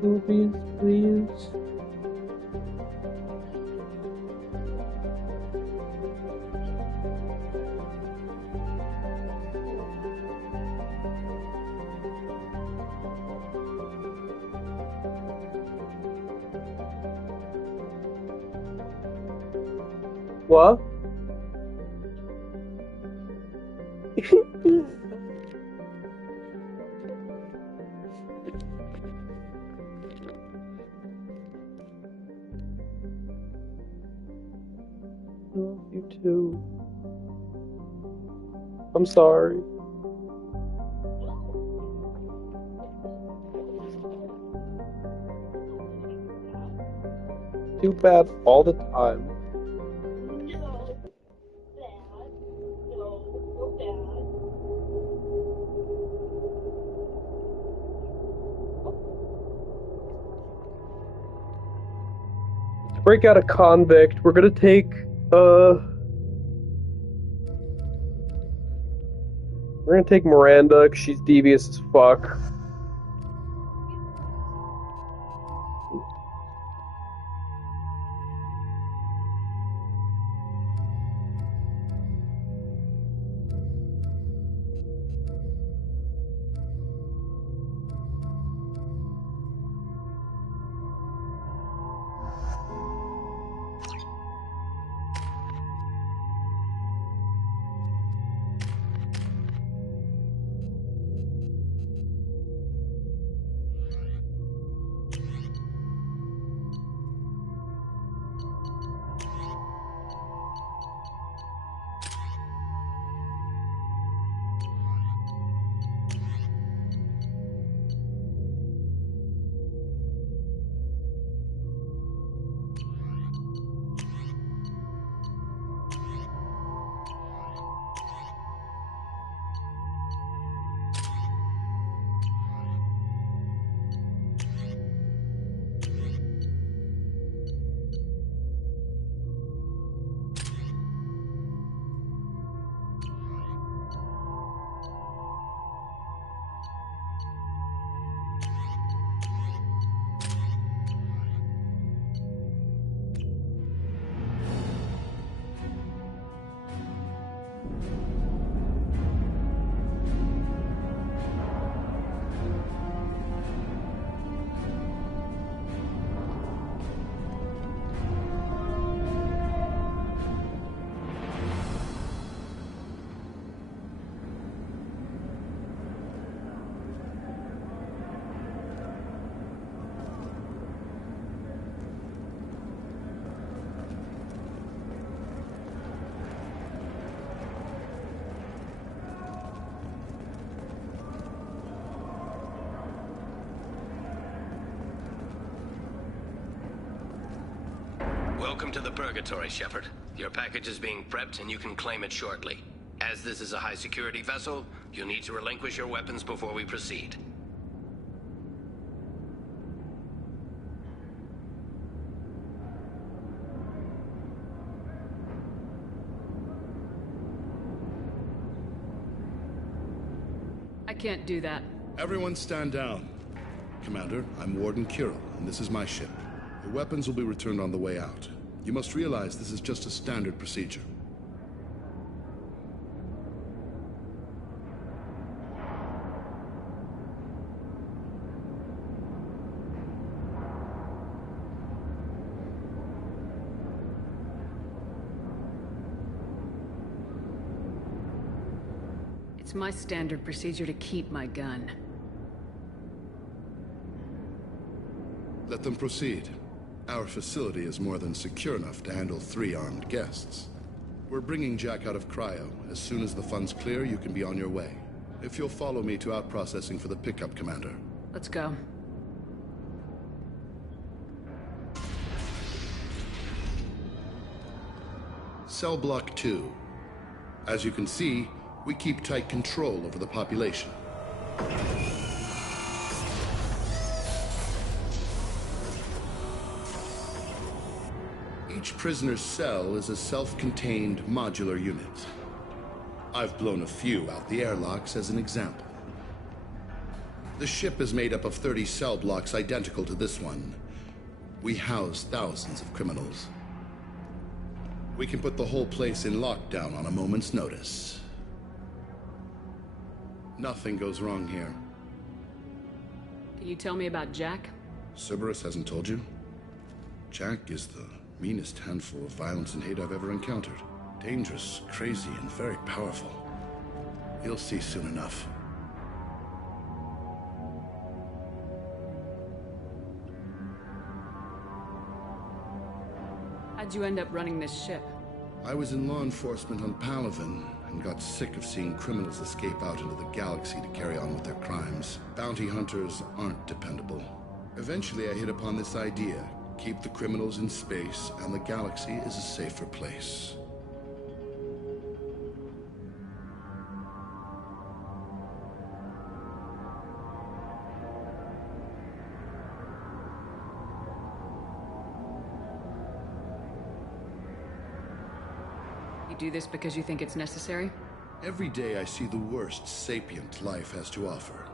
Movies, please. What? Love you too. I'm sorry. Too bad all the time. To break out a convict, we're gonna take we're gonna take Miranda, 'cause she's devious as fuck. Welcome to the Purgatory, Shepard. Your package is being prepped and you can claim it shortly. As this is a high-security vessel, you'll need to relinquish your weapons before we proceed. I can't do that. Everyone stand down. Commander, I'm Warden Kirill, and this is my ship. Your weapons will be returned on the way out. You must realize this is just a standard procedure. It's my standard procedure to keep my gun. Let them proceed. Our facility is more than secure enough to handle 3 armed guests. We're bringing Jack out of cryo. As soon as the funds clear, you can be on your way. If you'll follow me to out-processing for the pickup, Commander. Let's go. Cell Block 2. As you can see, we keep tight control over the population. Each prisoner's cell is a self-contained modular unit. I've blown a few out the airlocks as an example. The ship is made up of 30 cell blocks identical to this one. We house thousands of criminals. We can put the whole place in lockdown on a moment's notice. Nothing goes wrong here. Can you tell me about Jack? Cerberus hasn't told you? Jack is the meanest handful of violence and hate I've ever encountered. Dangerous, crazy, and very powerful. You'll see soon enough. How'd you end up running this ship? I was in law enforcement on Palaven and got sick of seeing criminals escape out into the galaxy to carry on with their crimes. Bounty hunters aren't dependable. Eventually I hit upon this idea. Keep the criminals in space and the galaxy is a safer place. You do this because you think it's necessary? Every day I see the worst sapient life has to offer.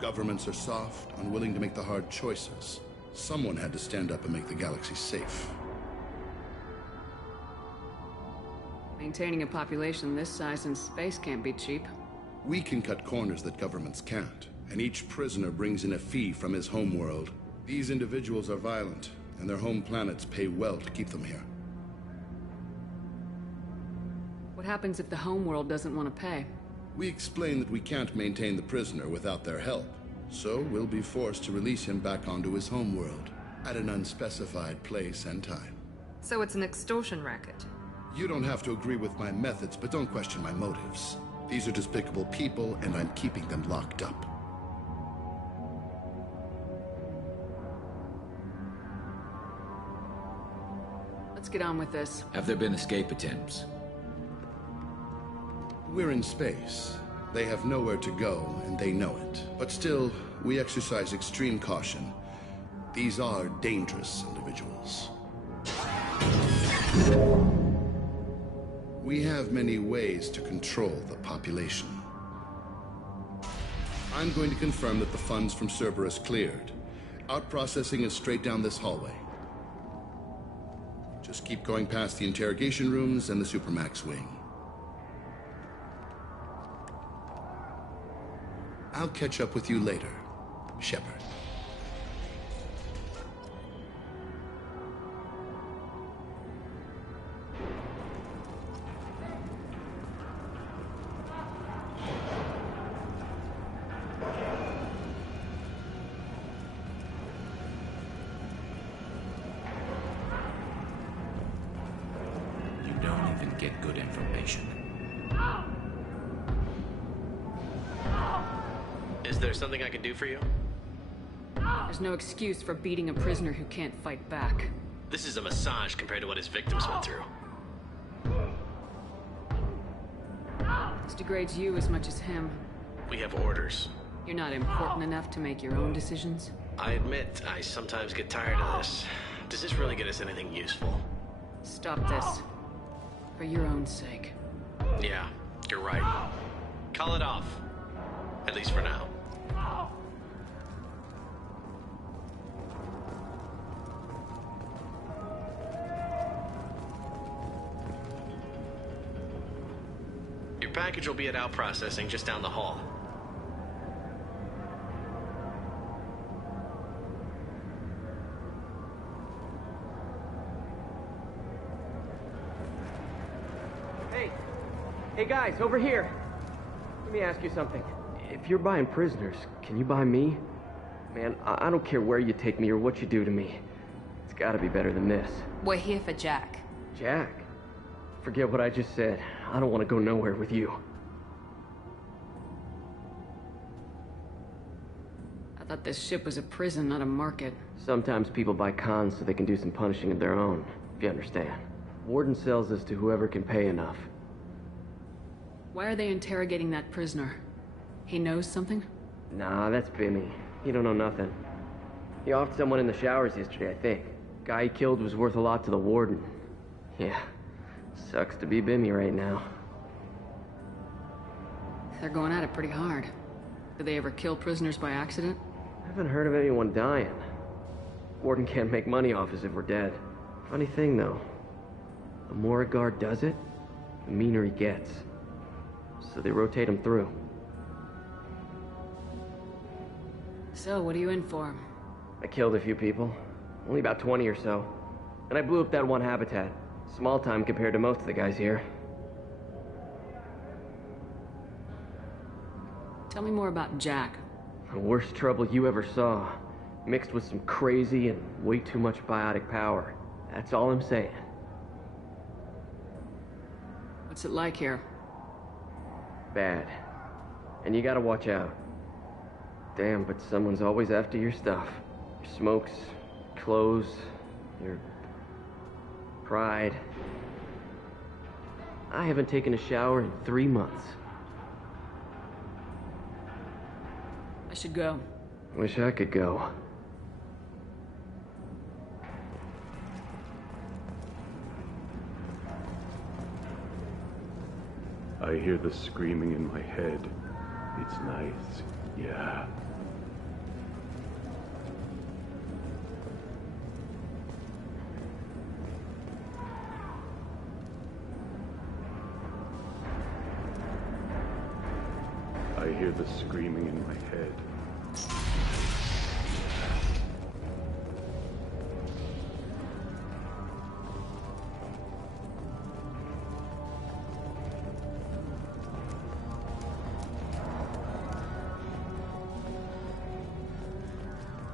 Governments are soft, unwilling to make the hard choices. Someone had to stand up and make the galaxy safe. Maintaining a population this size in space can't be cheap. We can cut corners that governments can't, and each prisoner brings in a fee from his homeworld. These individuals are violent, and their home planets pay well to keep them here. What happens if the homeworld doesn't want to pay? We explain that we can't maintain the prisoner without their help, so we'll be forced to release him back onto his homeworld, at an unspecified place and time. So it's an extortion racket. You don't have to agree with my methods, but don't question my motives. These are despicable people, and I'm keeping them locked up. Let's get on with this. Have there been escape attempts? We're in space. They have nowhere to go, and they know it. But still, we exercise extreme caution. These are dangerous individuals. We have many ways to control the population. I'm going to confirm that the funds from Cerberus cleared. Out-processing is straight down this hallway. Just keep going past the interrogation rooms and the Supermax wing. I'll catch up with you later, Shepard. You don't even get good information. Is there something I can do for you? There's no excuse for beating a prisoner who can't fight back. This is a massage compared to what his victims went through. This degrades you as much as him. We have orders. You're not important enough to make your own decisions? I admit, I sometimes get tired of this. Does this really get us anything useful? Stop this. For your own sake. Yeah, you're right. Call it off. At least for now. Your package will be at out processing just down the hall. Hey guys, over here. Let me ask you something. If you're buying prisoners, can you buy me? Man, I don't care where you take me or what you do to me. It's gotta be better than this. We're here for Jack. Jack? Forget what I just said. I don't want to go nowhere with you. I thought this ship was a prison, not a market. Sometimes people buy cons so they can do some punishing of their own, if you understand. Warden sells this to whoever can pay enough. Why are they interrogating that prisoner? He knows something? Nah, that's Bimmy. He don't know nothing. He offed someone in the showers yesterday, I think. Guy he killed was worth a lot to the Warden. Yeah, sucks to be Bimmy right now. They're going at it pretty hard. Did they ever kill prisoners by accident? I haven't heard of anyone dying. Warden can't make money off us if we're dead. Funny thing, though. The more a guard does it, the meaner he gets. So they rotate him through. So, what are you in for? I killed a few people. Only about 20 or so. And I blew up that one habitat. Small time compared to most of the guys here. Tell me more about Jack. The worst trouble you ever saw. Mixed with some crazy and way too much biotic power. That's all I'm saying. What's it like here? Bad. And you gotta watch out. Damn, but someone's always after your stuff. Your smokes, clothes, your pride. I haven't taken a shower in 3 months. I should go. Wish I could go. I hear the screaming in my head. It's nice, yeah. I hear the screaming in my head.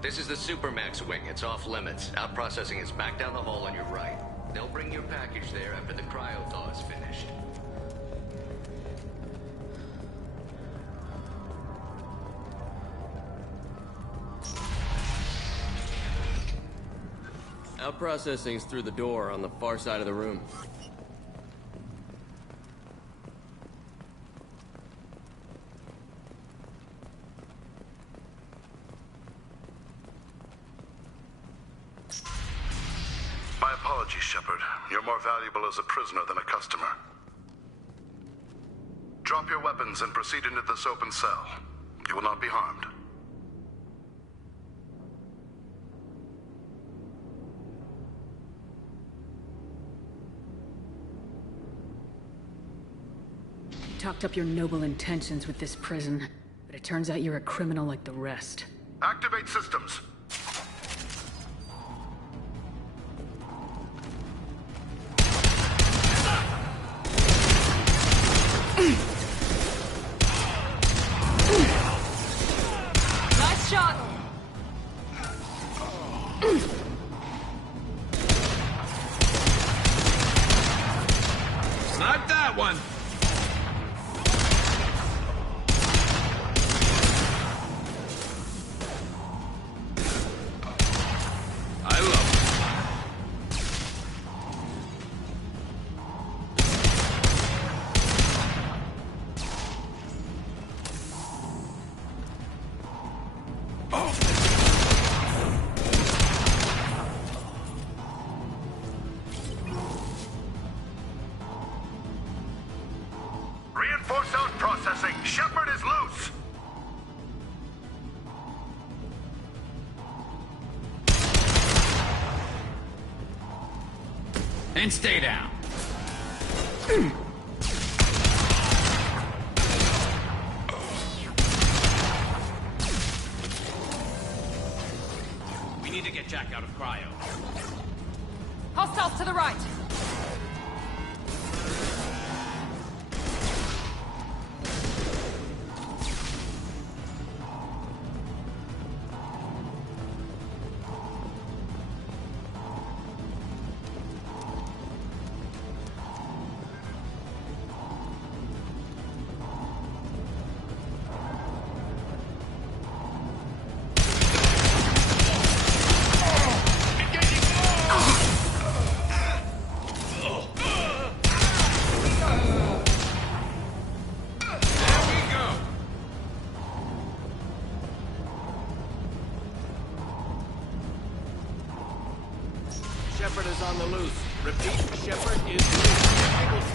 This is the Supermax wing. It's off limits. Out processing is back down the hall on your right. They'll bring your package there after the cryo thaw is finished. Out processing's through the door on the far side of the room. My apologies, Shepard. You're more valuable as a prisoner than a customer. Drop your weapons and proceed into this open cell. You will not be harmed. You talked up your noble intentions with this prison, but it turns out you're a criminal like the rest. Activate systems. Nice shot! Snipe that one! I love it. Reinforce out processing. Shepard is loose. And stay down. We need to get Jack out of cryo. Hostiles to the right! Shepard is on the loose. Repeat, Shepard is loose.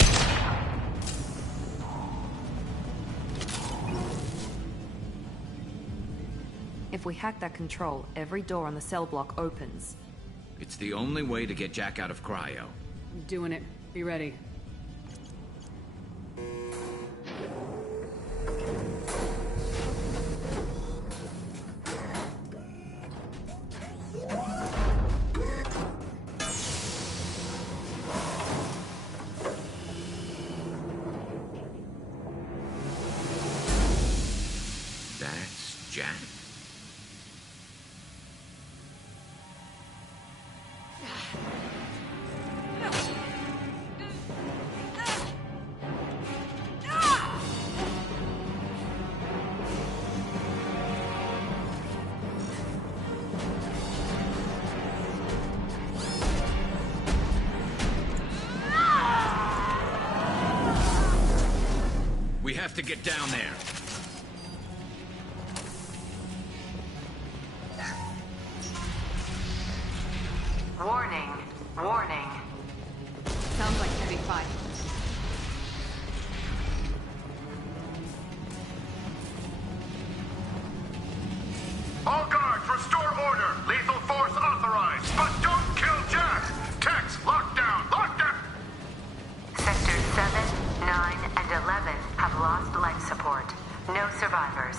If we hack that control, every door on the cell block opens. It's the only way to get Jack out of cryo. I'm doing it. Be ready. That's Jack? We have to get down there. Warning. Warning. Sounds like heavy fight. All guards, restore order. Lethal force authorized. But don't kill Jack. Tex, lockdown. Lockdown. Sectors 7, 9, and 11 have lost life support. No survivors.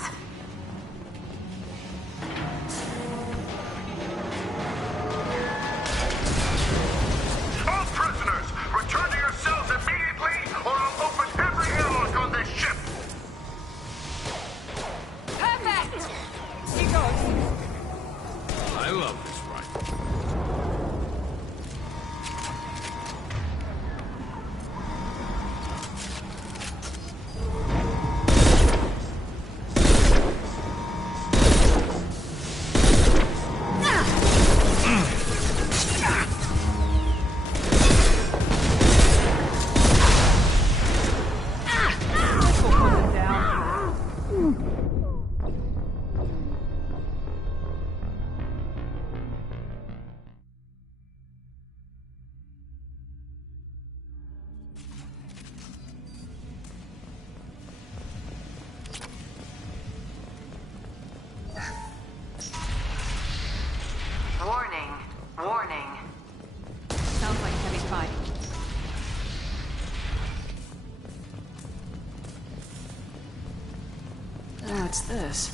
All prisoners, return to your cells immediately, or I'll open every airlock on this ship. Perfect! I love this rifle. Warning. Warning. Sounds like heavy fight. What's this?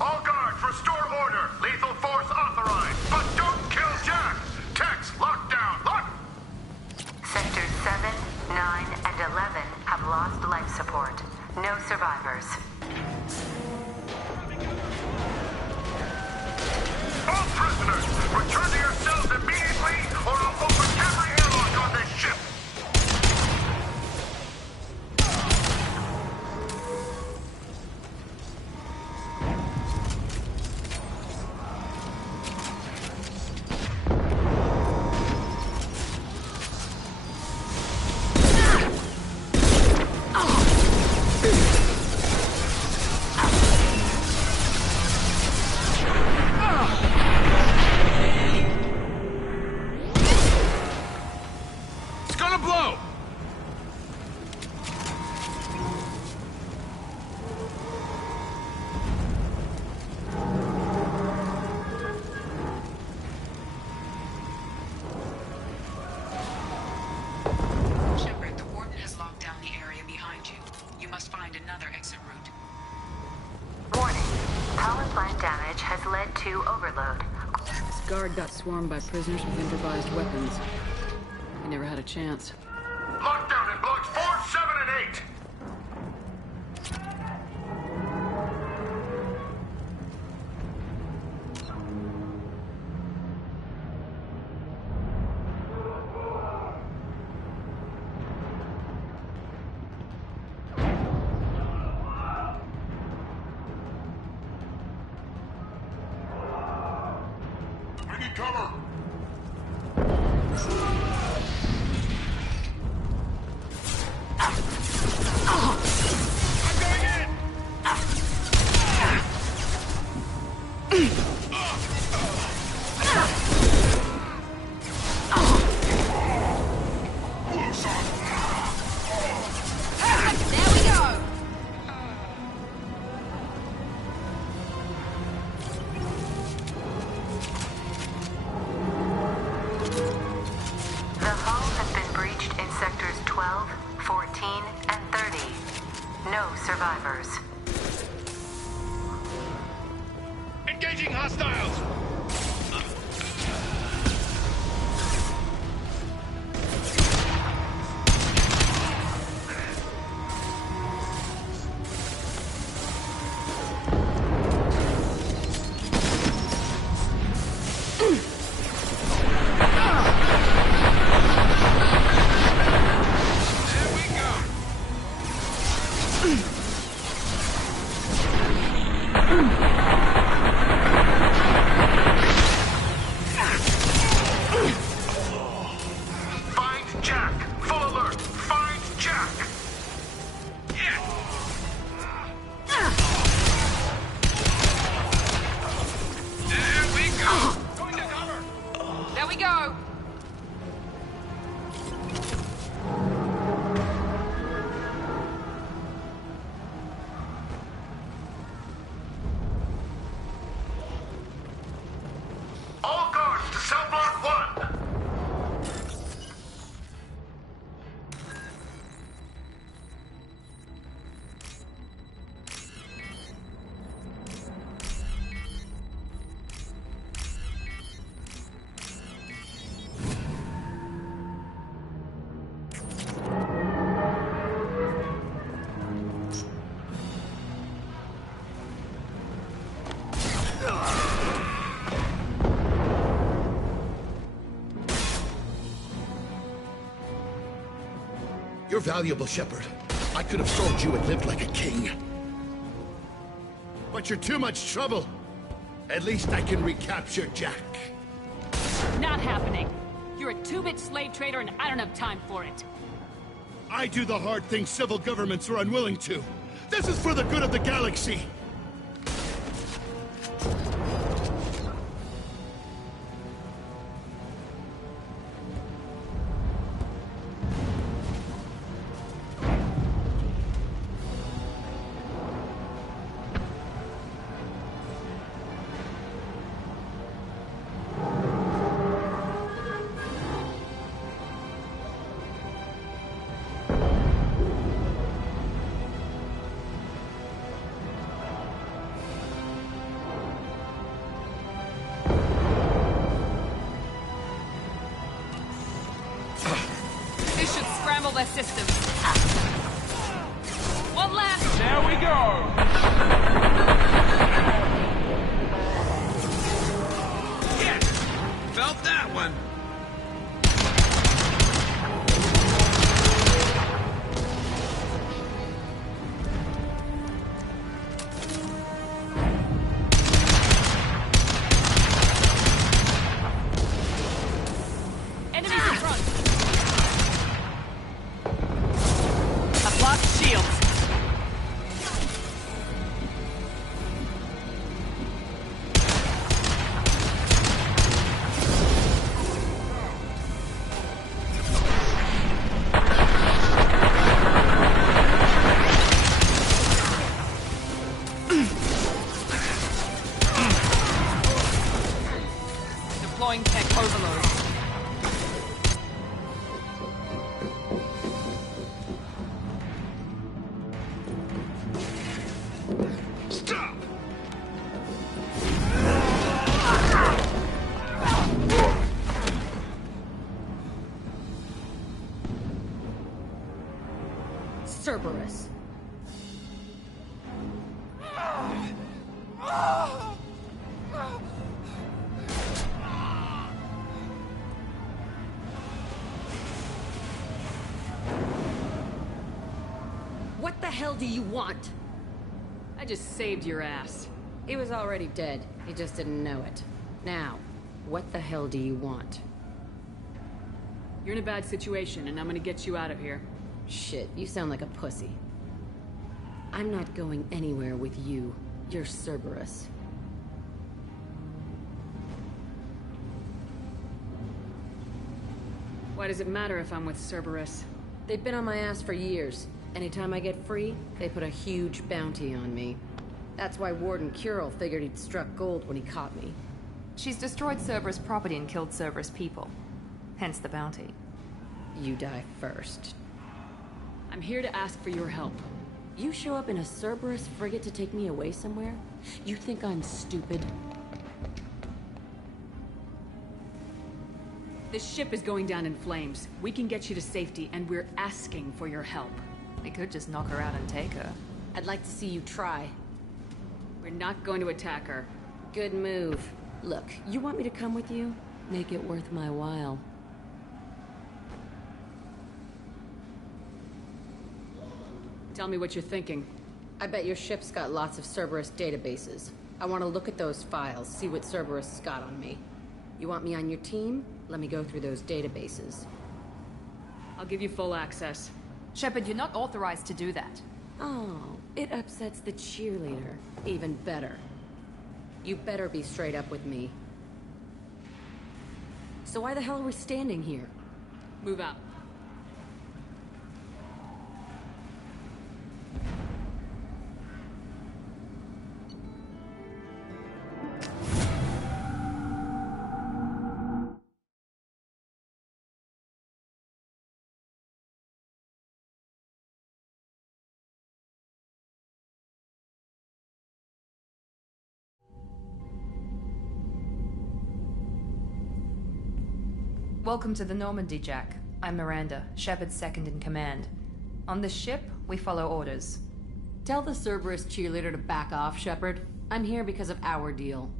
All guards, restore order. Lethal force authorized. But don't kill Jack. Tex, lockdown. Lock. Sectors 7, 9, and 11 have lost life support. No survivors. All prisoners, return to your cells immediately, or I'll open every airlock on this ship. It's gonna blow! Shepard, the Warden has locked down the area behind you. You must find another exit route. Warning. Power plant damage has led to overload. This guard got swarmed by prisoners with improvised weapons. He never had a chance. Lockdown in blocks 4, 7, and 8. I need cover. Engaging hostiles! You're valuable, Shepard. I could have sold you and lived like a king. But you're too much trouble. At least I can recapture Jack. Not happening. You're a two-bit slave trader and I don't have time for it. I do the hard things civil governments are unwilling to. This is for the good of the galaxy. Their systems. One last. There we go. Yeah, felt that one. Enemies in front. Deploying tech overload. Stop! Cerberus. What the hell do you want? I just saved your ass. He was already dead. He just didn't know it. Now, what the hell do you want? You're in a bad situation, and I'm gonna get you out of here. Shit, you sound like a pussy. I'm not going anywhere with you. You're Cerberus. Why does it matter if I'm with Cerberus? They've been on my ass for years. Anytime I get free, they put a huge bounty on me. That's why Warden Curel figured he'd struck gold when he caught me. She's destroyed Cerberus property and killed Cerberus people. Hence the bounty. You die first. I'm here to ask for your help. You show up in a Cerberus frigate to take me away somewhere? You think I'm stupid? The ship is going down in flames. We can get you to safety, and we're asking for your help. We could just knock her out and take her. I'd like to see you try. We're not going to attack her. Good move. Look, you want me to come with you? Make it worth my while. Tell me what you're thinking. I bet your ship's got lots of Cerberus databases. I want to look at those files, see what Cerberus has got on me. You want me on your team? Let me go through those databases. I'll give you full access. Shepard, you're not authorized to do that. Oh, it upsets the cheerleader. Even better. You better be straight up with me. So why the hell are we standing here? Move out. Welcome to the Normandy, Jack. I'm Miranda, Shepard's second in command. On this ship, we follow orders. Tell the Cerberus cheerleader to back off, Shepard. I'm here because of our deal.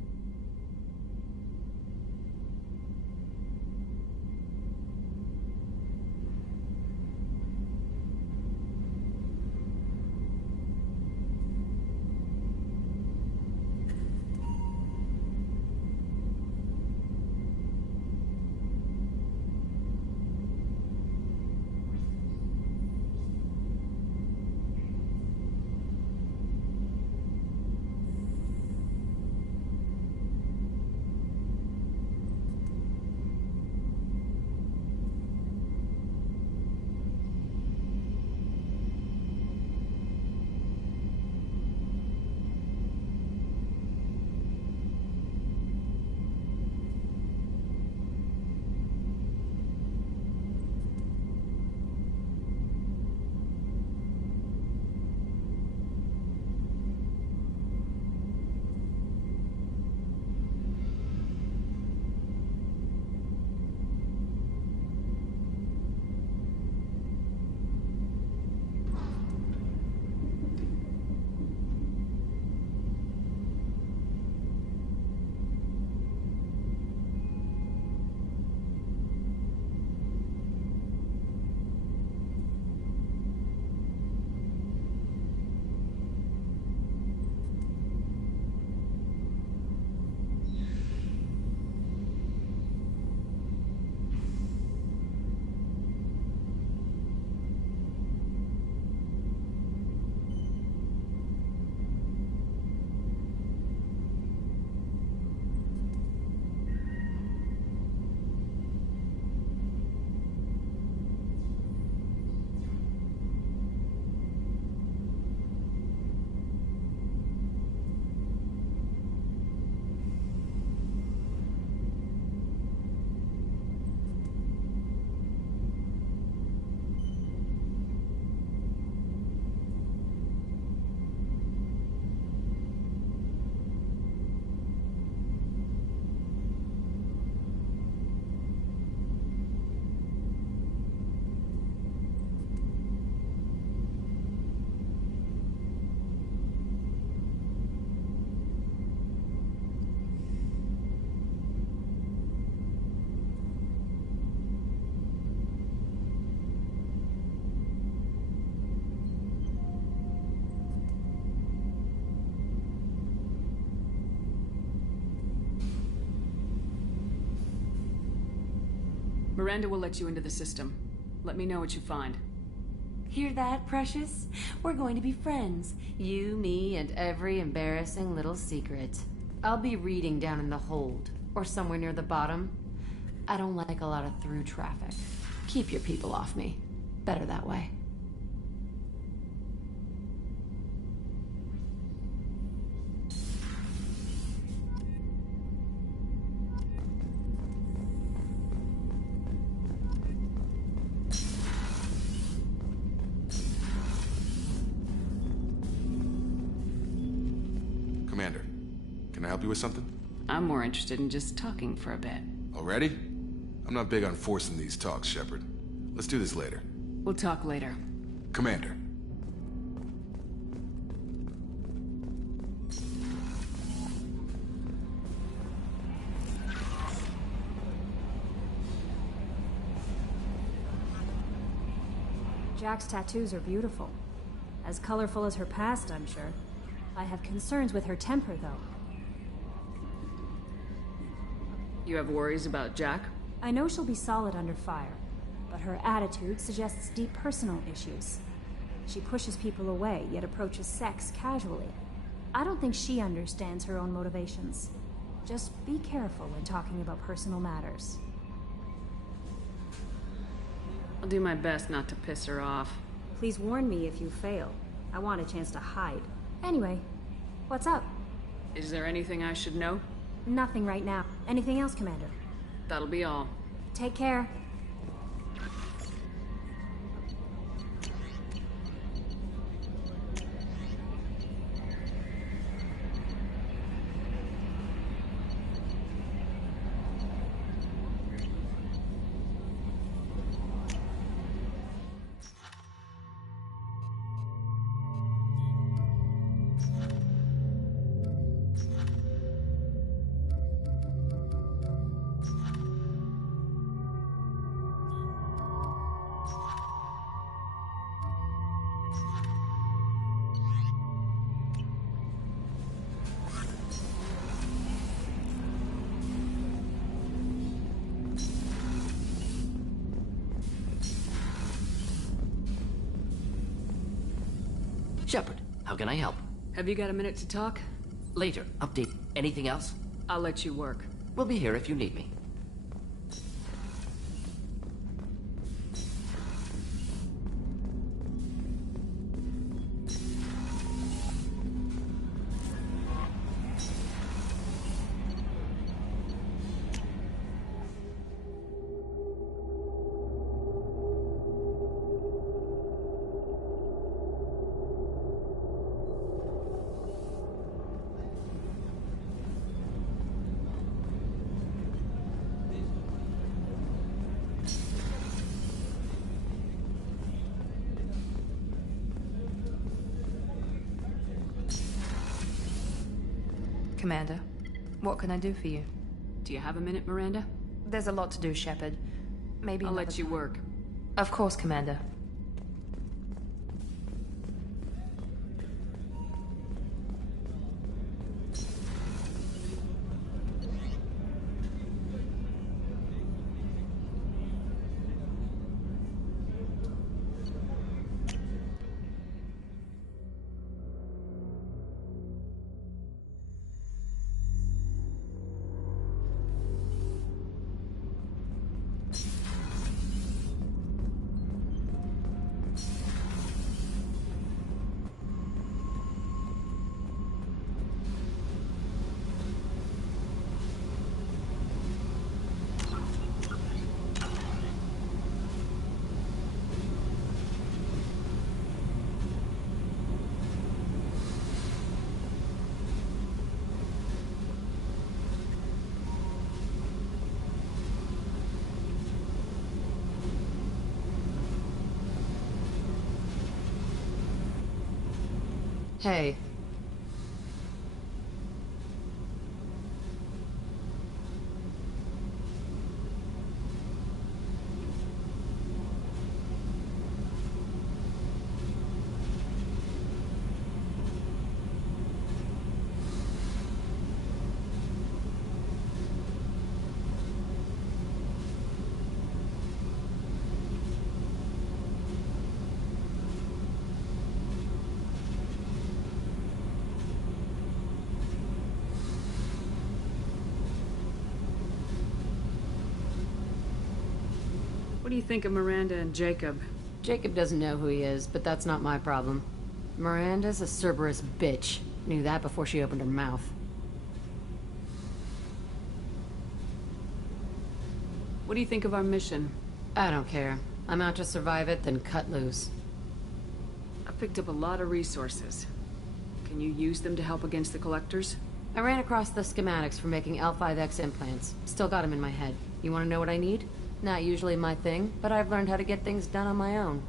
Miranda will let you into the system. Let me know what you find. Hear that, Precious? We're going to be friends. You, me, and every embarrassing little secret. I'll be reading down in the hold, or somewhere near the bottom. I don't like a lot of through traffic. Keep your people off me. Better that way. Commander, help you with something? I'm more interested in just talking for a bit. Already? I'm not big on forcing these talks, Shepard. Let's do this later. We'll talk later. Commander. Jack's tattoos are beautiful. As colorful as her past, I'm sure. I have concerns with her temper, though. You have worries about Jack? I know she'll be solid under fire, but her attitude suggests deep personal issues. She pushes people away, yet approaches sex casually. I don't think she understands her own motivations. Just be careful when talking about personal matters. I'll do my best not to piss her off. Please warn me if you fail. I want a chance to hide. Anyway, what's up? Is there anything I should know? Nothing right now. Anything else, Commander? That'll be all. Take care. Shepard, how can I help? Have you got a minute to talk? Later. Update. Anything else? I'll let you work. We'll be here if you need me. Commander, what can I do for you? Do you have a minute, Miranda? There's a lot to do, Shepard. Maybe I'll another let you time. work. Of course, Commander. Hey. What do you think of Miranda and Jacob? Jacob doesn't know who he is, but that's not my problem. Miranda's a Cerberus bitch. Knew that before she opened her mouth. What do you think of our mission? I don't care. I'm out to survive it, then cut loose. I picked up a lot of resources. Can you use them to help against the Collectors? I ran across the schematics for making L5X implants. Still got them in my head. You want to know what I need? Not usually my thing, but I've learned how to get things done on my own.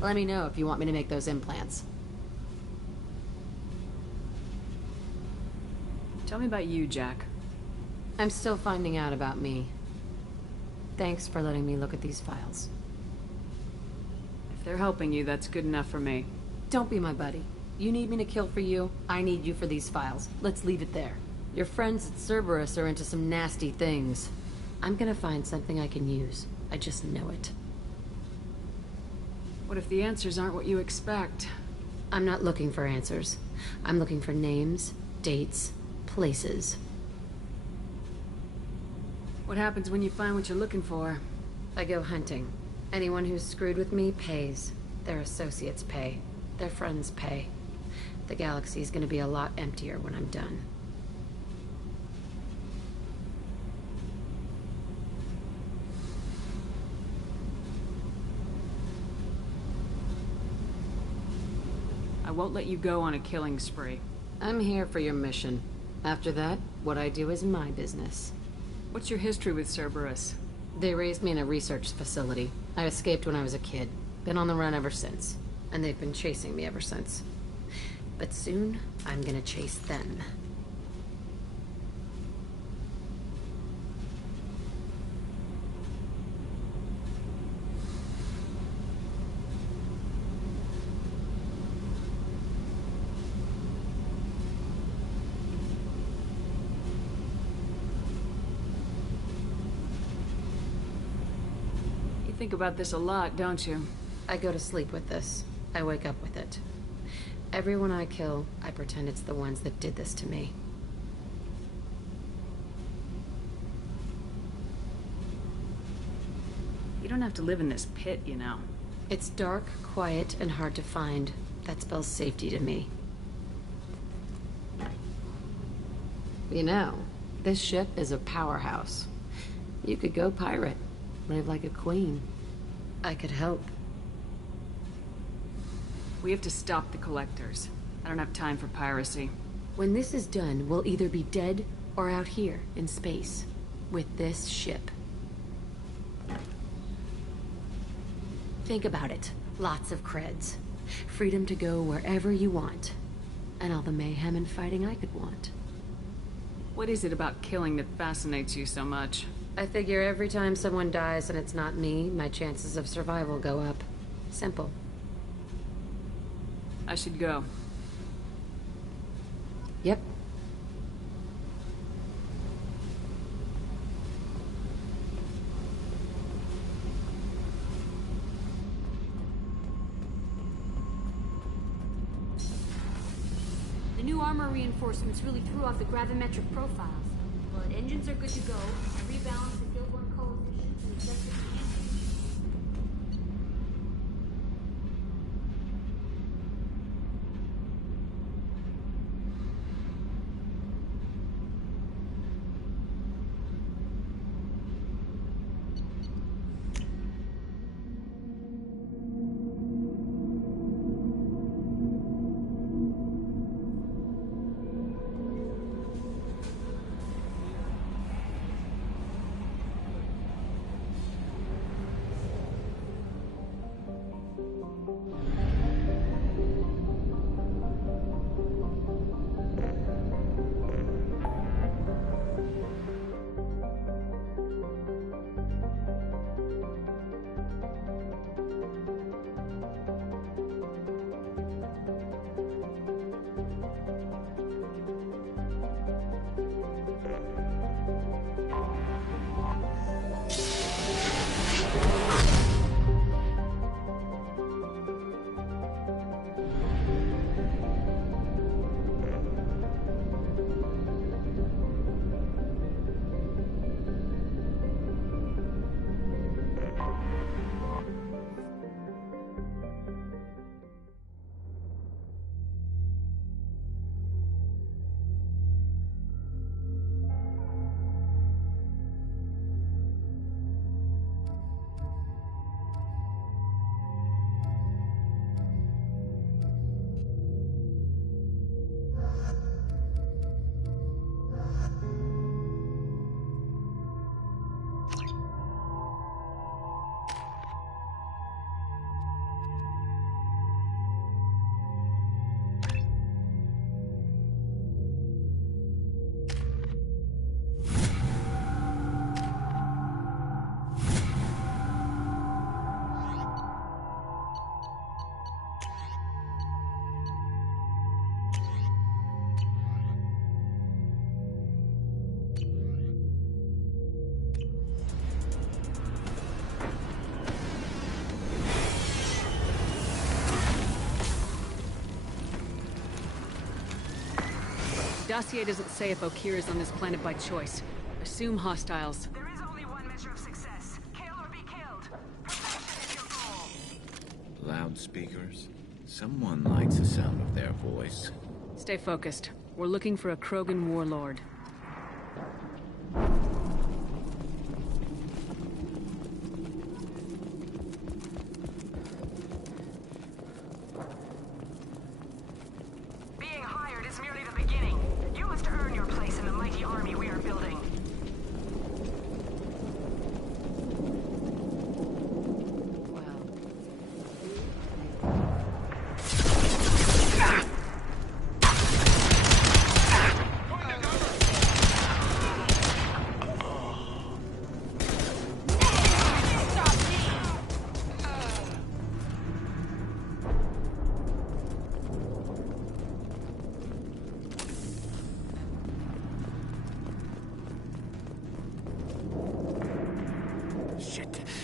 Let me know if you want me to make those implants. Tell me about you, Jack. I'm still finding out about me. Thanks for letting me look at these files. If they're helping you, that's good enough for me. Don't be my buddy. You need me to kill for you, I need you for these files. Let's leave it there. Your friends at Cerberus are into some nasty things. I'm gonna find something I can use. I just know it. What if the answers aren't what you expect? I'm not looking for answers. I'm looking for names, dates, places. What happens when you find what you're looking for? I go hunting. Anyone who's screwed with me pays. Their associates pay. Their friends pay. The galaxy's gonna be a lot emptier when I'm done. I won't let you go on a killing spree. I'm here for your mission. After that, what I do is my business. What's your history with Cerberus? They raised me in a research facility. I escaped when I was a kid. Been on the run ever since. And they've been chasing me ever since. But soon, I'm gonna chase them. You think about this a lot, don't you? I go to sleep with this. I wake up with it. Everyone I kill, I pretend it's the ones that did this to me. You don't have to live in this pit, you know. It's dark, quiet, and hard to find. That spells safety to me. You know, this ship is a powerhouse. You could go pirate. Live like a queen. I could help. We have to stop the Collectors. I don't have time for piracy. When this is done, we'll either be dead or out here in space with this ship. Think about it. Lots of creds. Freedom to go wherever you want. And all the mayhem and fighting I could want. What is it about killing that fascinates you so much? I figure every time someone dies and it's not me, my chances of survival go up. Simple. I should go. Yep. The new armor reinforcements really threw off the gravimetric profiles. But engines are good to go. I rebalanced the Gilborn coefficient and adjusted the dossier doesn't say if Okeer is on this planet by choice. Assume hostiles. There is only one measure of success. Kill or be killed. Perfection is your goal. Loudspeakers? Someone likes the sound of their voice. Stay focused. We're looking for a Krogan warlord. Being hired is merely the beginning. You must earn your place in the mighty army we are building.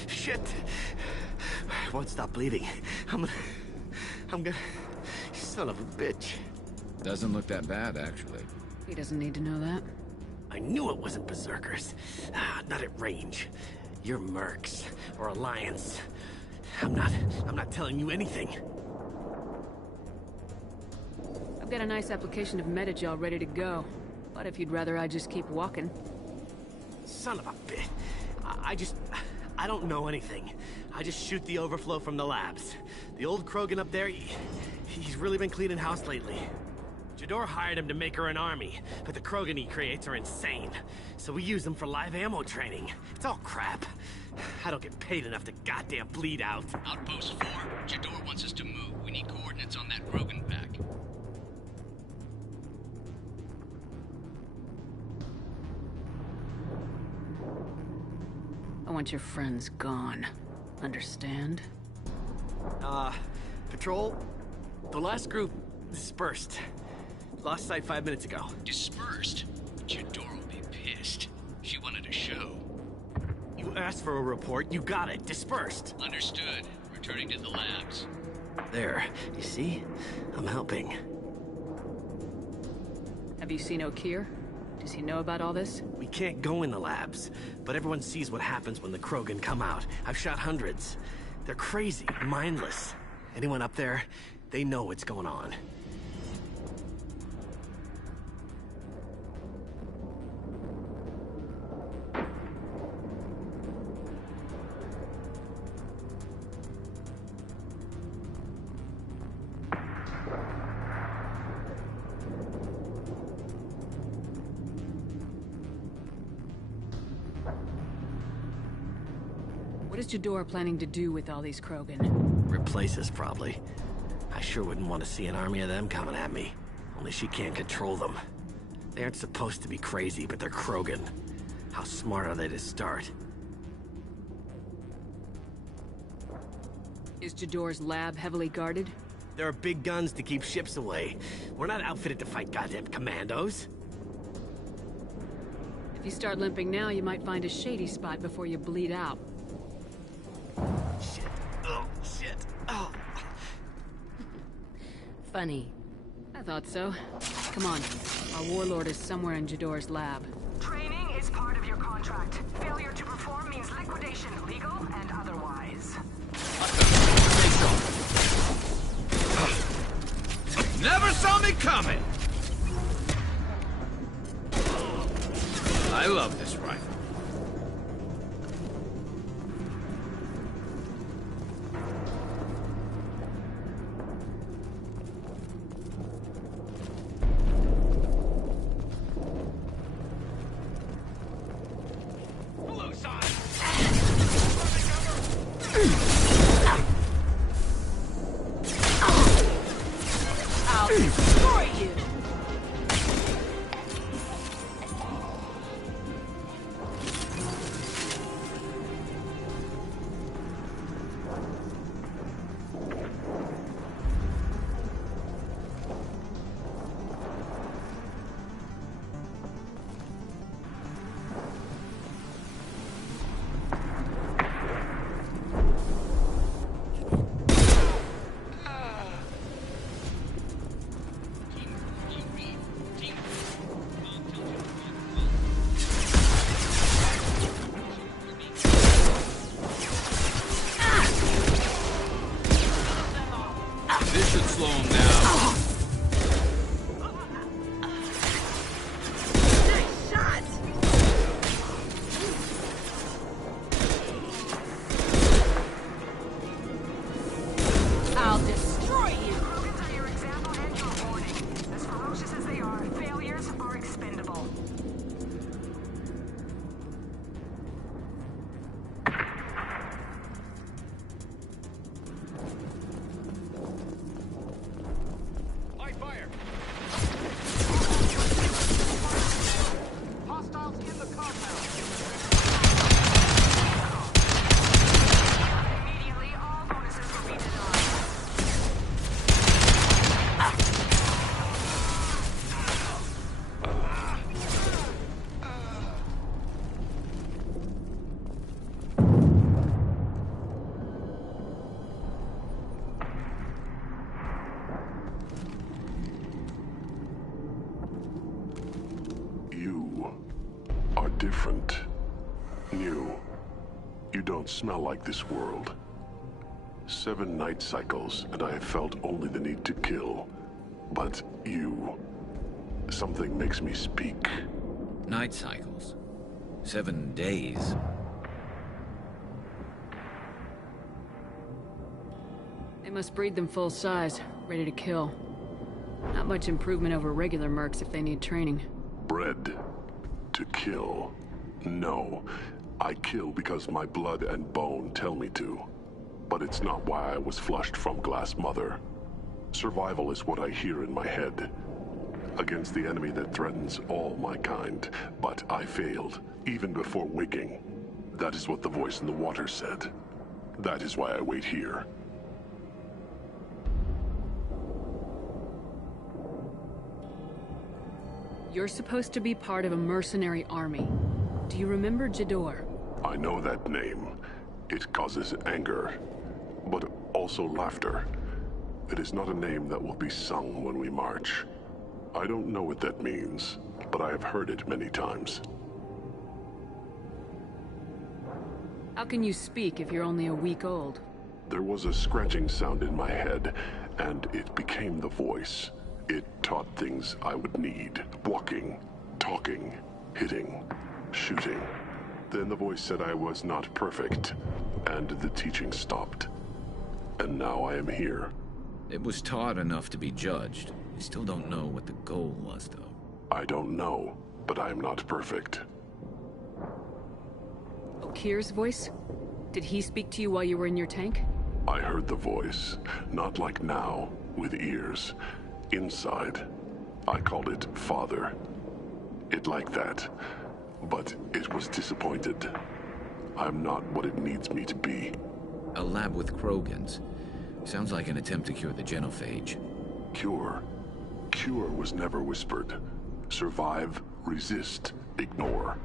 Shit! I won't stop bleeding. I'm gonna... Son of a bitch. Doesn't look that bad, actually. He doesn't need to know that. I knew it wasn't Berserkers. Not at range. You're Mercs, or Alliance. I'm not telling you anything. I've got a nice application of Metagel ready to go. But if you'd rather I just keep walking. Son of a bitch. I don't know anything. I just shoot the overflow from the labs. The old Krogan up there, he's really been cleaning house lately. Jador hired him to make her an army, but the Krogan he creates are insane. So we use them for live ammo training. It's all crap. I don't get paid enough to goddamn bleed out. Outpost 4, Jador wants us to move. We need coordinates on that Krogan pack. I want your friends gone. Understand? Patrol? The last group dispersed. Lost sight 5 minutes ago. Dispersed? Jador will be pissed. She wanted a show. You asked for a report, you got it. Dispersed. Understood. Returning to the labs. There. You see? I'm helping. Have you seen Okeer? Does he know about all this? We can't go in the labs, but everyone sees what happens when the Krogan come out. I've shot hundreds. They're crazy, mindless. Anyone up there, they know what's going on. What is Jador planning to do with all these Krogan? Replace us, probably. I sure wouldn't want to see an army of them coming at me. Only she can't control them. They aren't supposed to be crazy, but they're Krogan. How smart are they to start? Is Jador's lab heavily guarded? There are big guns to keep ships away. We're not outfitted to fight goddamn commandos. If you start limping now, you might find a shady spot before you bleed out. Shit. Oh, shit. Oh. Funny. I thought so. Come on. Our warlord is somewhere in Jador's lab. Training is part of your contract. Failure to perform means liquidation, legal and otherwise. Never saw me coming! I love this rifle. I'll destroy you! different. New. You don't smell like this world. 7 night cycles, and I have felt only the need to kill. But you... something makes me speak. Night cycles. 7 days. They must breed them full size, ready to kill. Not much improvement over regular mercs if they need training. Bred to kill. No. I kill because my blood and bone tell me to. But it's not why I was flushed from Glass Mother. Survival is what I hear in my head. Against the enemy that threatens all my kind. But I failed, even before waking. That is what the voice in the water said. That is why I wait here. You're supposed to be part of a mercenary army. Do you remember Jador? I know that name. It causes anger, but also laughter. It is not a name that will be sung when we march. I don't know what that means, but I have heard it many times. How can you speak if you're only a week old? There was a scratching sound in my head, and it became the voice. It taught things I would need. Walking, talking, hitting, shooting. Then the voice said I was not perfect, and the teaching stopped. And now I am here. It was taught enough to be judged. We still don't know what the goal was, though. I don't know, but I am not perfect. Okir's voice? Did he speak to you while you were in your tank? I heard the voice, not like now, with ears. Inside. I called it Father. It like that. But it was disappointed. I'm not what it needs me to be. A lab with Krogans. Sounds like an attempt to cure the genophage. Cure? Cure was never whispered. Survive, resist, ignore.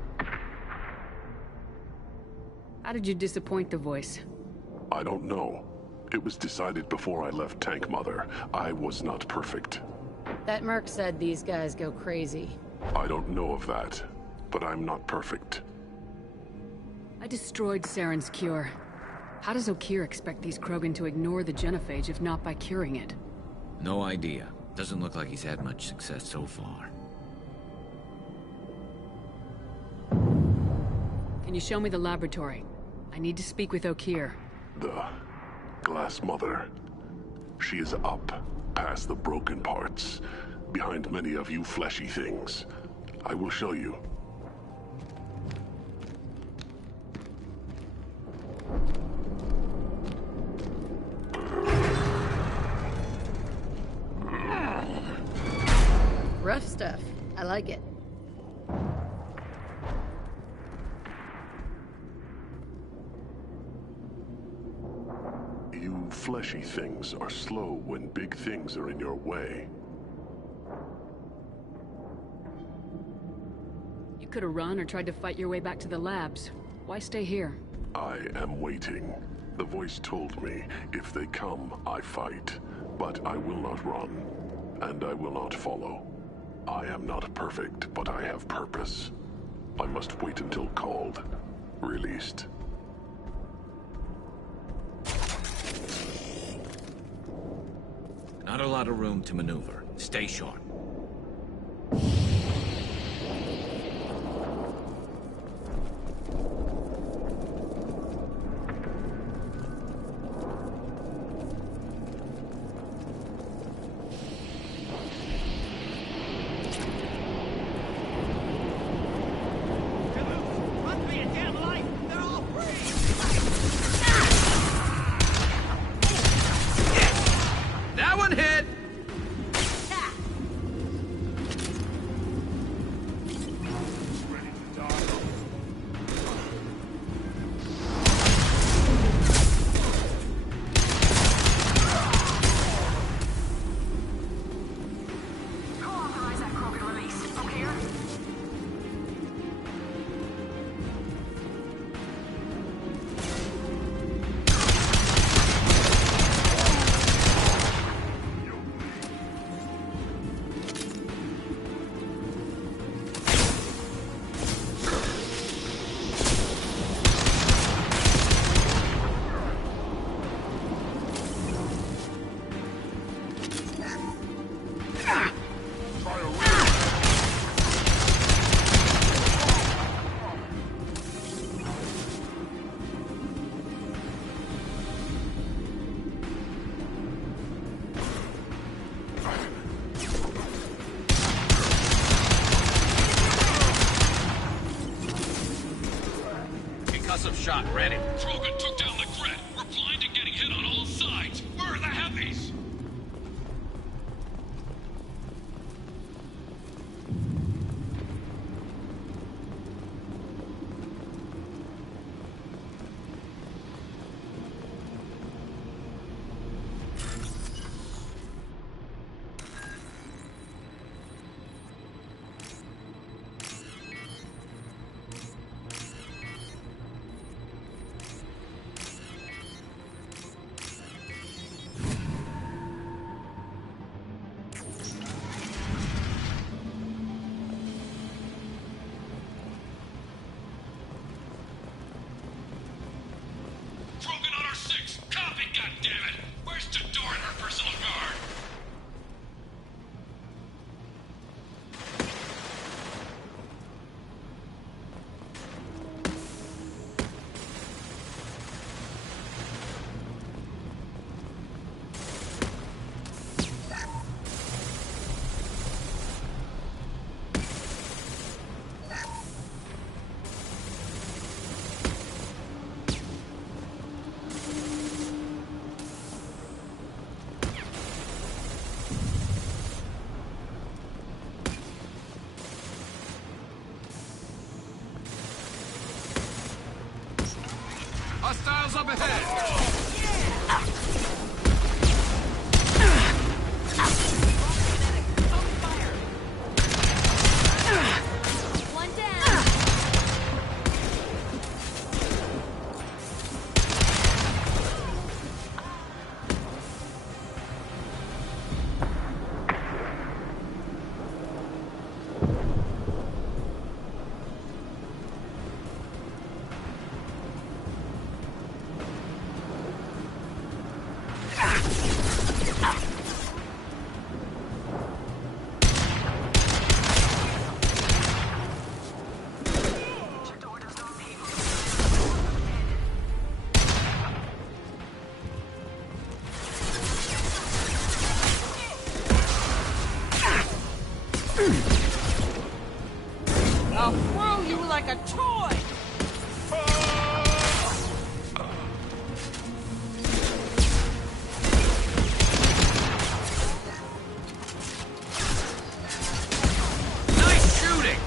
How did you disappoint the voice? I don't know. It was decided before I left Tank Mother. I was not perfect. That merc said these guys go crazy. I don't know of that, but I'm not perfect. I destroyed Saren's cure. How does Okir expect these Krogan to ignore the genophage if not by curing it? No idea. Doesn't look like he's had much success so far. Can you show me the laboratory? I need to speak with Okir. The Glass Mother. She is up, past the broken parts, behind many of you fleshy things. I will show you. Rough stuff. I like it. You fleshy things are slow when big things are in your way. You could have run or tried to fight your way back to the labs. Why stay here? I am waiting. The voice told me, if they come, I fight. But I will not run, and I will not follow. I am not perfect, but I have purpose. I must wait until called, released. Not a lot of room to maneuver. Stay sharp. shot ready. Krogan took down the Gret. We're blind and getting hit on all sides. Where are the heavies? Krogan on our 6! Copy, goddammit! Where's Tador and her personal guard? Hostiles up ahead! One down. I'll throw you like a toy! Nice shooting!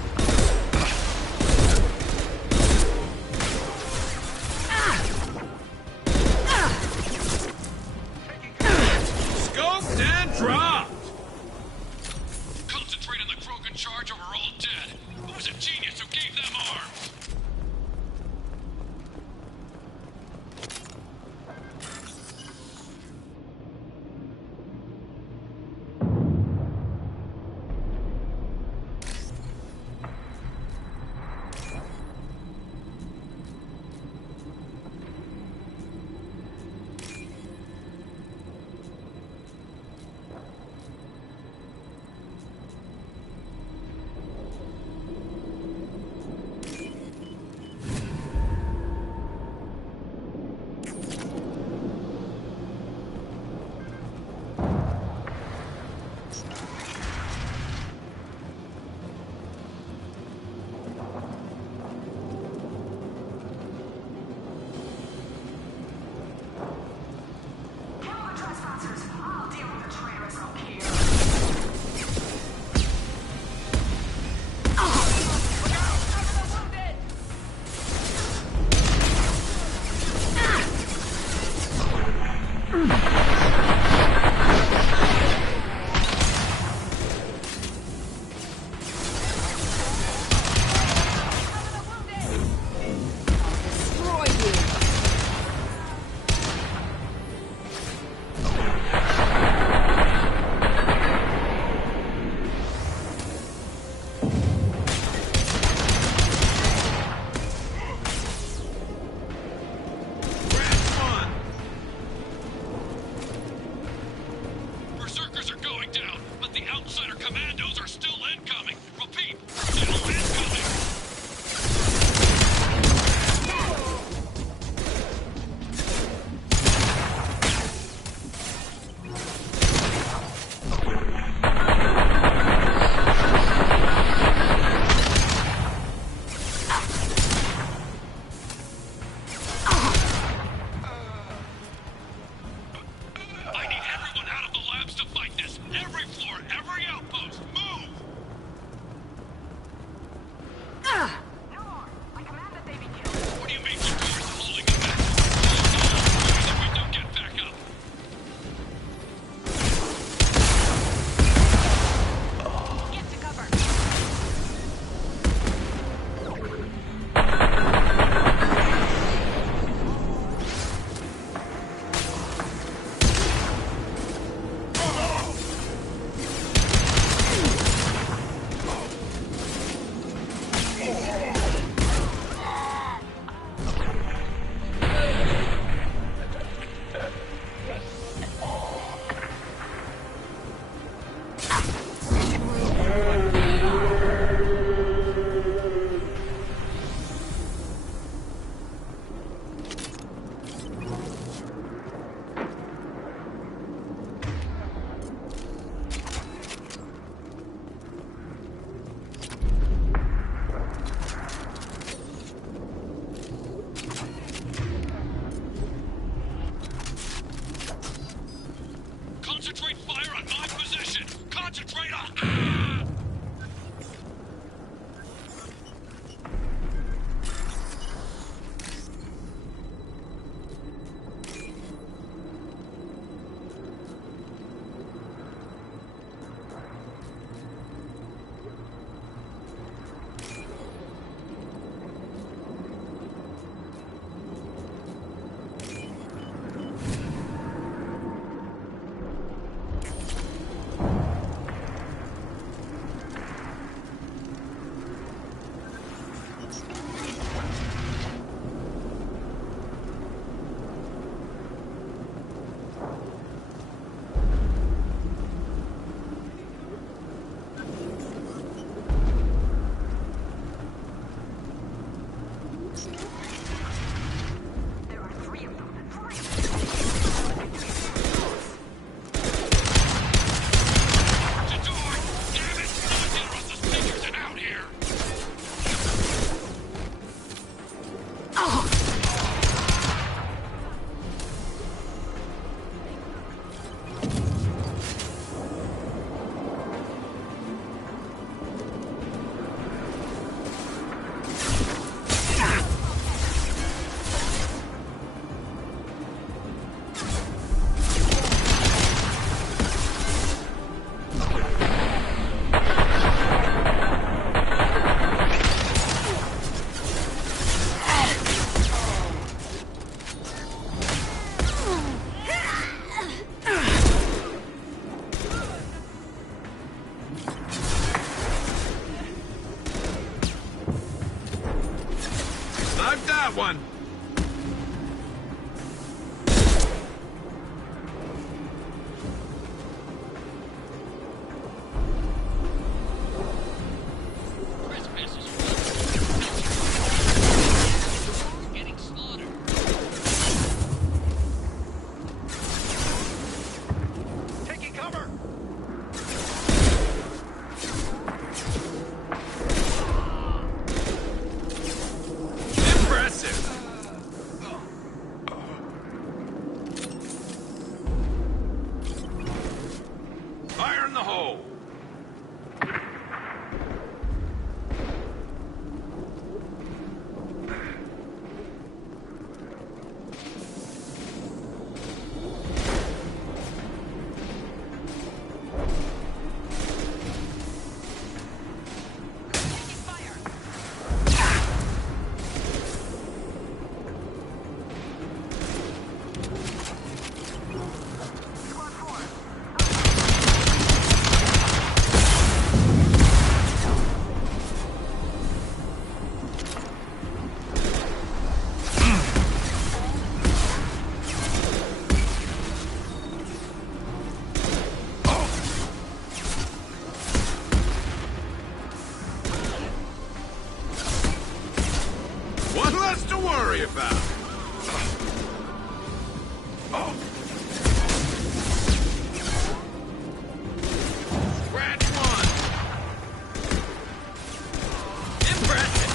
Scoped and dropped! Concentrate on the Krogan charge or we're all dead. Who's a genius who gave them arms? I've got one! Fire in the hole! One less to worry about. Scratch one. Impressive.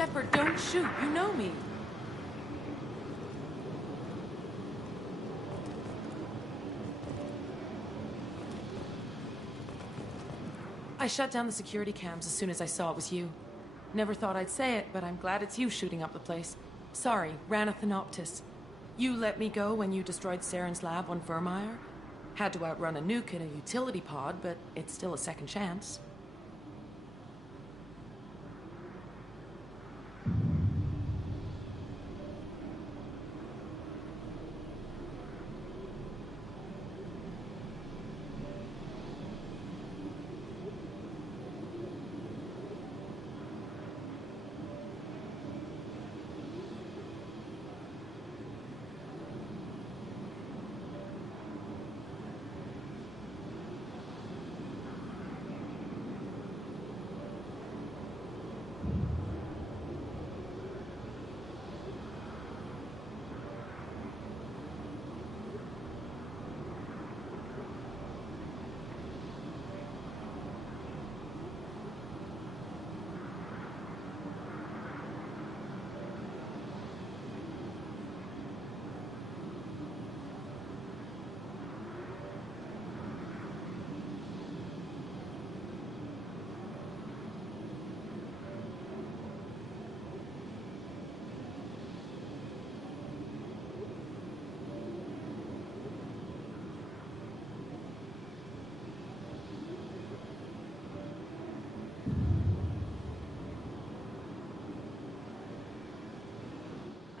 Shepard, don't shoot. You know me. I shut down the security cams as soon as I saw it was you. Never thought I'd say it, but I'm glad it's you shooting up the place. Sorry, Rana Thanoptis. You let me go when you destroyed Saren's lab on Vermeer. Had to outrun a nuke in a utility pod, but it's still a second chance.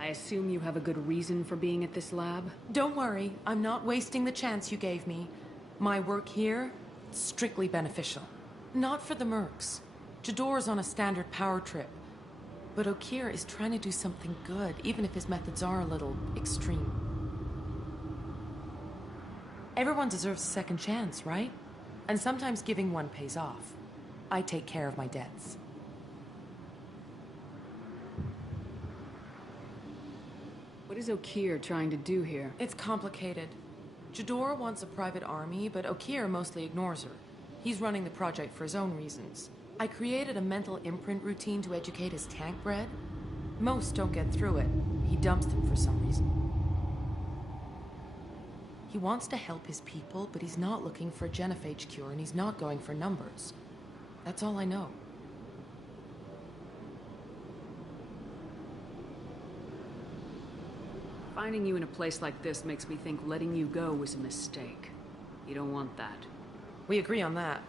I assume you have a good reason for being at this lab? Don't worry, I'm not wasting the chance you gave me. My work here, strictly beneficial. Not for the mercs. Jador's on a standard power trip. But Okeer is trying to do something good, even if his methods are a little extreme. Everyone deserves a second chance, right? And sometimes giving one pays off. I take care of my debts. What is Okeer trying to do here? It's complicated. Jador wants a private army, but Okeer mostly ignores her. He's running the project for his own reasons. I created a mental imprint routine to educate his tank bred. Most don't get through it. He dumps them for some reason. He wants to help his people, but he's not looking for a genophage cure, and he's not going for numbers. That's all I know. Finding you in a place like this makes me think letting you go was a mistake. You don't want that. We agree on that.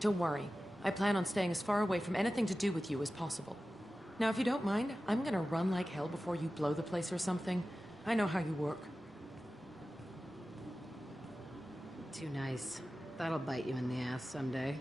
Don't worry. I plan on staying as far away from anything to do with you as possible. Now, if you don't mind, I'm gonna run like hell before you blow the place or something. I know how you work. Too nice. That'll bite you in the ass someday.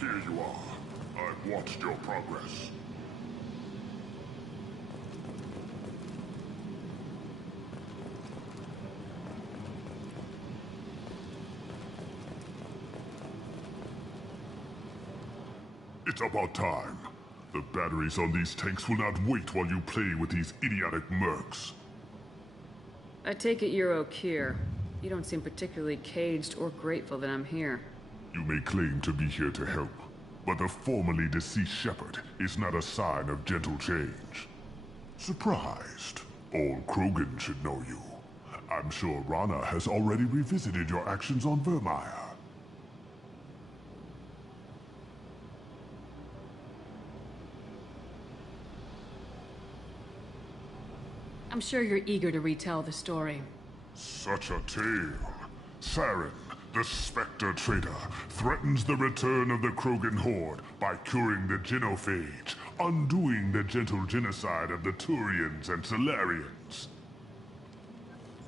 Here you are. I've watched your progress. It's about time. The batteries on these tanks will not wait while you play with these idiotic mercs. I take it you're Okeer. You don't seem particularly caged or grateful that I'm here. You may claim to be here to help, but the formerly deceased Shepard is not a sign of gentle change. Surprised? Old Krogan should know you. I'm sure Rana has already revisited your actions on Vermeer. I'm sure you're eager to retell the story. Such a tale. Saren, the Spectre traitor, threatens the return of the Krogan horde by curing the genophage, undoing the gentle genocide of the Turians and Solarians.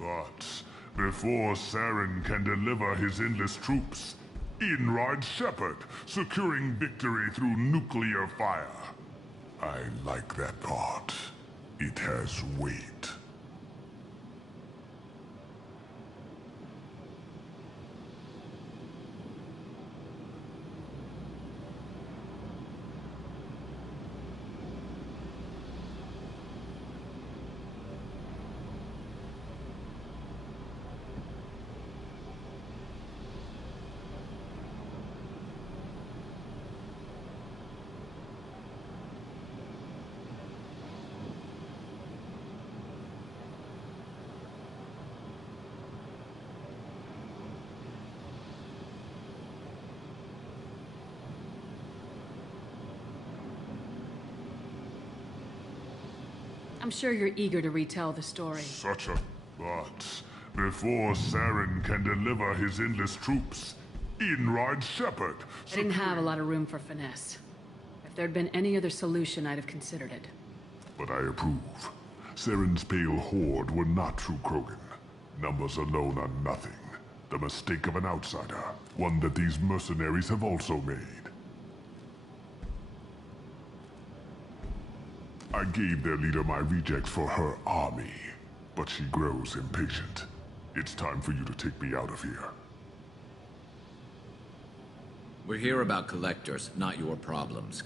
But before Saren can deliver his endless troops, in rides Shepard, securing victory through nuclear fire. I like that part. It has weight. I'm sure you're eager to retell the story. But before Saren can deliver his endless troops, in rides Shepard. I didn't have a lot of room for finesse. If there'd been any other solution, I'd have considered it. But I approve. Saren's pale horde were not true Krogan. Numbers alone are nothing. The mistake of an outsider, one that these mercenaries have also made. I gave their leader my rejects for her army, but she grows impatient. It's time for you to take me out of here. We're here about collectors, not your problems.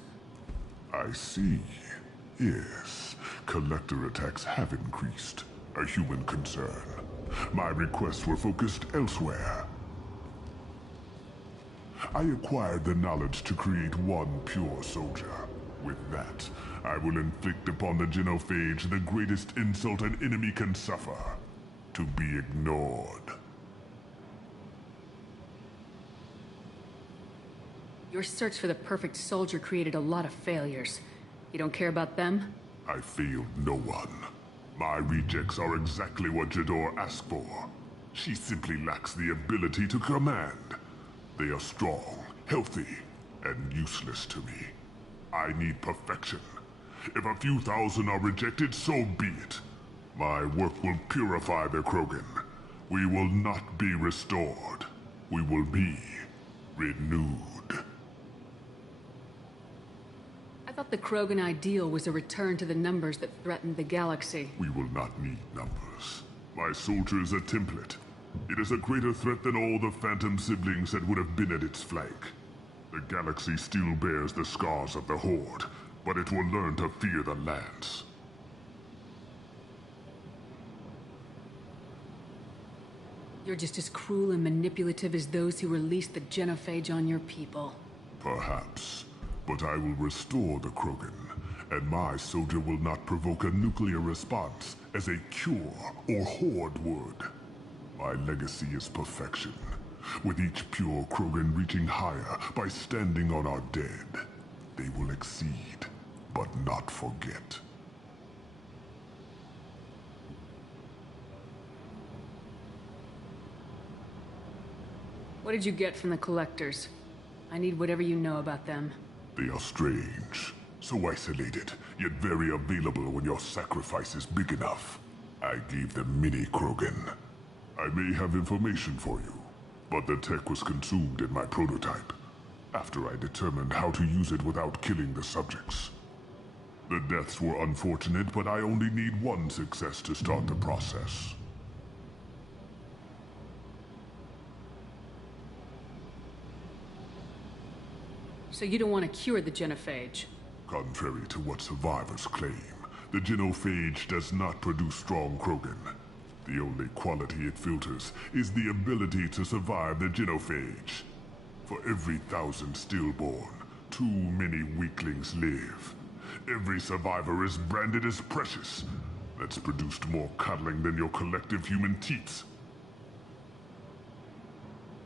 I see. Yes, collector attacks have increased. A human concern. My requests were focused elsewhere. I acquired the knowledge to create one pure soldier. With that, I will inflict upon the genophage the greatest insult an enemy can suffer. To be ignored. Your search for the perfect soldier created a lot of failures. You don't care about them? I failed no one. My rejects are exactly what Jedore asked for. She simply lacks the ability to command. They are strong, healthy, and useless to me. I need perfection. If a few thousand are rejected, so be it. My work will purify the Krogan. We will not be restored. We will be renewed. I thought the Krogan ideal was a return to the numbers that threatened the galaxy. We will not need numbers. My soldier is a template. It is a greater threat than all the Phantom siblings that would have been at its flank. The galaxy still bears the scars of the Horde, but it will learn to fear the Lance. You're just as cruel and manipulative as those who released the genophage on your people. Perhaps, but I will restore the Krogan, and my soldier will not provoke a nuclear response as a cure or Horde would. My legacy is perfection, with each pure Krogan reaching higher by standing on our dead. They will exceed, but not forget. What did you get from the Collectors? I need whatever you know about them. They are strange, so isolated, yet very available when your sacrifice is big enough. I gave them mini Krogan. I may have information for you, but the tech was consumed in my prototype, after I determined how to use it without killing the subjects. The deaths were unfortunate, but I only need one success to start the process. So you don't want to cure the genophage? Contrary to what survivors claim, the genophage does not produce strong Krogan. The only quality it filters is the ability to survive the genophage. For every 1,000 stillborn, too many weaklings live. Every survivor is branded as precious. That's produced more cuddling than your collective human teats.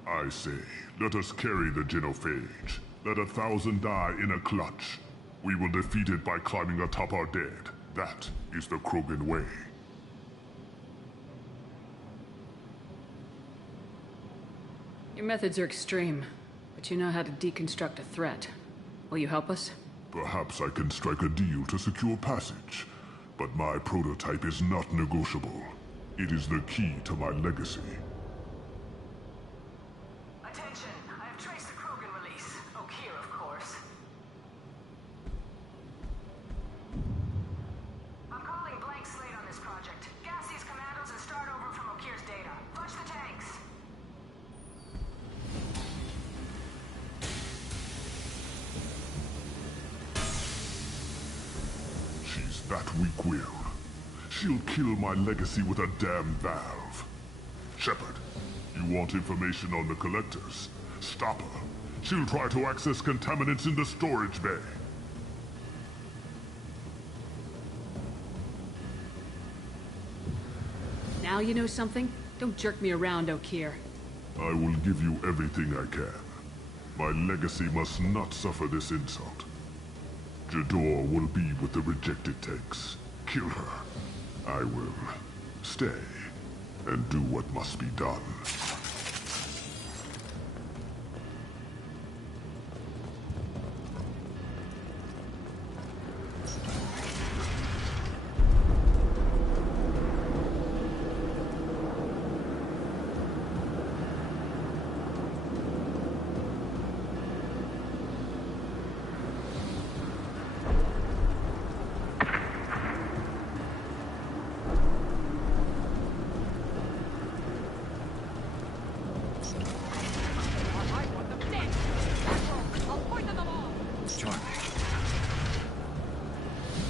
I say, let us carry the genophage. Let 1,000 die in a clutch. We will defeat it by climbing atop our dead. That is the Krogan way. Your methods are extreme, but you know how to deconstruct a threat. Will you help us? Perhaps I can strike a deal to secure passage, but my prototype is not negotiable. It is the key to my legacy. Attention! I have traced the Krogan release. Okeer, of course. I'm calling blank slate on this project. Gas these commandos and start over from Okeer's data. Flush the tanks! She's that weak-willed. She'll kill my legacy with a damn valve. Shepard, you want information on the Collectors? Stop her. She'll try to access contaminants in the storage bay. Now you know something? Don't jerk me around, Okeer. I will give you everything I can. My legacy must not suffer this insult. Jedore will be with the rejected tanks. Kill her. I will stay and do what must be done.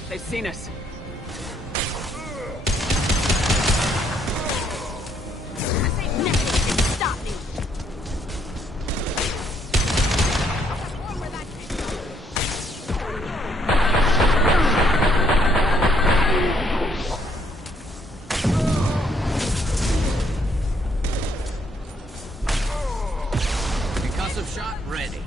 They've seen us. Concussive shot ready.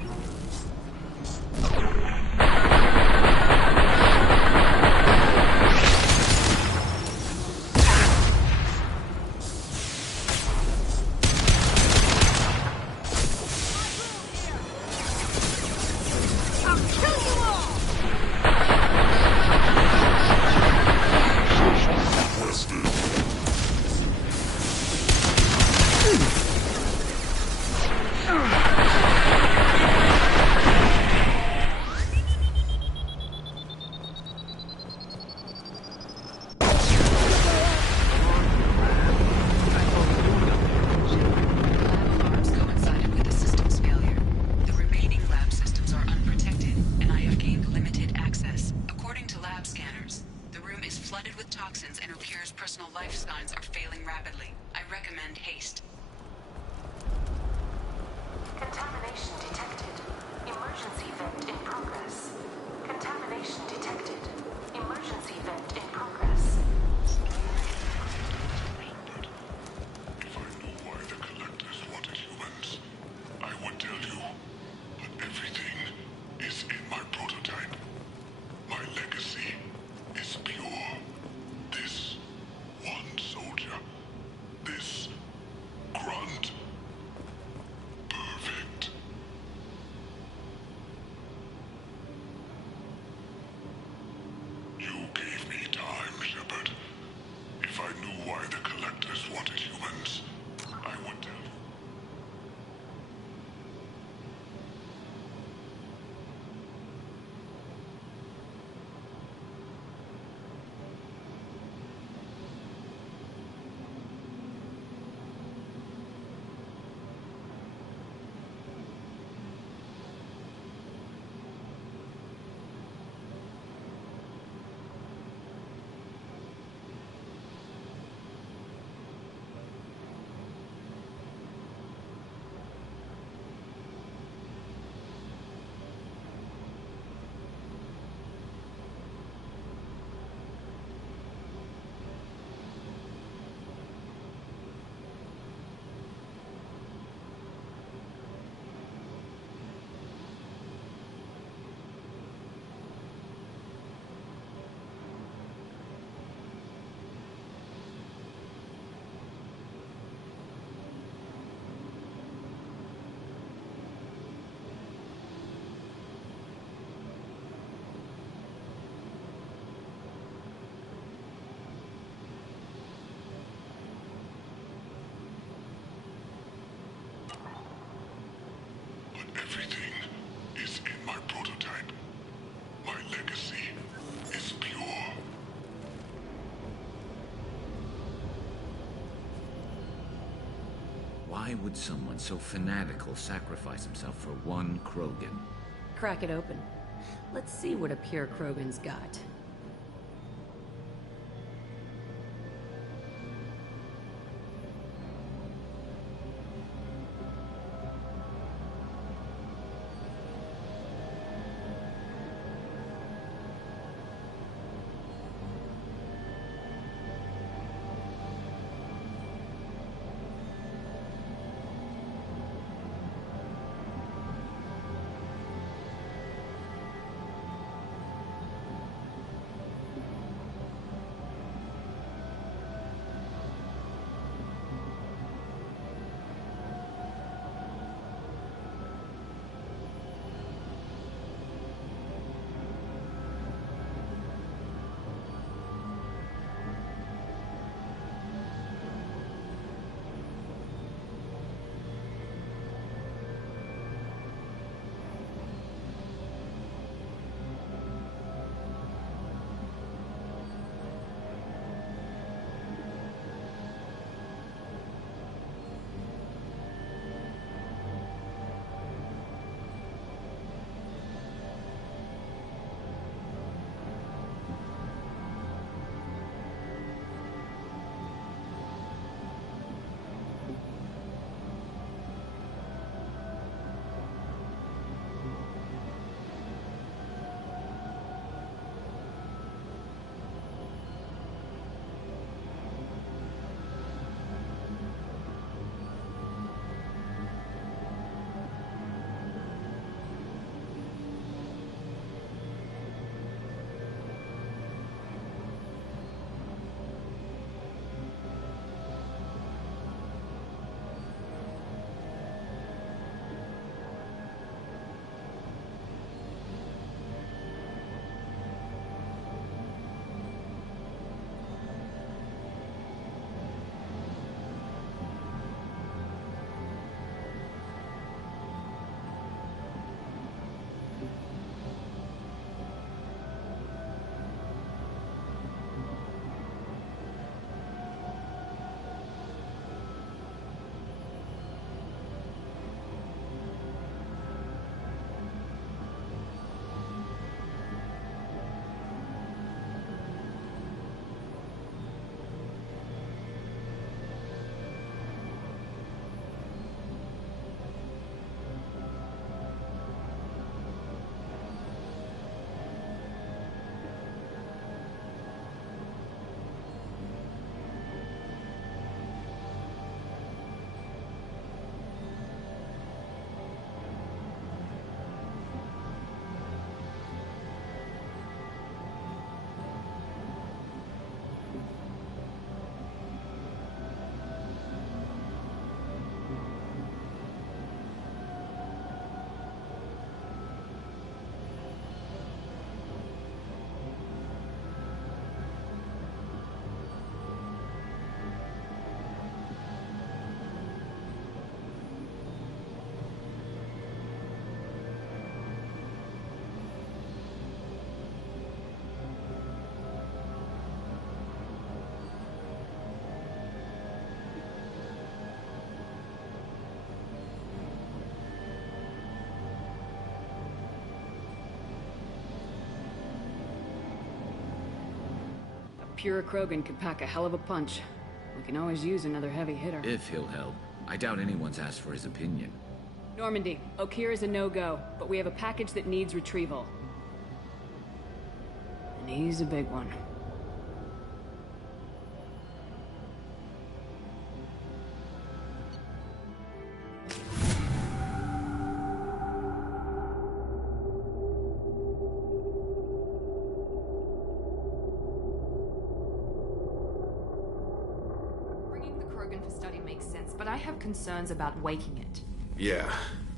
Contamination detected. Emergency vent in progress. Contamination detected. Emergency vent in progress. If I knew why the Collectors wanted humans, I would tell you. But everything is in my prototype. My legacy is pure. This one soldier. This grunt. Perfect. You gave me time, Shepard. If I knew why the Collectors wanted humans, I would tell you. But everything is in my prototype. My legacy is pure. Why would someone so fanatical sacrifice himself for one Krogan? Crack it open. Let's see what a pure Krogan's got. Pure Krogan could pack a hell of a punch. We can always use another heavy hitter. If he'll help. I doubt anyone's asked for his opinion. Normandy, Okeer is a no-go, but we have a package that needs retrieval. And he's a big one. But I have concerns about waking it. Yeah,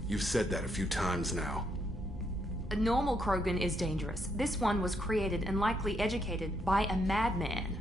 you've said that a few times now. A normal Krogan is dangerous. This one was created and likely educated by a madman.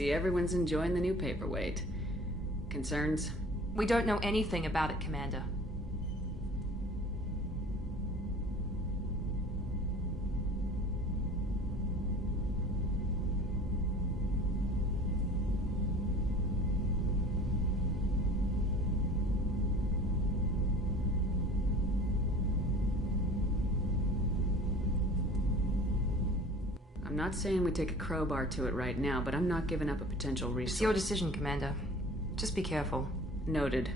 see everyone's enjoying the new paperweight. Concerns? We don't know anything about it, Commander. I'm not saying we take a crowbar to it right now, but I'm not giving up a potential resource. It's your decision, Commander. Just be careful. Noted.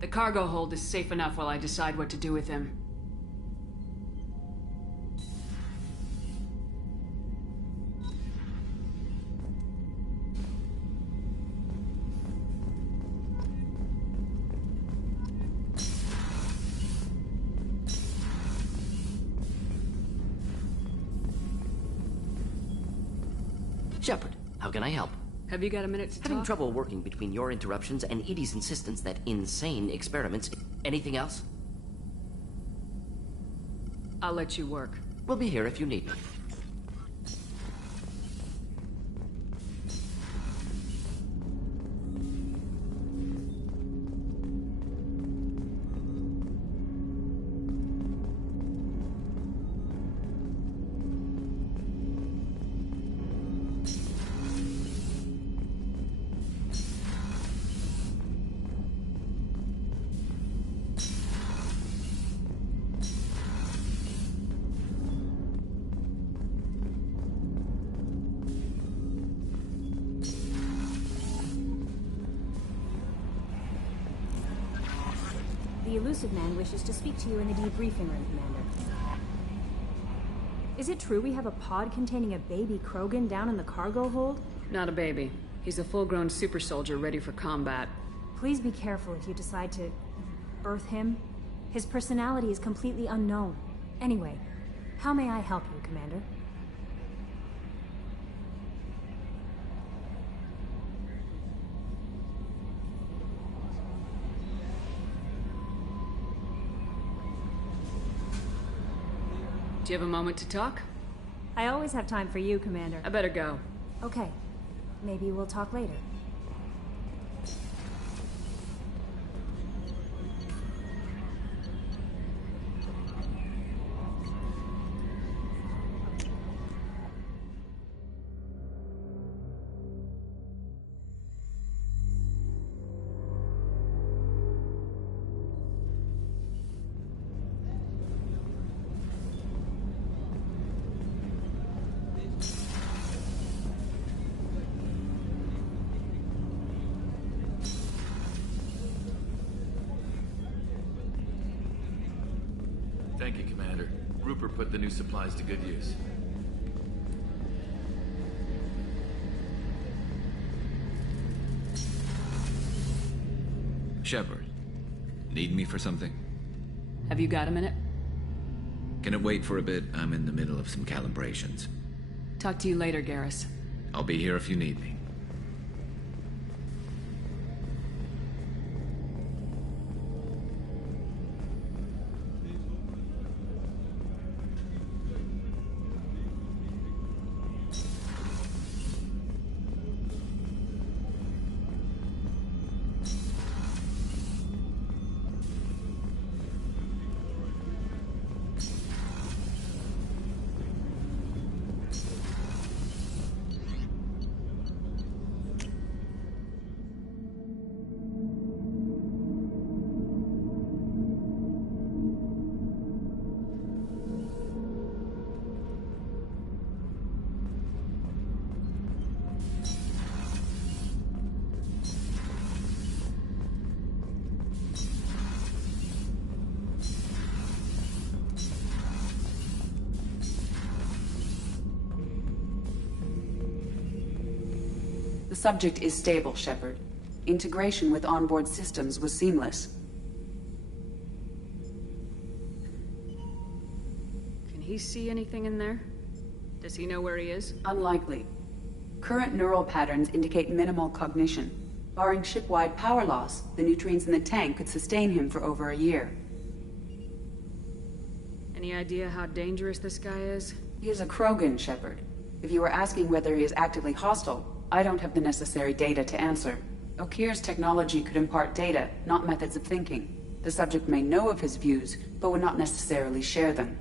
The cargo hold is safe enough while I decide what to do with him. Shepard, how can I help? Have you got a minute to Having talk? trouble working between your interruptions and Edie's insistence that insane experiments... Anything else? I'll let you work. We'll be here if you need me. The Elusive Man wishes to speak to you in the debriefing room, Commander. Is it true we have a pod containing a baby Krogan down in the cargo hold? Not a baby. He's a full-grown super soldier ready for combat. Please be careful if you decide to birth him. His personality is completely unknown. Anyway, how may I help you, Commander? Do you have a moment to talk? I always have time for you, Commander. I better go. Okay. Maybe we'll talk later. Thank you, Commander. Rupert put the new supplies to good use. Shepard, need me for something? Have you got a minute? Can it wait for a bit? I'm in the middle of some calibrations. Talk to you later, Garrus. I'll be here if you need me. The subject is stable, Shepard. Integration with onboard systems was seamless. Can he see anything in there? Does he know where he is? Unlikely. Current neural patterns indicate minimal cognition. Barring ship-wide power loss, the nutrients in the tank could sustain him for over a year. Any idea how dangerous this guy is? He is a Krogan, Shepard. If you were asking whether he is actively hostile, I don't have the necessary data to answer. Okeer's technology could impart data, not methods of thinking. The subject may know of his views, but would not necessarily share them.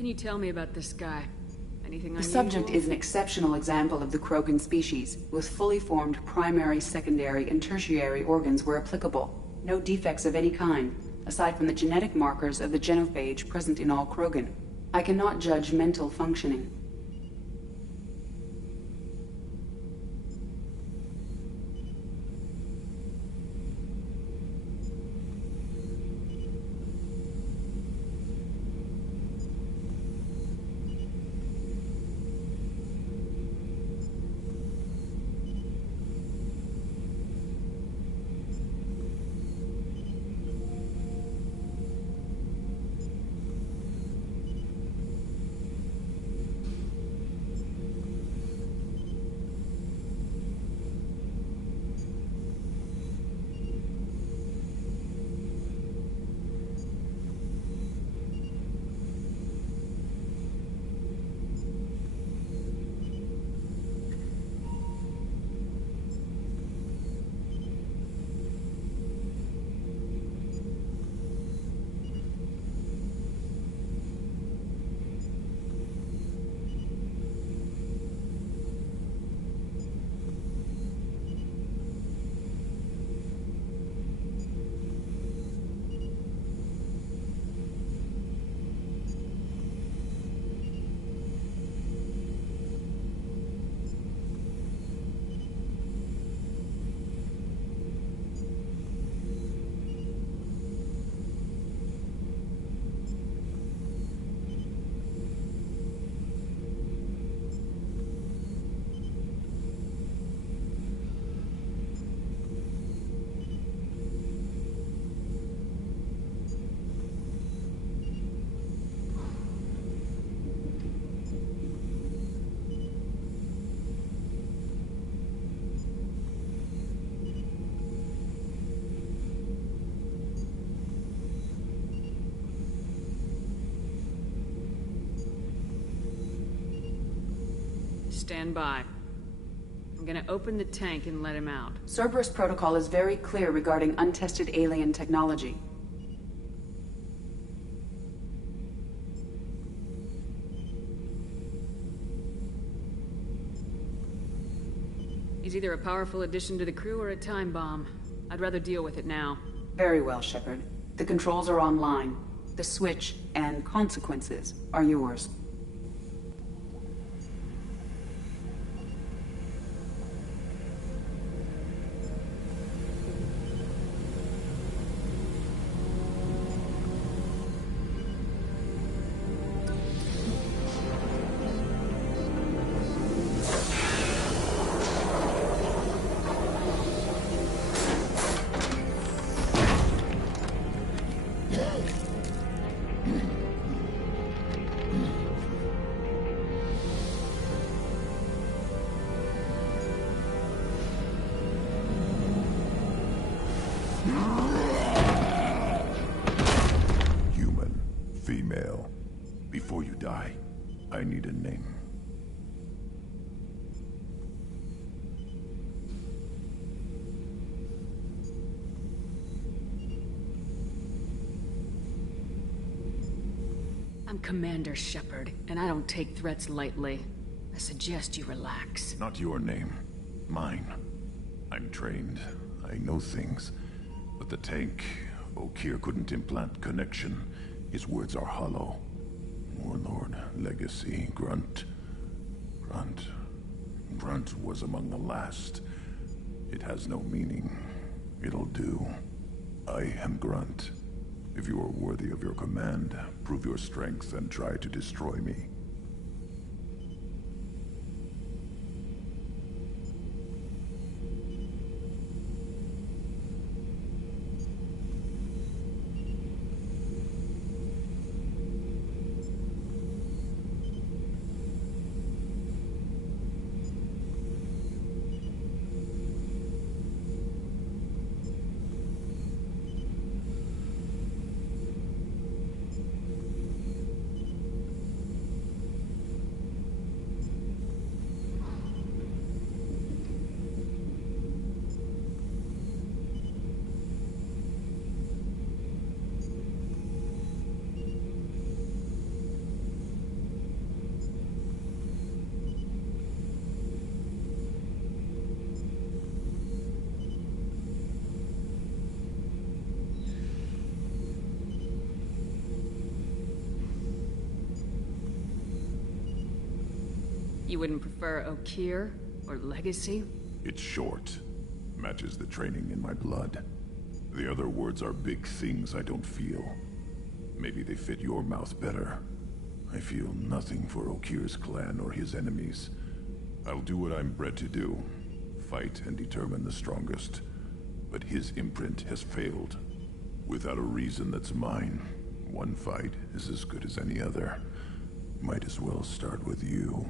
can you tell me about this guy? Anything The unusual? subject is an exceptional example of the Krogan species, with fully formed primary, secondary, and tertiary organs where applicable. No defects of any kind, aside from the genetic markers of the genophage present in all Krogan. I cannot judge mental functioning. Stand by. I'm gonna open the tank and let him out. Cerberus protocol is very clear regarding untested alien technology. He's either a powerful addition to the crew or a time bomb. I'd rather deal with it now. Very well, Shepard. The controls are online. The switch and consequences are yours. Human, female. Before you die, I need a name. I'm Commander Shepard, and I don't take threats lightly. I suggest you relax. Not your name. Mine. I'm trained. I know things. But the tank, Okeer couldn't implant connection. His words are hollow. Warlord, Legacy, Grunt. Grunt was among the last. It has no meaning. It'll do. I am Grunt. If you are worthy of your command, prove your strength and try to destroy me. You wouldn't prefer Okeer or Legacy? It's short. Matches the training in my blood. The other words are big things I don't feel. Maybe they fit your mouth better. I feel nothing for Okeer's clan or his enemies. I'll do what I'm bred to do. Fight and determine the strongest. But his imprint has failed. Without a reason that's mine, one fight is as good as any other. Might as well start with you.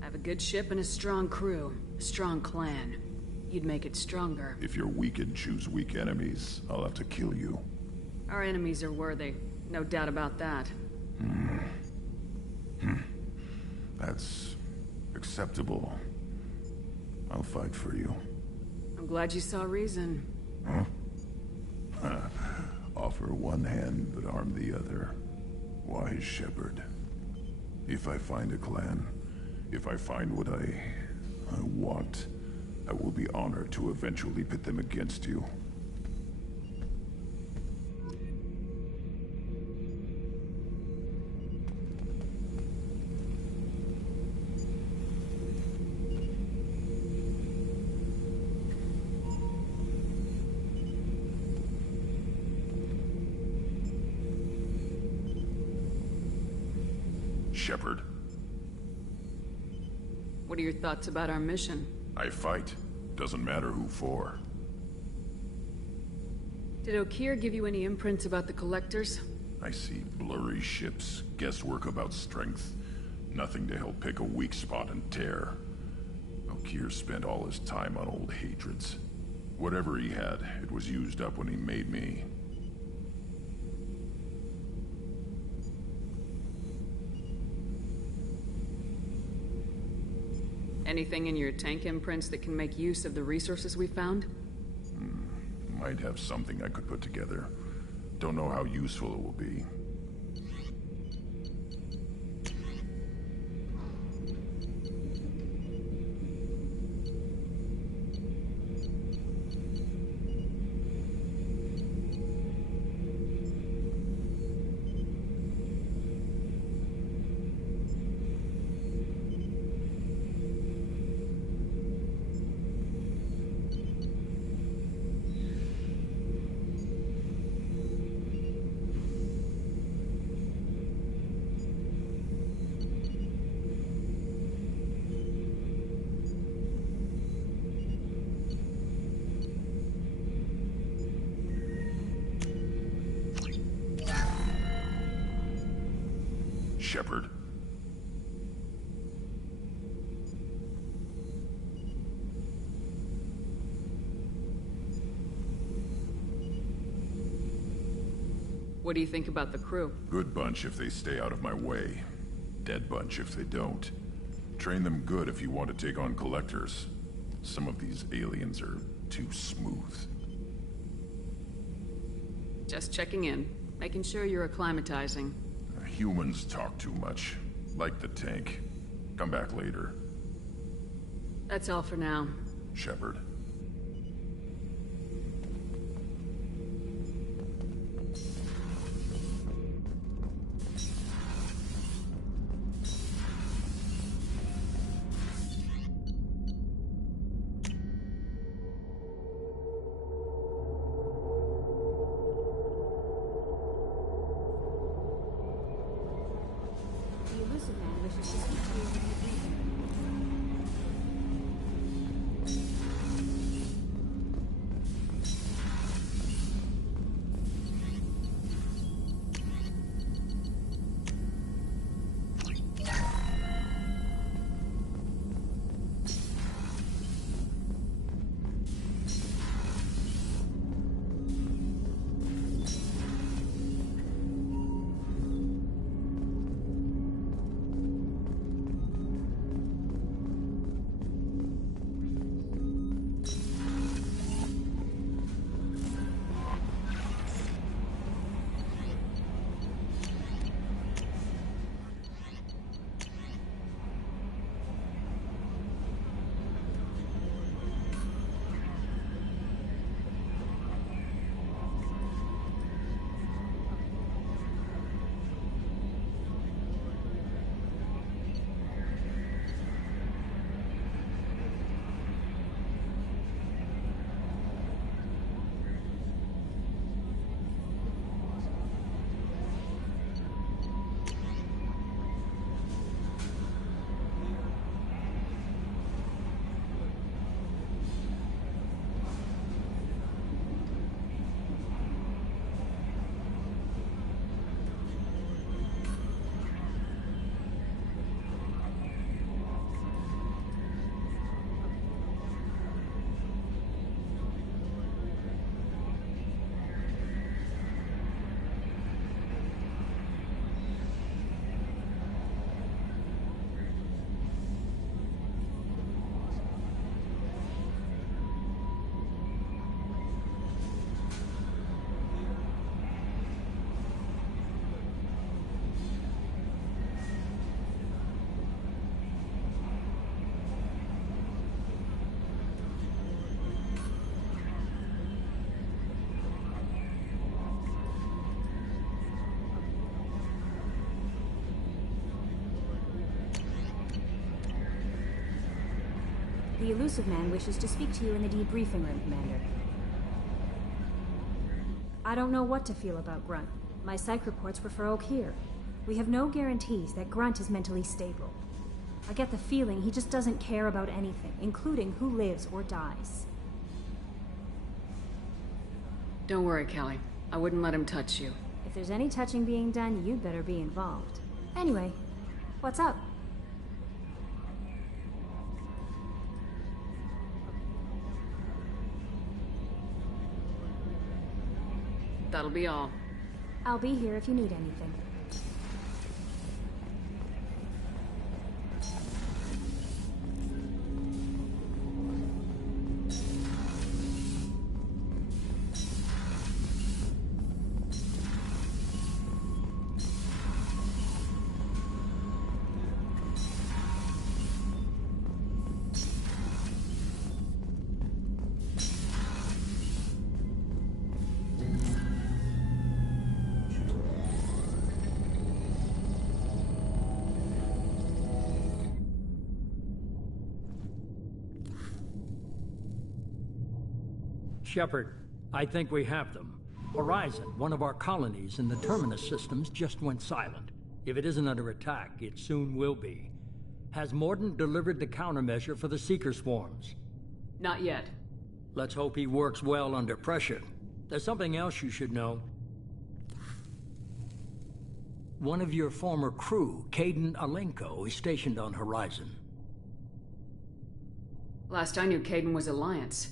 Have a good ship and a strong crew. A strong clan. You'd make it stronger. If you're weak and choose weak enemies, I'll have to kill you. Our enemies are worthy. No doubt about that. That's acceptable. I'll fight for you. I'm glad you saw reason. Huh? Offer one hand, but arm the other. Wise Shepard. If I find a clan, if I find what I want, I will be honored to eventually pit them against you. Shepard. What are your thoughts about our mission? I fight. Doesn't matter who for. Did Okeer give you any imprints about the Collectors? I see blurry ships, guesswork about strength. Nothing to help pick a weak spot and tear. Okeer spent all his time on old hatreds. Whatever he had, it was used up when he made me. Anything in your tank imprints that can make use of the resources we found? Might have something I could put together. Don't know how useful it will be. Shepard. What do you think about the crew? Good bunch if they stay out of my way. Dead bunch if they don't. Train them good if you want to take on Collectors. Some of these aliens are too smooth. Just checking in. Making sure you're acclimatizing. Humans talk too much. Like the tank. Come back later. That's all for now. Shepard. Elusive Man wishes to speak to you in the debriefing room, Commander. I don't know what to feel about Grunt. My psych reports were for Okeer. We have no guarantees that Grunt is mentally stable. I get the feeling he just doesn't care about anything, including who lives or dies. Don't worry, Callie. I wouldn't let him touch you. If there's any touching being done, you'd better be involved. Anyway, what's up? That'll be all. I'll be here if you need anything. Shepard, I think we have them. Horizon, one of our colonies in the Terminus systems, just went silent. If it isn't under attack, it soon will be. Has Mordin delivered the countermeasure for the Seeker swarms? Not yet. Let's hope he works well under pressure. There's something else you should know. One of your former crew, Kaidan Alenko, is stationed on Horizon. Last I knew, Kaidan was Alliance.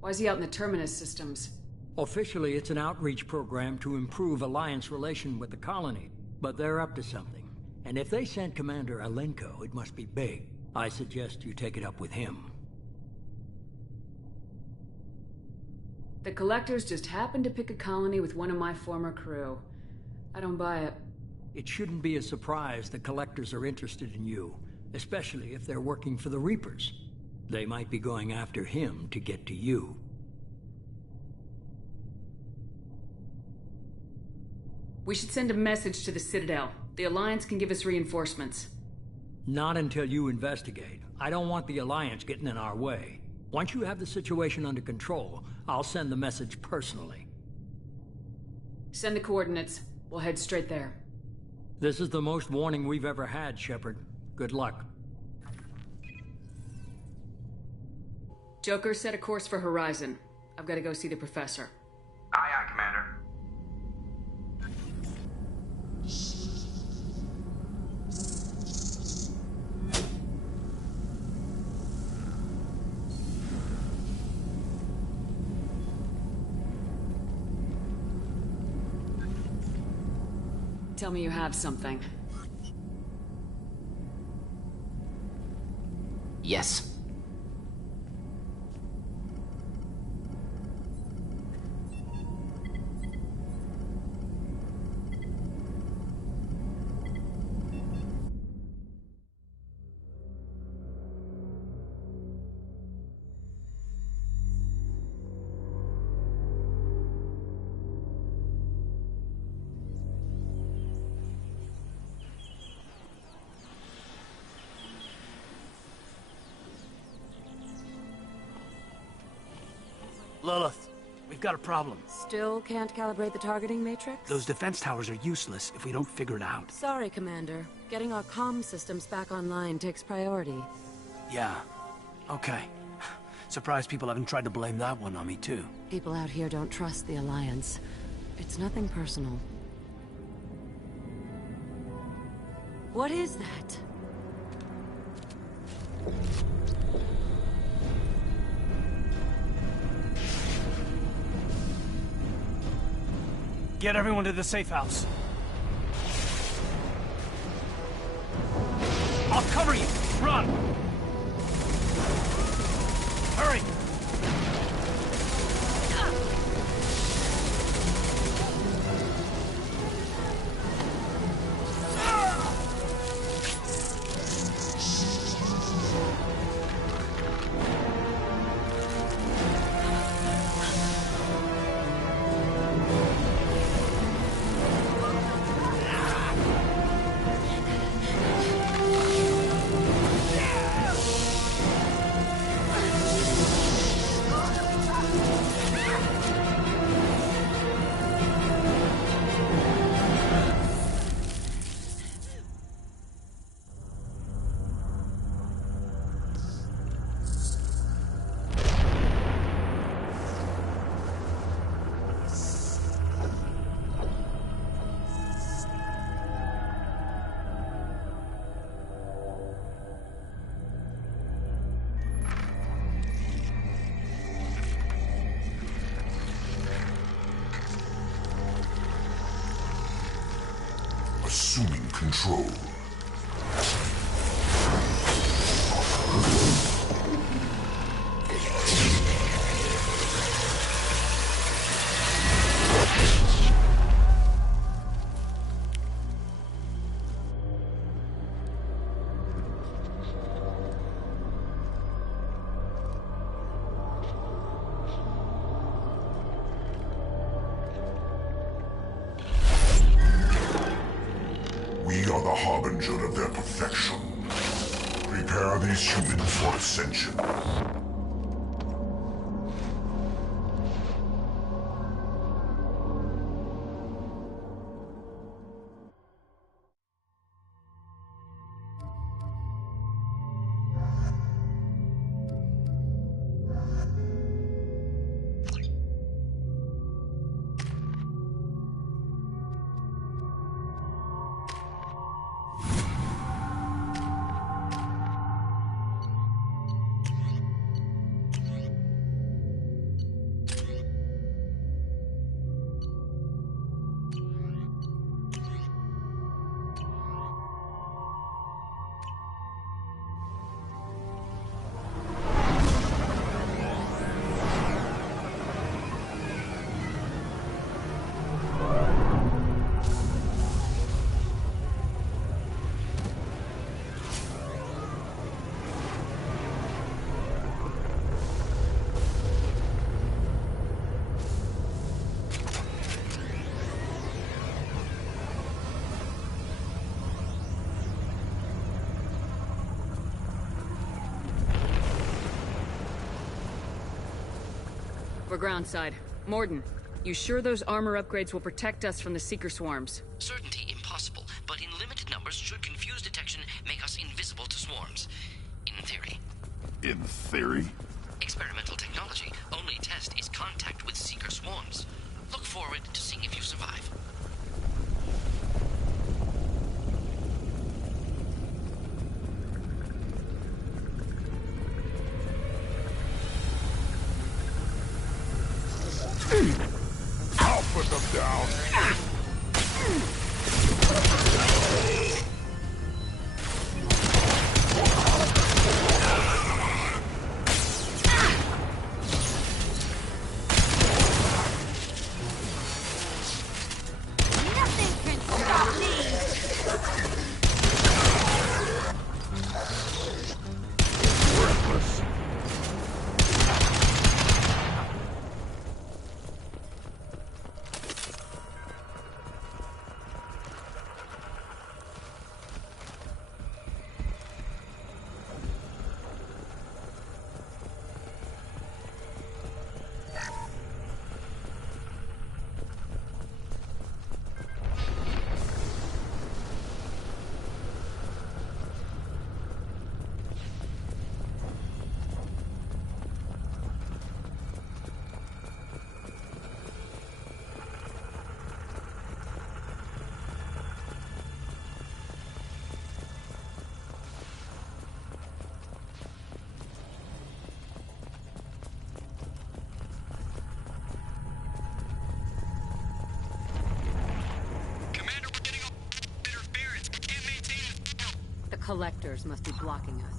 Why is he out in the Terminus systems? Officially, it's an outreach program to improve Alliance relation with the colony, but they're up to something. And if they sent Commander Alenko, it must be big. I suggest you take it up with him. The Collectors just happened to pick a colony with one of my former crew. I don't buy it. It shouldn't be a surprise the Collectors are interested in you, especially if they're working for the Reapers. They might be going after him to get to you. We should send a message to the Citadel. The Alliance can give us reinforcements. Not until you investigate. I don't want the Alliance getting in our way. Once you have the situation under control, I'll send the message personally. Send the coordinates. We'll head straight there. This is the most warning we've ever had, Shepard. Good luck. Joker, set a course for Horizon. I've got to go see the Professor. Aye, aye, Commander. Tell me you have something. Yes. Lilith, we've got a problem. Still can't calibrate the targeting matrix? Those defense towers are useless if we don't figure it out. Sorry, Commander. Getting our comm systems back online takes priority. Yeah. Okay. Surprised people haven't tried to blame that one on me, too. People out here don't trust the Alliance. It's nothing personal. What is that? Get everyone to the safe house. I'll cover you! Run! Hurry! assuming control. We are the harbinger of their perfection. Prepare these humans for ascension. We're groundside. Mordin, you sure those armor upgrades will protect us from the Seeker swarms? Certainty impossible, but in limited numbers should confuse detection make us invisible to swarms. In theory. In theory? Experimental technology. Only test is contact with Seeker swarms. Look forward to seeing if you survive. I'll put them down. Nothing can stop me! Worthless. The collectors must be blocking us.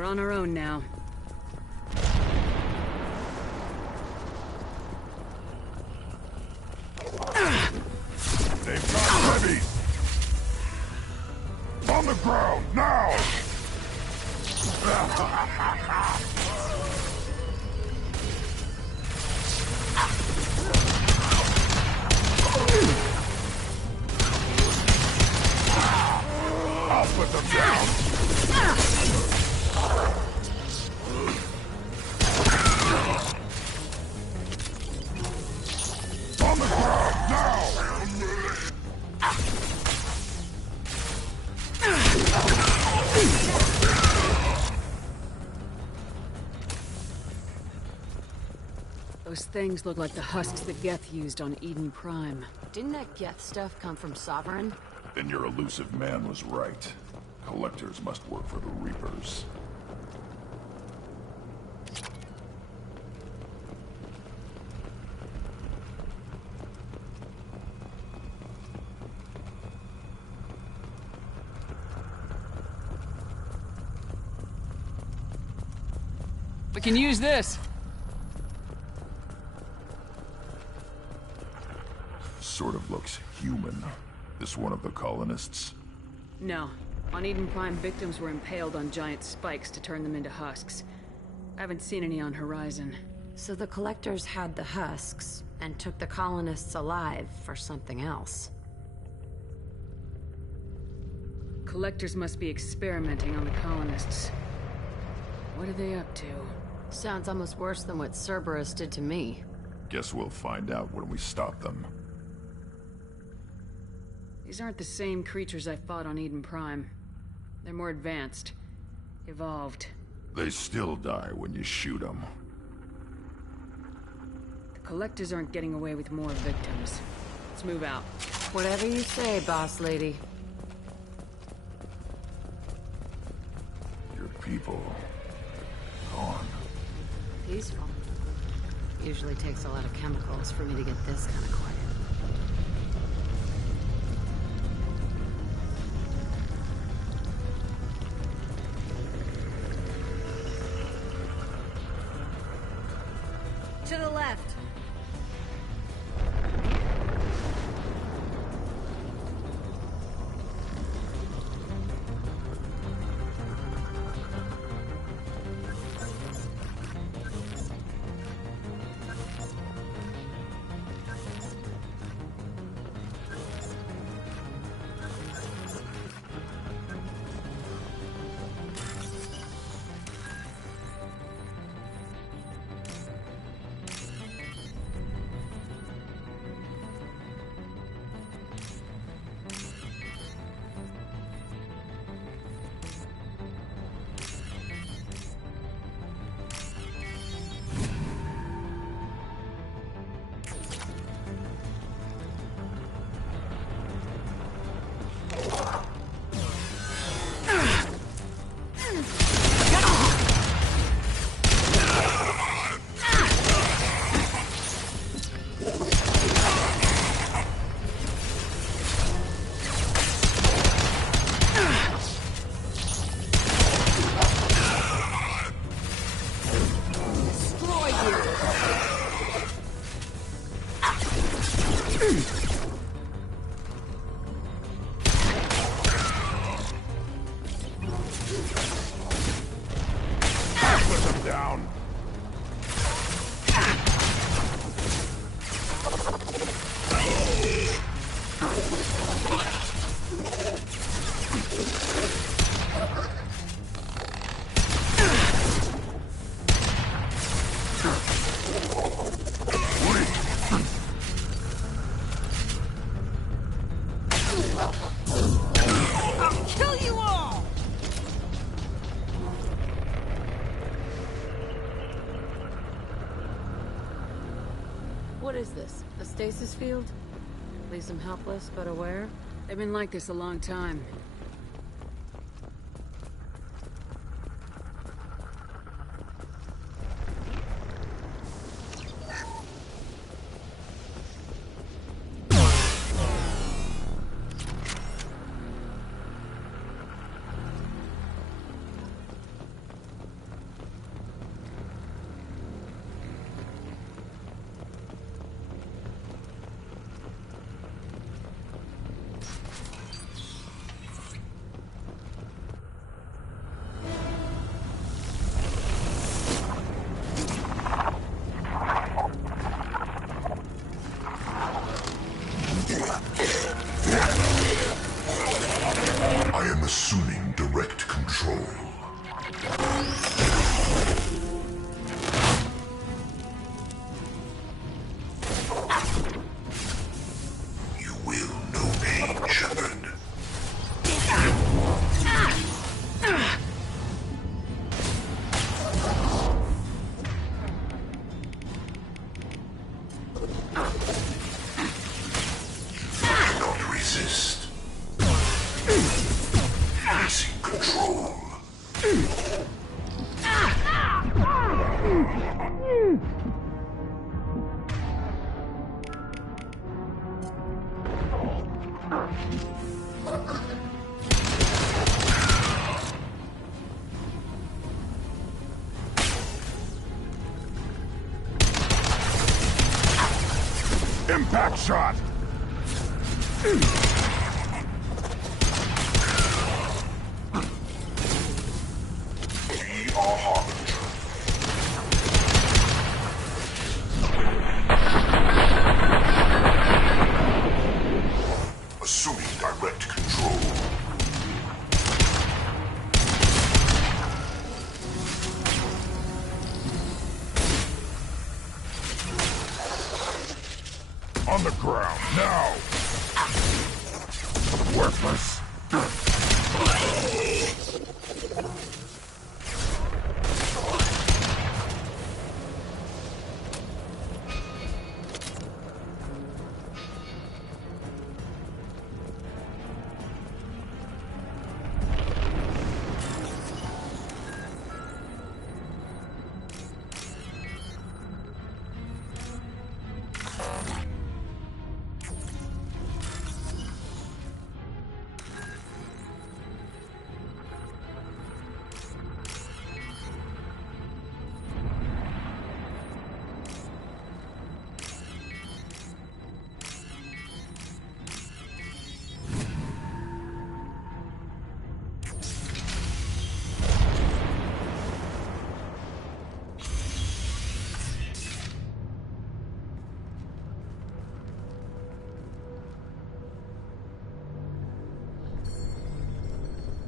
We're on our own now. They've got heavy! On the ground, now! I'll put them down! On the ground, now! Those things look like the husks that Geth used on Eden Prime. Didn't that Geth stuff come from Sovereign? Then your elusive man was right. Collectors must work for the Reapers. We can use this. Sort of looks human. This one of the colonists? No. On Eden Prime, victims were impaled on giant spikes to turn them into husks. I haven't seen any on Horizon. So the Collectors had the husks, and took the colonists alive for something else. Collectors must be experimenting on the colonists. What are they up to? Sounds almost worse than what Cerberus did to me. Guess we'll find out when we stop them. These aren't the same creatures I fought on Eden Prime. They're more advanced. Evolved. They still die when you shoot them. The Collectors aren't getting away with more victims. Let's move out. Whatever you say, boss lady. Your people... gone. Peaceful. Usually takes a lot of chemicals for me to get this kind of quiet. To the left. What is this? A stasis field? Leaves them helpless but aware? They've been like this a long time. Impact shot! Assuming direct control. On the ground, now! Worthless!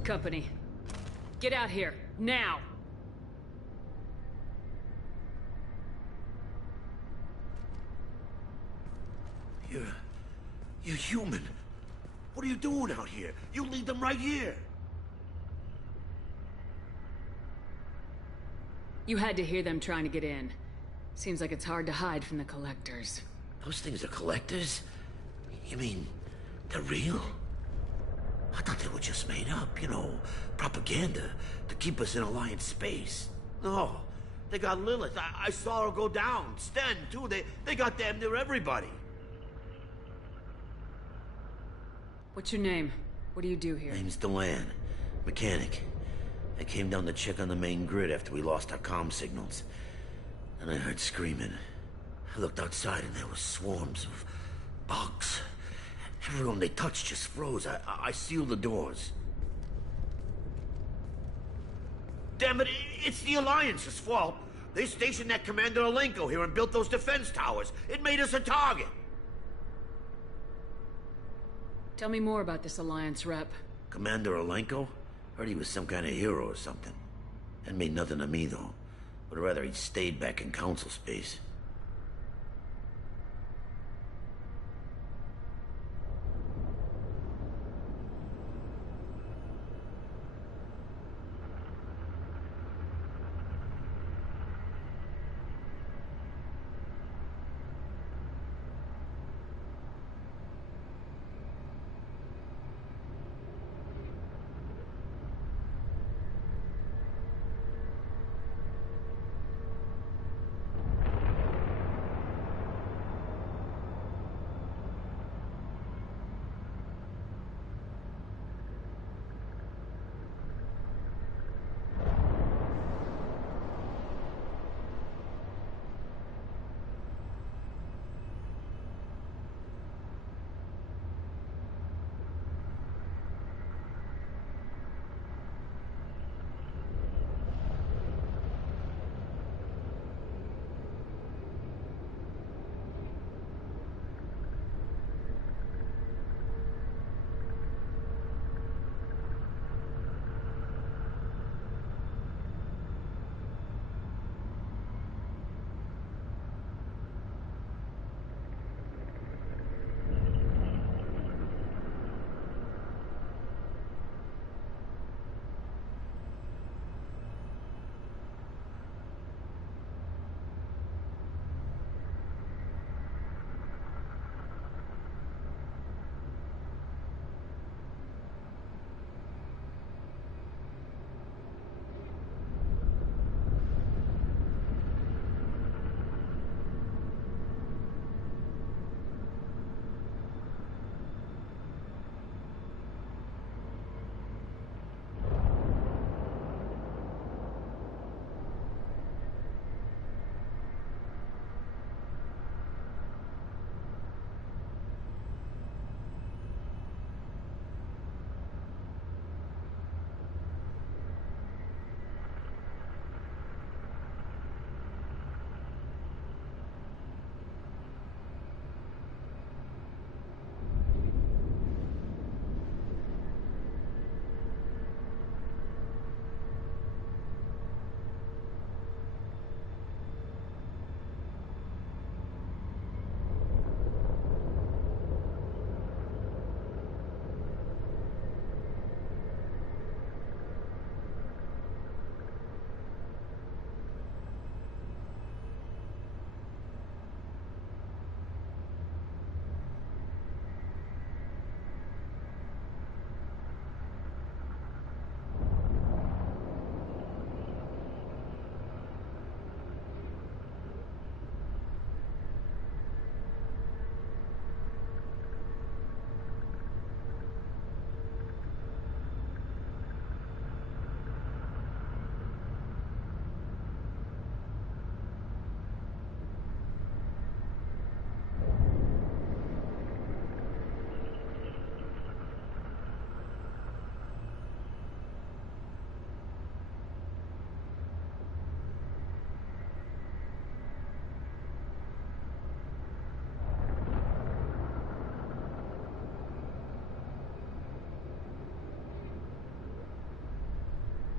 Company. Get out here, now! You're human. What are you doing out here? You lead them right here. You had to hear them trying to get in. Seems like it's hard to hide from the Collectors. Those things are collectors? You mean, they're real? I thought they were just made up, you know, propaganda to keep us in Alliance space. No, they got Lilith. I saw her go down. Sten, too. They got damn near everybody. What's your name? What do you do here? Name's Delan. Mechanic. I came down to check on the main grid after we lost our comm signals. And I heard screaming. I looked outside and there were swarms of bugs. Everyone they touched just froze. I sealed the doors. Damn it, it's the Alliance's fault. They stationed that Commander Alenko here and built those defense towers. It made us a target. Tell me more about this Alliance rep. Commander Alenko? Heard he was some kind of hero or something. That made nothing to me, though. Would rather he'd stayed back in Council space.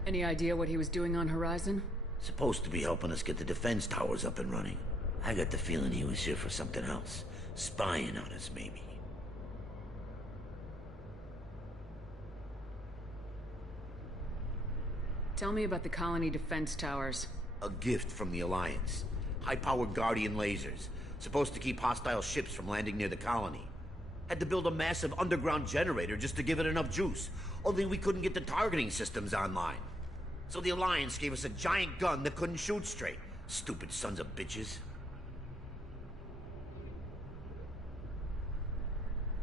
Any idea what he was doing on Horizon? Supposed to be helping us get the defense towers up and running. I got the feeling he was here for something else. Spying on us, maybe. Tell me about the colony defense towers. A gift from the Alliance. High-powered Guardian lasers. Supposed to keep hostile ships from landing near the colony. Had to build a massive underground generator just to give it enough juice. Only we couldn't get the targeting systems online. So the Alliance gave us a giant gun that couldn't shoot straight. Stupid sons of bitches.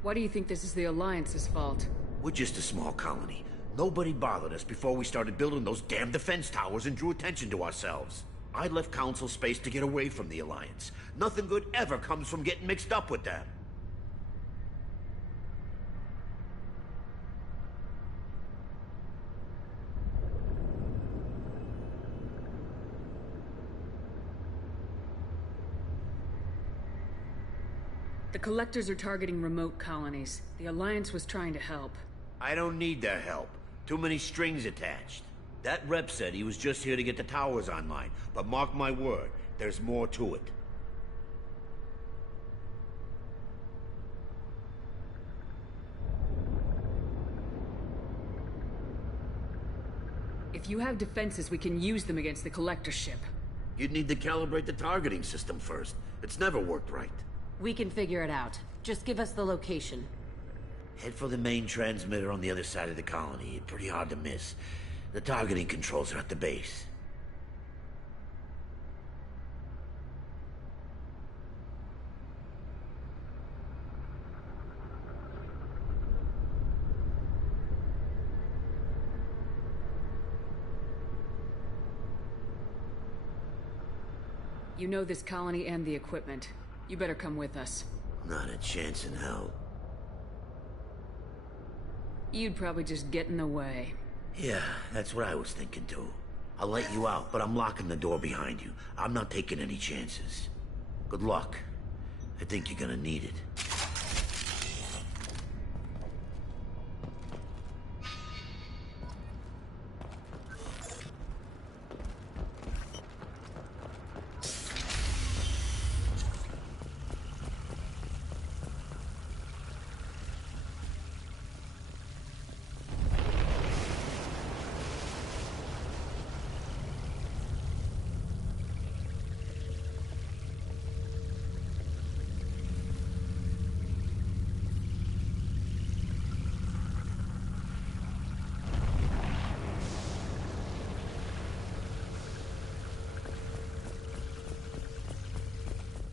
Why do you think this is the Alliance's fault? We're just a small colony. Nobody bothered us before we started building those damn defense towers and drew attention to ourselves. I left Council space to get away from the Alliance. Nothing good ever comes from getting mixed up with them. The Collectors are targeting remote colonies. The Alliance was trying to help. I don't need their help. Too many strings attached. That rep said he was just here to get the towers online, but mark my word, there's more to it. If you have defenses, we can use them against the Collector ship. You'd need to calibrate the targeting system first. It's never worked right. We can figure it out. Just give us the location. Head for the main transmitter on the other side of the colony. Pretty hard to miss. The targeting controls are at the base. You know this colony and the equipment. You better come with us. Not a chance in hell. You'd probably just get in the way. Yeah, that's what I was thinking too. I'll let you out, but I'm locking the door behind you. I'm not taking any chances. Good luck. I think you're gonna need it.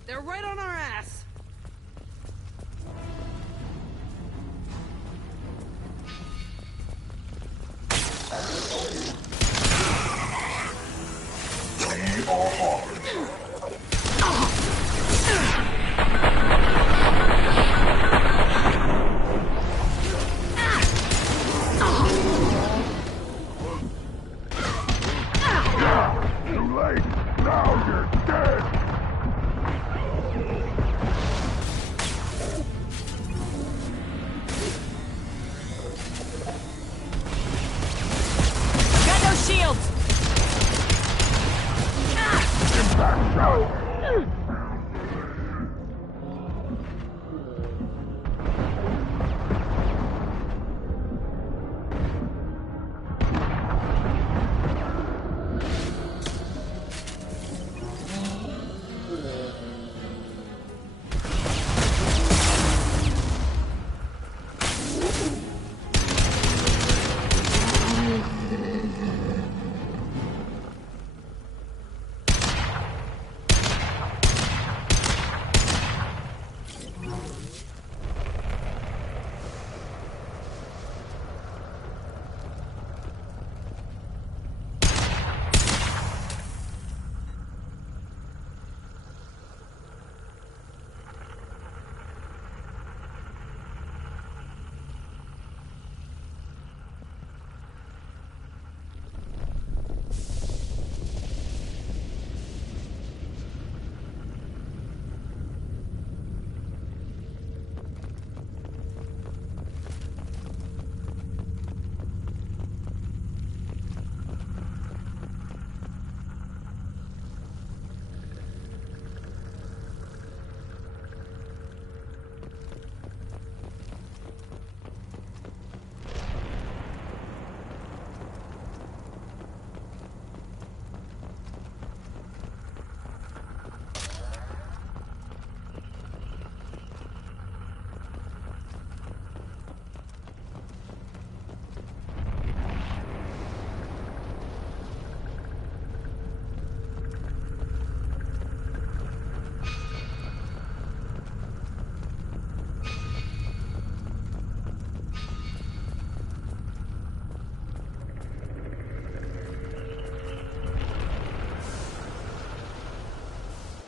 They're right on our ass! Too late! Now you're dead! Shields! Impact shot!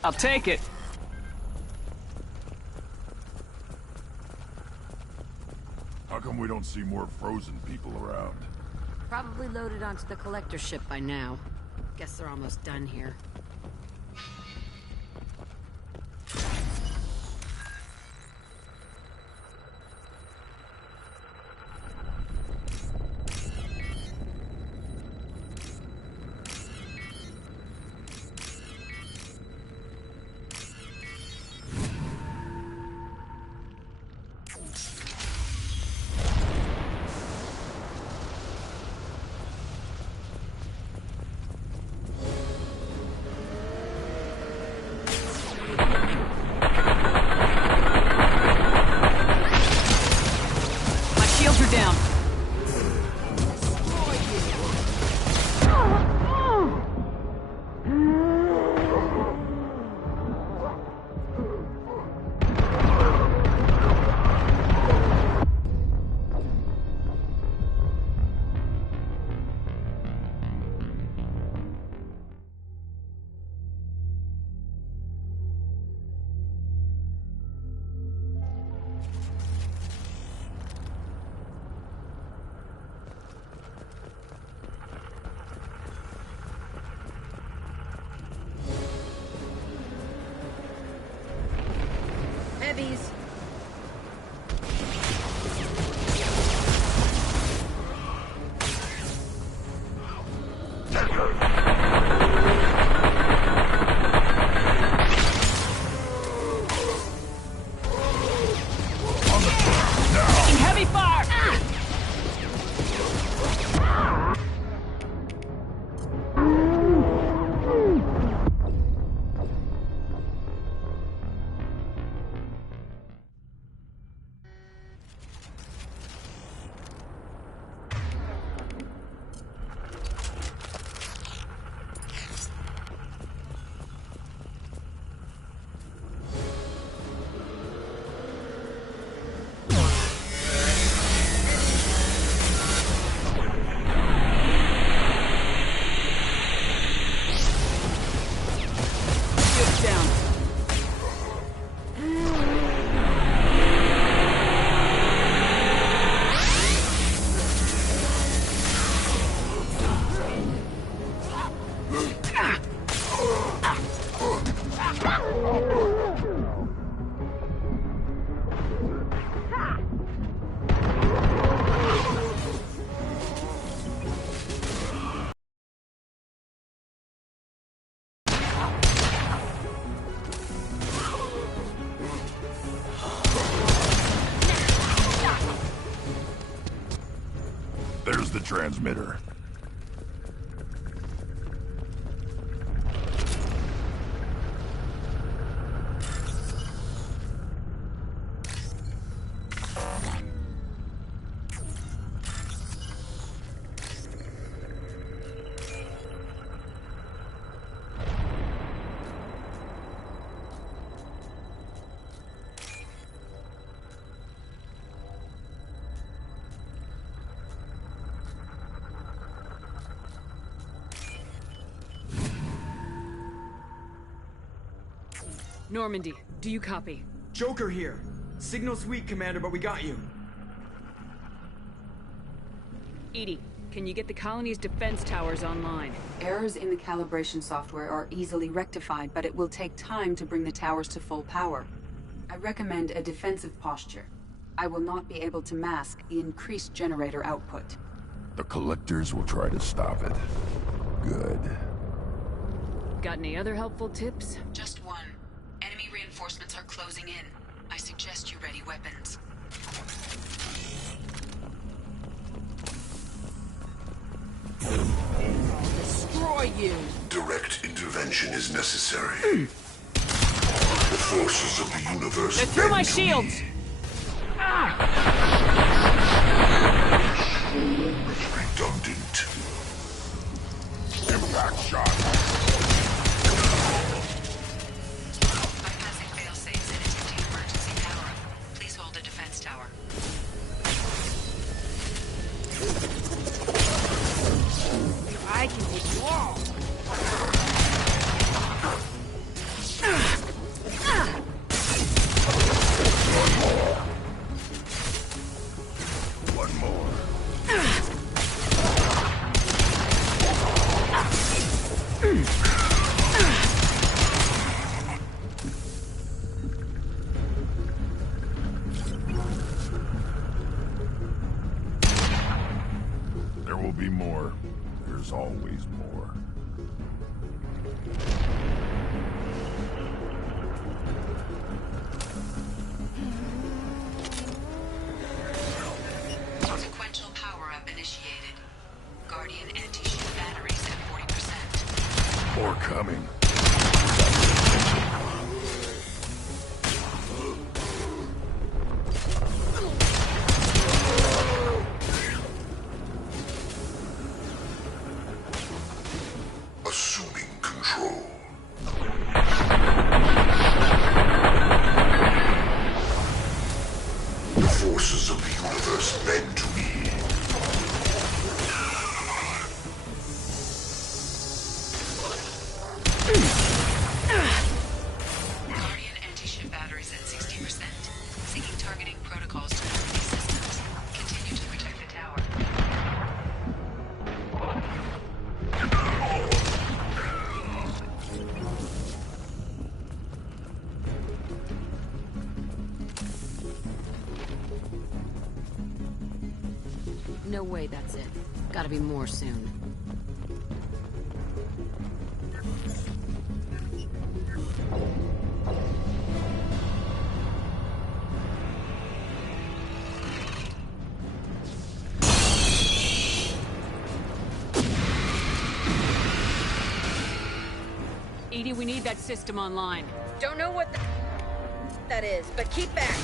I'll take it. How come we don't see more frozen people around? Probably loaded onto the collector ship by now. Guess they're almost done here. Heavies. Taking heavy fire! There's the transmitter. Normandy, do you copy? Joker here. Signal's weak, Commander, but we got you. EDI, can you get the colony's defense towers online? Errors in the calibration software are easily rectified, but it will take time to bring the towers to full power. I recommend a defensive posture. I will not be able to mask the increased generator output. The collectors will try to stop it. Good. Got any other helpful tips? Just one. Enemy reinforcements are closing in. I suggest you ready weapons. Destroy you! Direct intervention is necessary. The forces of the universe. They're through my shields! Redundant. Impact shot. Bypassing fail-safes and attempting emergency power-up. Please hold the defense tower. I can take you all! control. The forces of the universe bend to me. Guardian anti-ship batteries at 60%. Seeking targeting protocols to cover these systems. Continue to protect the tower. No way that's it. Gotta be more soon. Edie, we need that system online. Don't know what that is, but keep back.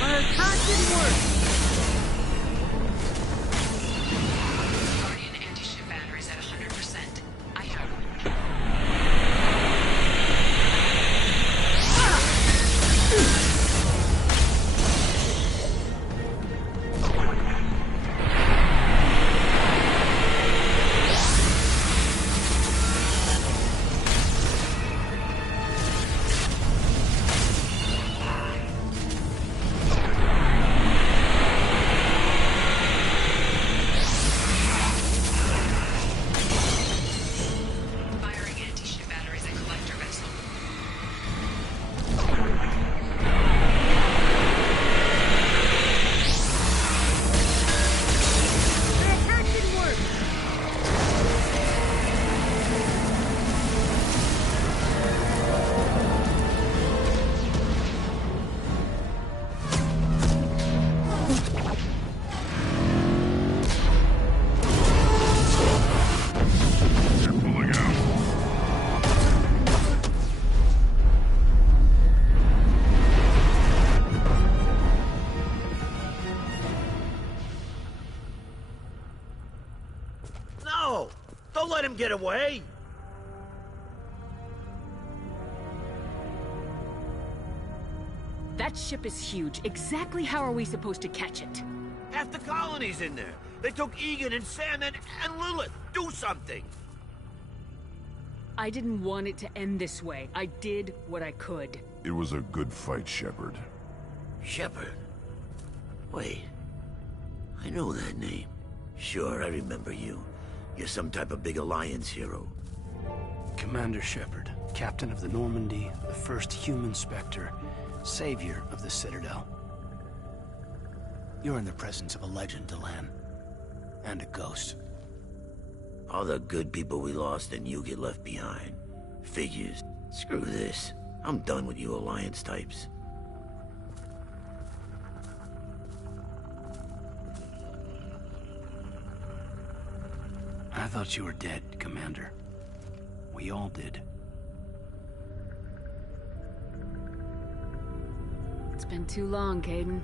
My attack didn't work. Guardian anti-ship batteries at 100%. I have them. Firing anti-ship batteries at collector vessel. My attack didn't work. No! Don't let him get away! That ship is huge. Exactly how are we supposed to catch it? Half the colony's in there. They took Egan and Sam and Lilith. Do something! I didn't want it to end this way. I did what I could. It was a good fight, Shepard. Shepard? Wait. I know that name. Sure, I remember you. You're some type of big Alliance hero. Commander Shepard, captain of the Normandy, the first human Spectre, savior of the Citadel. You're in the presence of a legend, Delan. And a ghost. All the good people we lost and you get left behind. Figures. Screw this. I'm done with you Alliance types. I thought you were dead, Commander. We all did. It's been too long, Kaidan.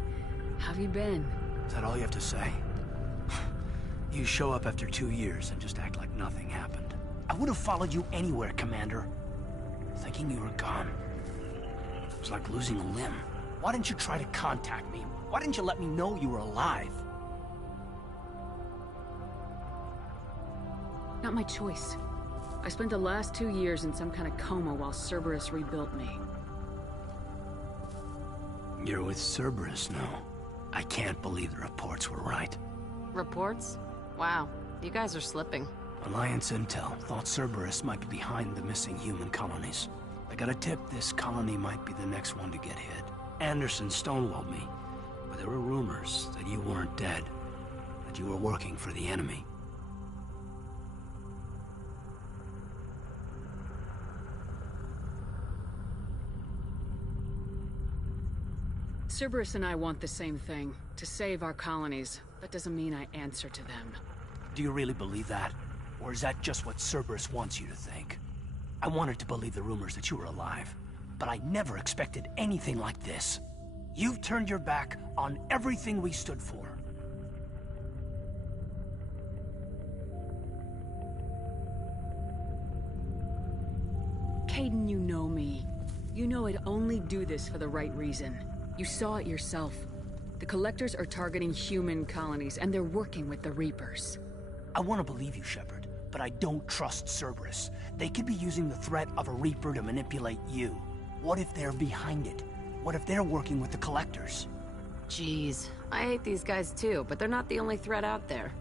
How have you been? Is that all you have to say? You show up after 2 years and just act like nothing happened. I would have followed you anywhere, Commander. Thinking you were gone. It was like losing a limb. Why didn't you try to contact me? Why didn't you let me know you were alive? Not my choice. I spent the last 2 years in some kind of coma while Cerberus rebuilt me. You're with Cerberus now. I can't believe the reports were right. Reports? Wow, you guys are slipping. Alliance intel thought Cerberus might be behind the missing human colonies. I got a tip this colony might be the next one to get hit. Anderson stonewalled me, but there were rumors that you weren't dead, that you were working for the enemy. Cerberus and I want the same thing, to save our colonies. That doesn't mean I answer to them. Do you really believe that? Or is that just what Cerberus wants you to think? I wanted to believe the rumors that you were alive, but I never expected anything like this. You've turned your back on everything we stood for. Kaidan, you know me. You know I'd only do this for the right reason. You saw it yourself. The Collectors are targeting human colonies, and they're working with the Reapers. I want to believe you, Shepard, but I don't trust Cerberus. They could be using the threat of a Reaper to manipulate you. What if they're behind it? What if they're working with the Collectors? Jeez, I hate these guys too, but they're not the only threat out there.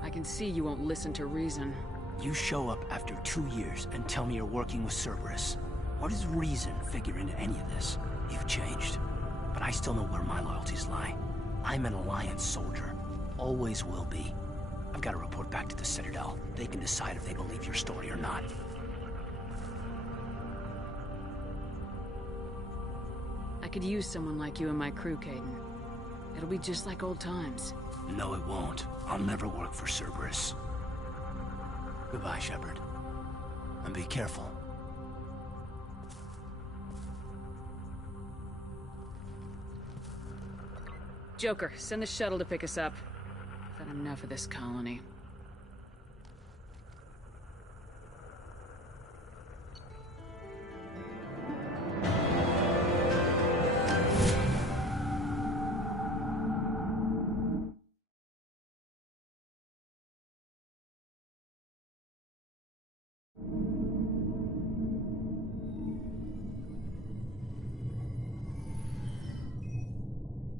I can see you won't listen to reason. You show up after 2 years and tell me you're working with Cerberus. What does reason figure into any of this? You've changed, but I still know where my loyalties lie. I'm an Alliance soldier. Always will be. I've got to report back to the Citadel. They can decide if they believe your story or not. I could use someone like you in my crew, Kaidan. It'll be just like old times. No, it won't. I'll never work for Cerberus. Goodbye, Shepard. And be careful. Joker, send the shuttle to pick us up. I've had enough of this colony.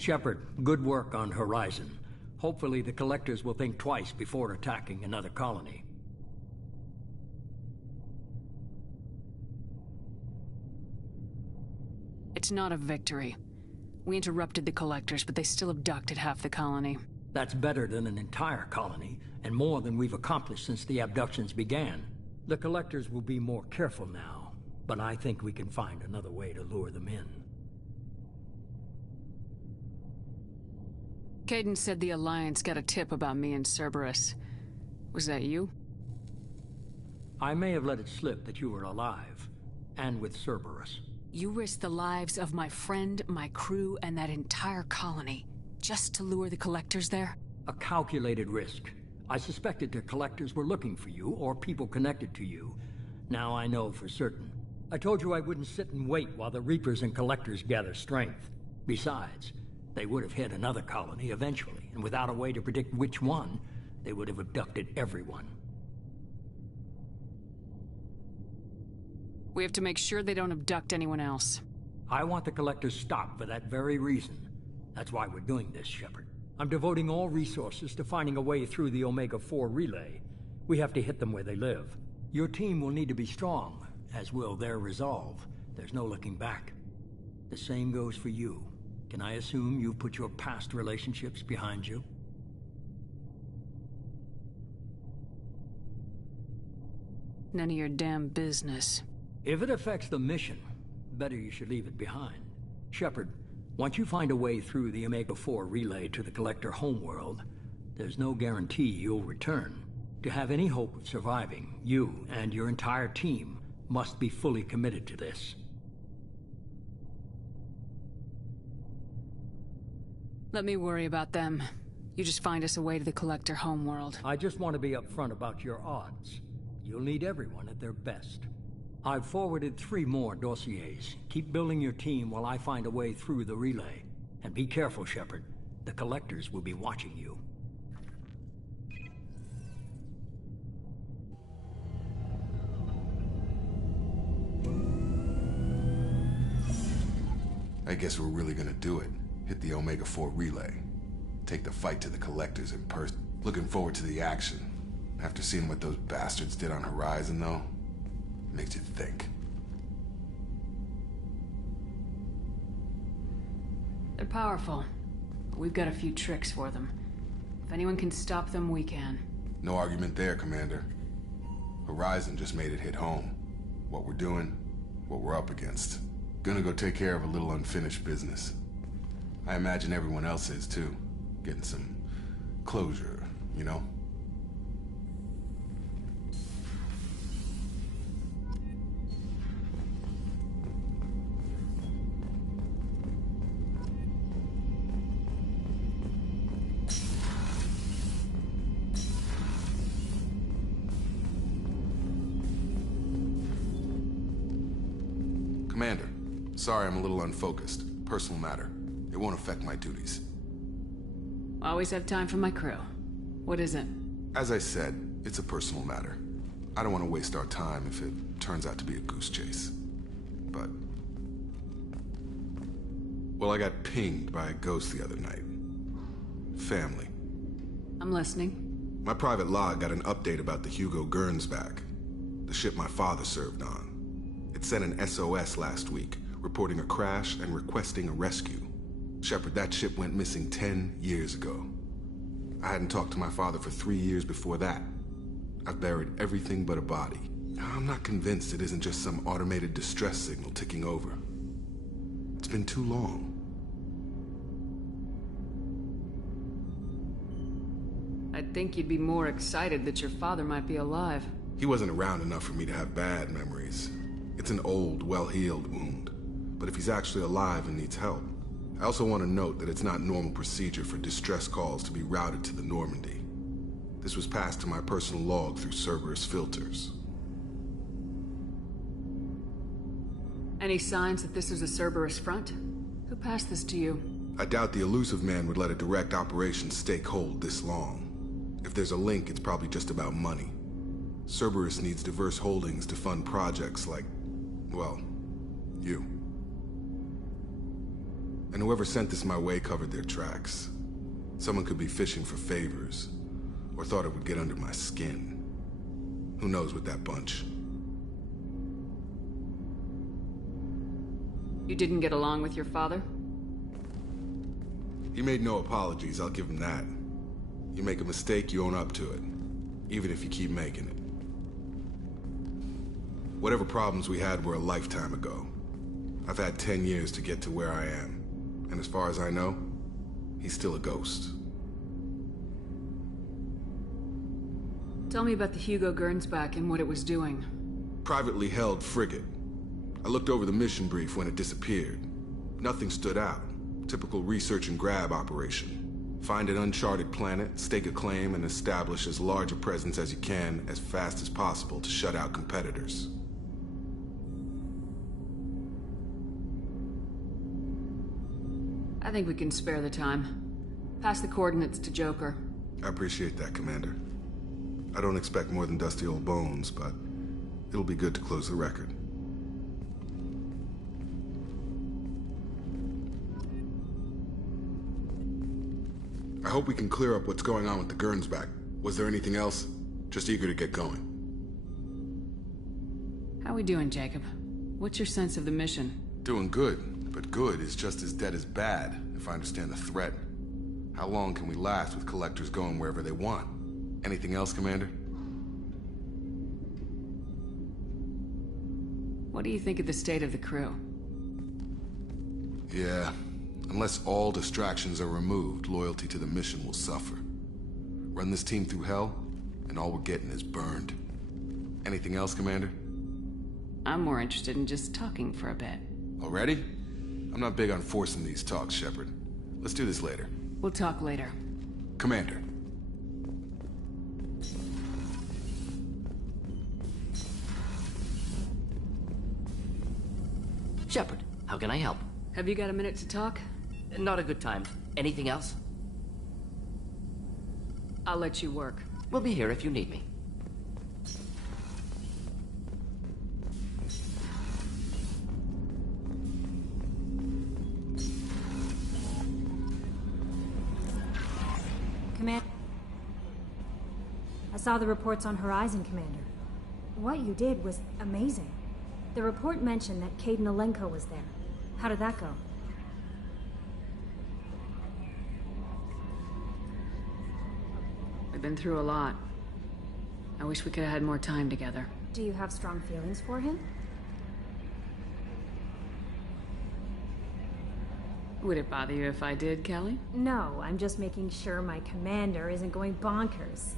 Shepard, good work on Horizon. Hopefully the Collectors will think twice before attacking another colony. It's not a victory. We interrupted the Collectors, but they still abducted half the colony. That's better than an entire colony, and more than we've accomplished since the abductions began. The Collectors will be more careful now, but I think we can find another way to lure them in. Kaidan said the Alliance got a tip about me and Cerberus. Was that you? I may have let it slip that you were alive, and with Cerberus. You risked the lives of my friend, my crew, and that entire colony, just to lure the Collectors there? A calculated risk. I suspected the Collectors were looking for you, or people connected to you. Now I know for certain. I told you I wouldn't sit and wait while the Reapers and Collectors gather strength. Besides, they would have hit another colony eventually, and without a way to predict which one, they would have abducted everyone. We have to make sure they don't abduct anyone else. I want the Collectors stopped for that very reason. That's why we're doing this, Shepard. I'm devoting all resources to finding a way through the Omega-4 relay. We have to hit them where they live. Your team will need to be strong, as will their resolve. There's no looking back. The same goes for you. Can I assume you've put your past relationships behind you? None of your damn business. If it affects the mission, better you should leave it behind. Shepard, once you find a way through the Omega-4 relay to the Collector homeworld, there's no guarantee you'll return. To have any hope of surviving, you and your entire team must be fully committed to this. Let me worry about them. You just find us a way to the Collector homeworld. I just want to be upfront about your odds. You'll need everyone at their best. I've forwarded 3 more dossiers. Keep building your team while I find a way through the relay. And be careful, Shepard. The Collectors will be watching you. I guess we're really gonna do it. Hit the Omega-4 relay. Take the fight to the Collectors in person. Looking forward to the action. After seeing what those bastards did on Horizon, though, makes you think. They're powerful, but we've got a few tricks for them. If anyone can stop them, we can. No argument there, Commander. Horizon just made it hit home. What we're doing, what we're up against. Gonna go take care of a little unfinished business. I imagine everyone else is, too. Getting some closure, you know? Sorry, I'm a little unfocused. Personal matter. It won't affect my duties. Always have time for my crew. What is it? As I said, it's a personal matter. I don't want to waste our time if it turns out to be a goose chase. But... well, I got pinged by a ghost the other night. Family. I'm listening. My private log got an update about the Hugo Gernsback, the ship my father served on. It sent an SOS last week, reporting a crash and requesting a rescue. Shepard, that ship went missing 10 years ago. I hadn't talked to my father for 3 years before that. I've buried everything but a body. I'm not convinced it isn't just some automated distress signal ticking over. It's been too long. I'd think you'd be more excited that your father might be alive. He wasn't around enough for me to have bad memories. It's an old, well-healed wound. But if he's actually alive and needs help, I also want to note that it's not normal procedure for distress calls to be routed to the Normandy. This was passed to my personal log through Cerberus filters. Any signs that this is a Cerberus front? Who passed this to you? I doubt the Elusive Man would let a direct operation stake hold this long. If there's a link, it's probably just about money. Cerberus needs diverse holdings to fund projects like, well, you. And whoever sent this my way covered their tracks. Someone could be fishing for favors, or thought it would get under my skin. Who knows with that bunch? You didn't get along with your father? He made no apologies, I'll give him that. You make a mistake, you own up to it. Even if you keep making it. Whatever problems we had were a lifetime ago. I've had 10 years to get to where I am. And as far as I know, he's still a ghost. Tell me about the Hugo Gernsback and what it was doing. Privately held frigate. I looked over the mission brief when it disappeared. Nothing stood out. Typical research and grab operation. Find an uncharted planet, stake a claim, and establish as large a presence as you can as fast as possible to shut out competitors. I think we can spare the time. Pass the coordinates to Joker. I appreciate that, Commander. I don't expect more than dusty old bones, but it'll be good to close the record. I hope we can clear up what's going on with the Gernsback. Was there anything else? Just eager to get going. How we doing, Jacob? What's your sense of the mission? Doing good, but good is just as dead as bad, if I understand the threat. How long can we last with collectors going wherever they want? Anything else, Commander? What do you think of the state of the crew? Yeah. Unless all distractions are removed, loyalty to the mission will suffer. Run this team through hell, and all we're getting is burned. Anything else, Commander? I'm more interested in just talking for a bit. Already? I'm not big on forcing these talks, Shepard. Let's do this later. We'll talk later. Commander. Shepard, how can I help? Have you got a minute to talk? Not a good time. Anything else? I'll let you work. We'll be here if you need me. Command... I saw the reports on Horizon, Commander. What you did was amazing. The report mentioned that Kaidan Alenko was there. How did that go? We've been through a lot. I wish we could have had more time together. Do you have strong feelings for him? Would it bother you if I did, Kelly? No, I'm just making sure my commander isn't going bonkers.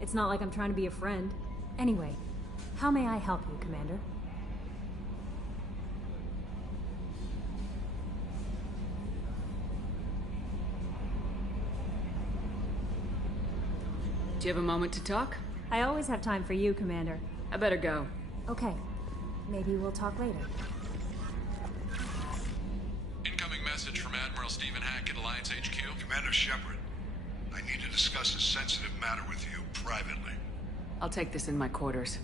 It's not like I'm trying to be a friend. Anyway, how may I help you, Commander? Do you have a moment to talk? I always have time for you, Commander. I better go. Okay. Maybe we'll talk later. Stephen Hackett, Alliance HQ. Commander Shepard, I need to discuss a sensitive matter with you privately. I'll take this in my quarters.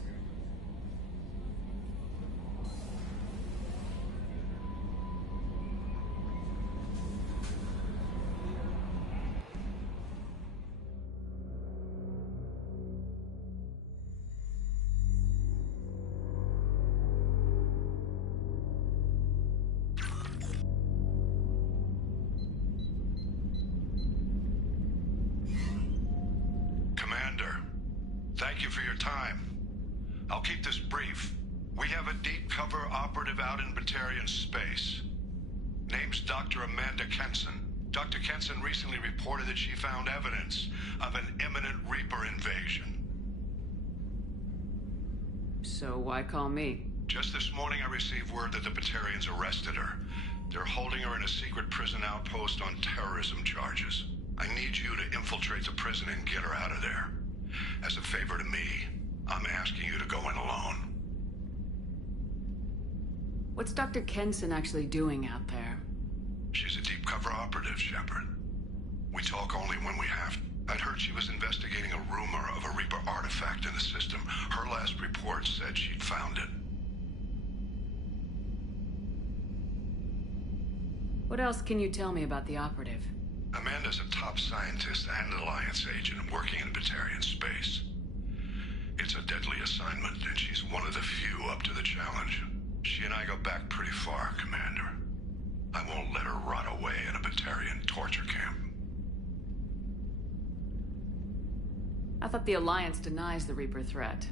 Thank you for your time. I'll keep this brief. We have a deep cover operative out in Batarian space. Name's Dr. Amanda Kenson. Dr. Kenson recently reported that she found evidence of an imminent Reaper invasion. So why call me? Just this morning I received word that the Batarians arrested her. They're holding her in a secret prison outpost on terrorism charges. I need you to infiltrate the prison and get her out of there. As a favor to me, I'm asking you to go in alone. What's Dr. Kenson actually doing out there? She's a deep cover operative, Shepard. We talk only when we have to. I'd heard she was investigating a rumor of a Reaper artifact in the system. Her last report said she'd found it. What else can you tell me about the operative? Amanda's a top scientist and an Alliance agent working in Batarian space. It's a deadly assignment, and she's one of the few up to the challenge. She and I go back pretty far, Commander. I won't let her rot away in a Batarian torture camp. I thought the Alliance denies the Reaper threat.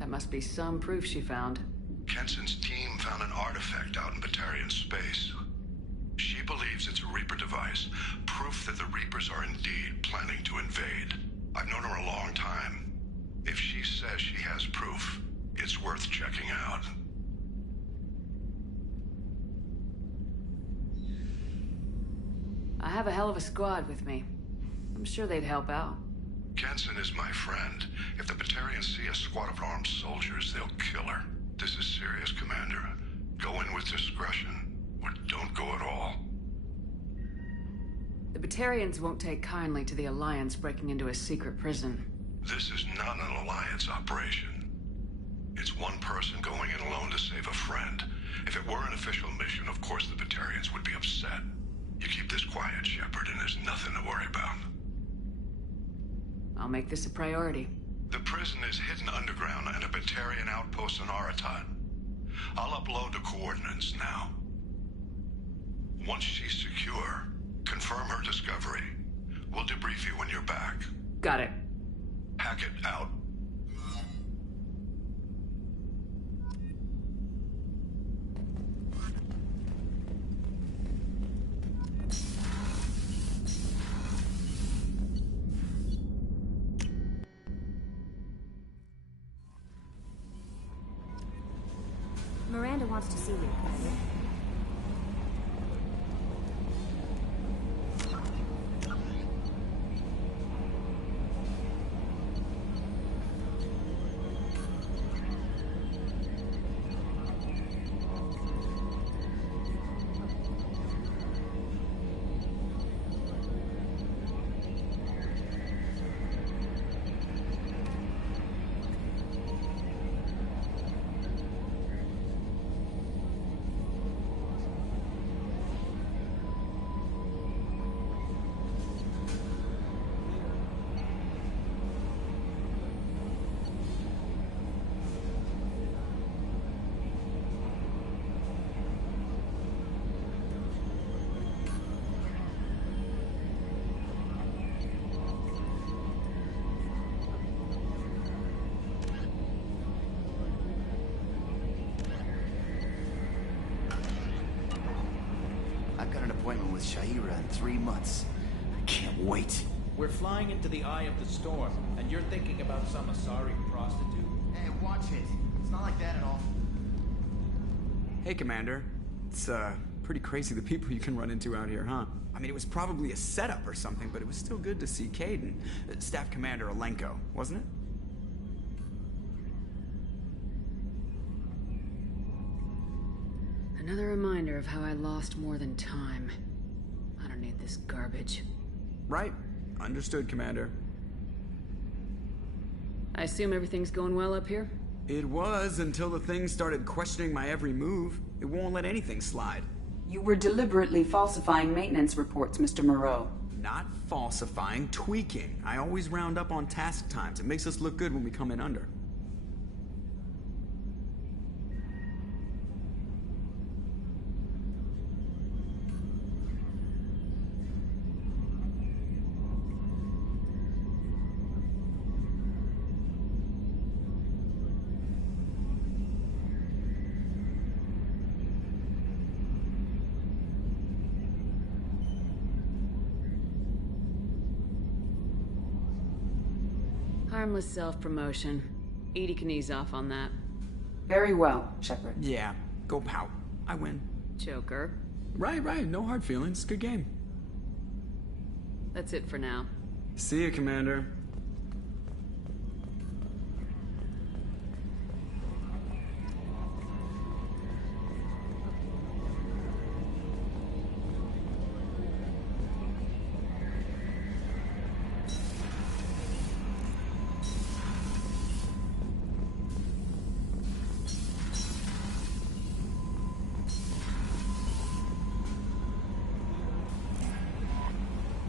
That must be some proof she found. Kenson's team found an artifact out in Batarian space. She believes it's a Reaper device, proof that the Reapers are indeed planning to invade. I've known her a long time. If she says she has proof, it's worth checking out. I have a hell of a squad with me. I'm sure they'd help out. Kenson is my friend. If the Batarians see a squad of armed soldiers, they'll kill her. This is serious, Commander. Go in with discretion. Or don't go at all. The Batarians won't take kindly to the Alliance breaking into a secret prison. This is not an Alliance operation. It's one person going in alone to save a friend. If it were an official mission, of course the Batarians would be upset. You keep this quiet, Shepard, and there's nothing to worry about. I'll make this a priority. The prison is hidden underground in a Batarian outpost on Aratat. I'll upload the coordinates now. Once she's secure, confirm her discovery. We'll debrief you when you're back. Got it. Hackett out. Miranda wants to see you, Commander. With Sha'ira in 3 months. I can't wait. We're flying into the eye of the storm, and you're thinking about some Asari prostitute? Hey, watch it. It's not like that at all. Hey, Commander. It's, pretty crazy the people you can run into out here, huh? I mean, it was probably a setup or something, but it was still good to see Kaidan. Staff Commander Alenko, wasn't it? Another reminder of how I lost more than time. this garbage. Right. Understood, Commander. I assume everything's going well up here? It was until the thing started questioning my every move. It won't let anything slide. You were deliberately falsifying maintenance reports, Mr. Moreau. Not falsifying, tweaking. I always round up on task times. It makes us look good when we come in under. Harmless self-promotion. Edie can ease off on that. Very well, Shepard. Yeah, go pout. I win. Joker. Right. No hard feelings. Good game. That's it for now. See you, Commander.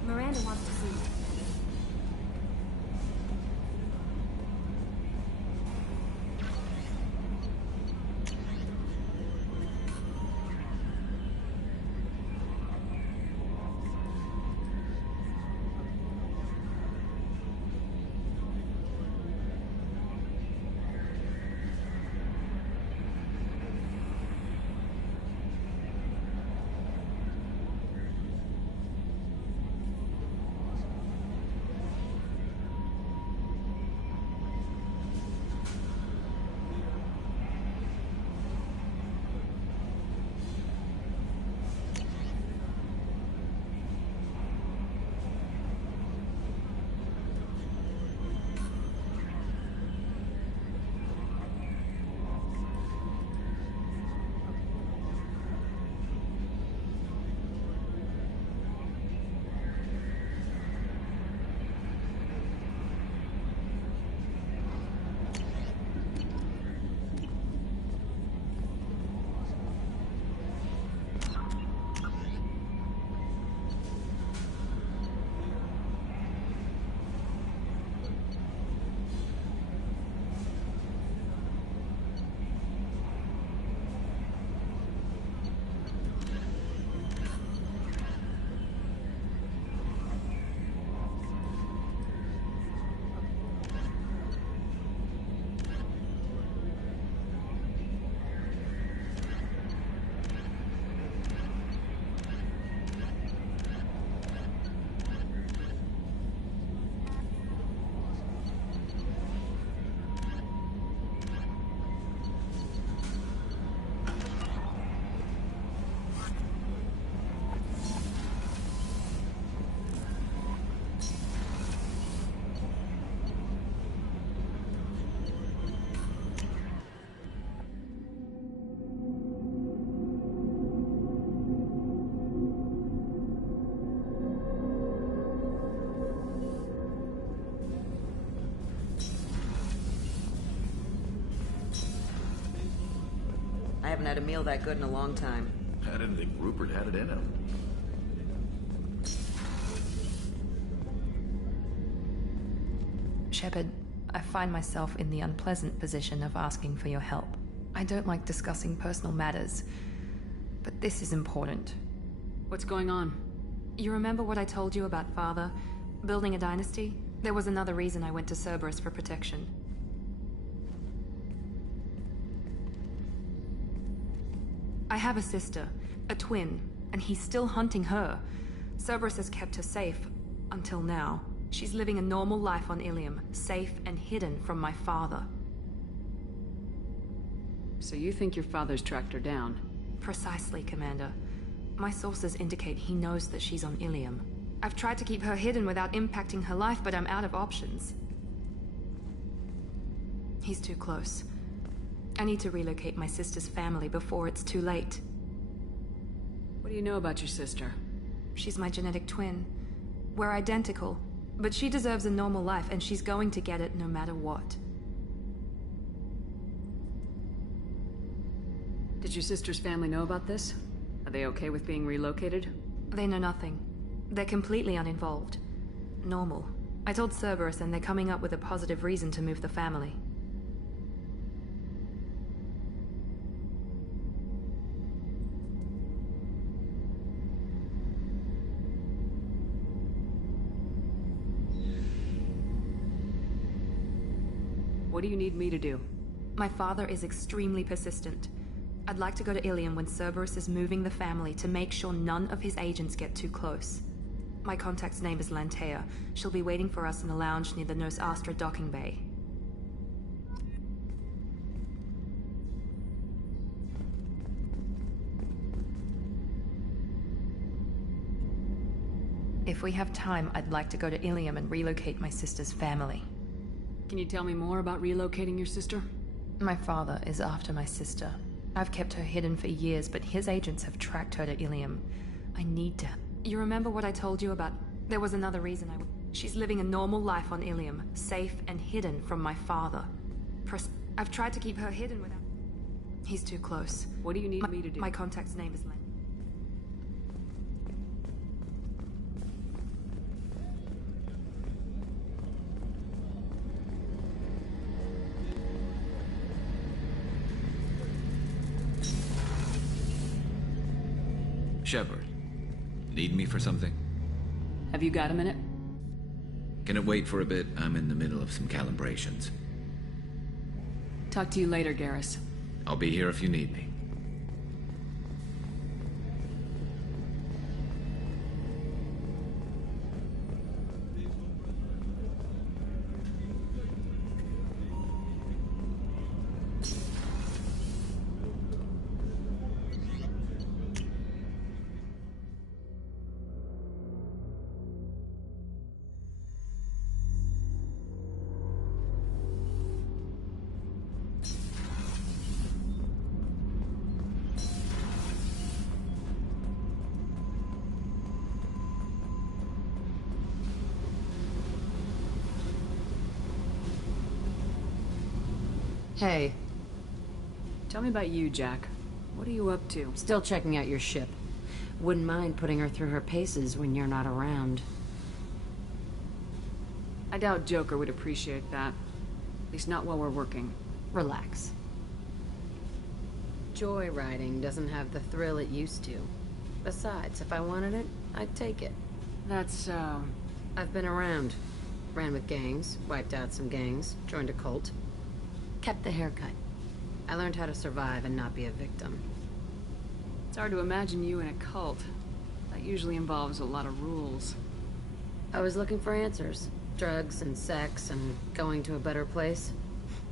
Miranda wants to see you. I haven't had a meal that good in a long time. I didn't think Rupert had it in him. Shepard, I find myself in the unpleasant position of asking for your help. I don't like discussing personal matters, but this is important. What's going on? You remember what I told you about Father? Building a dynasty? There was another reason I went to Cerberus for protection. I have a sister, a twin, and he's still hunting her. Cerberus has kept her safe, until now. She's living a normal life on Ilium, safe and hidden from my father. So you think your father's tracked her down? Precisely, Commander. My sources indicate he knows that she's on Ilium. I've tried to keep her hidden without impacting her life, but I'm out of options. He's too close. I need to relocate my sister's family before it's too late. What do you know about your sister? She's my genetic twin. We're identical, but she deserves a normal life, and she's going to get it no matter what. Did your sister's family know about this? Are they okay with being relocated? They know nothing. They're completely uninvolved. Normal. I told Cerberus, and they're coming up with a positive reason to move the family. What do you need me to do? My father is extremely persistent. I'd like to go to Ilium when Cerberus is moving the family to make sure none of his agents get too close. My contact's name is Lantea. She'll be waiting for us in a lounge near the Nos Astra docking bay. If we have time, I'd like to go to Ilium and relocate my sister's family. Can you tell me more about relocating your sister? My father is after my sister. I've kept her hidden for years, but his agents have tracked her to Ilium. I need to. You remember what I told you about? There was another reason She's living a normal life on Ilium, safe and hidden from my father. I've tried to keep her hidden without... He's too close. What do you need me to do? My contact's name is Len. Shepard, need me for something? Have you got a minute? Can it wait for a bit? I'm in the middle of some calibrations. Talk to you later, Garrus. I'll be here if you need me. Hey. Tell me about you, Jack. What are you up to? Still checking out your ship. Wouldn't mind putting her through her paces when you're not around. I doubt Joker would appreciate that. At least not while we're working. Relax. Joyriding doesn't have the thrill it used to. Besides, if I wanted it, I'd take it. That's, I've been around. Ran with gangs, wiped out some gangs, joined a cult. Kept the haircut. I learned how to survive and not be a victim. It's hard to imagine you in a cult. That usually involves a lot of rules. I was looking for answers. Drugs and sex and going to a better place.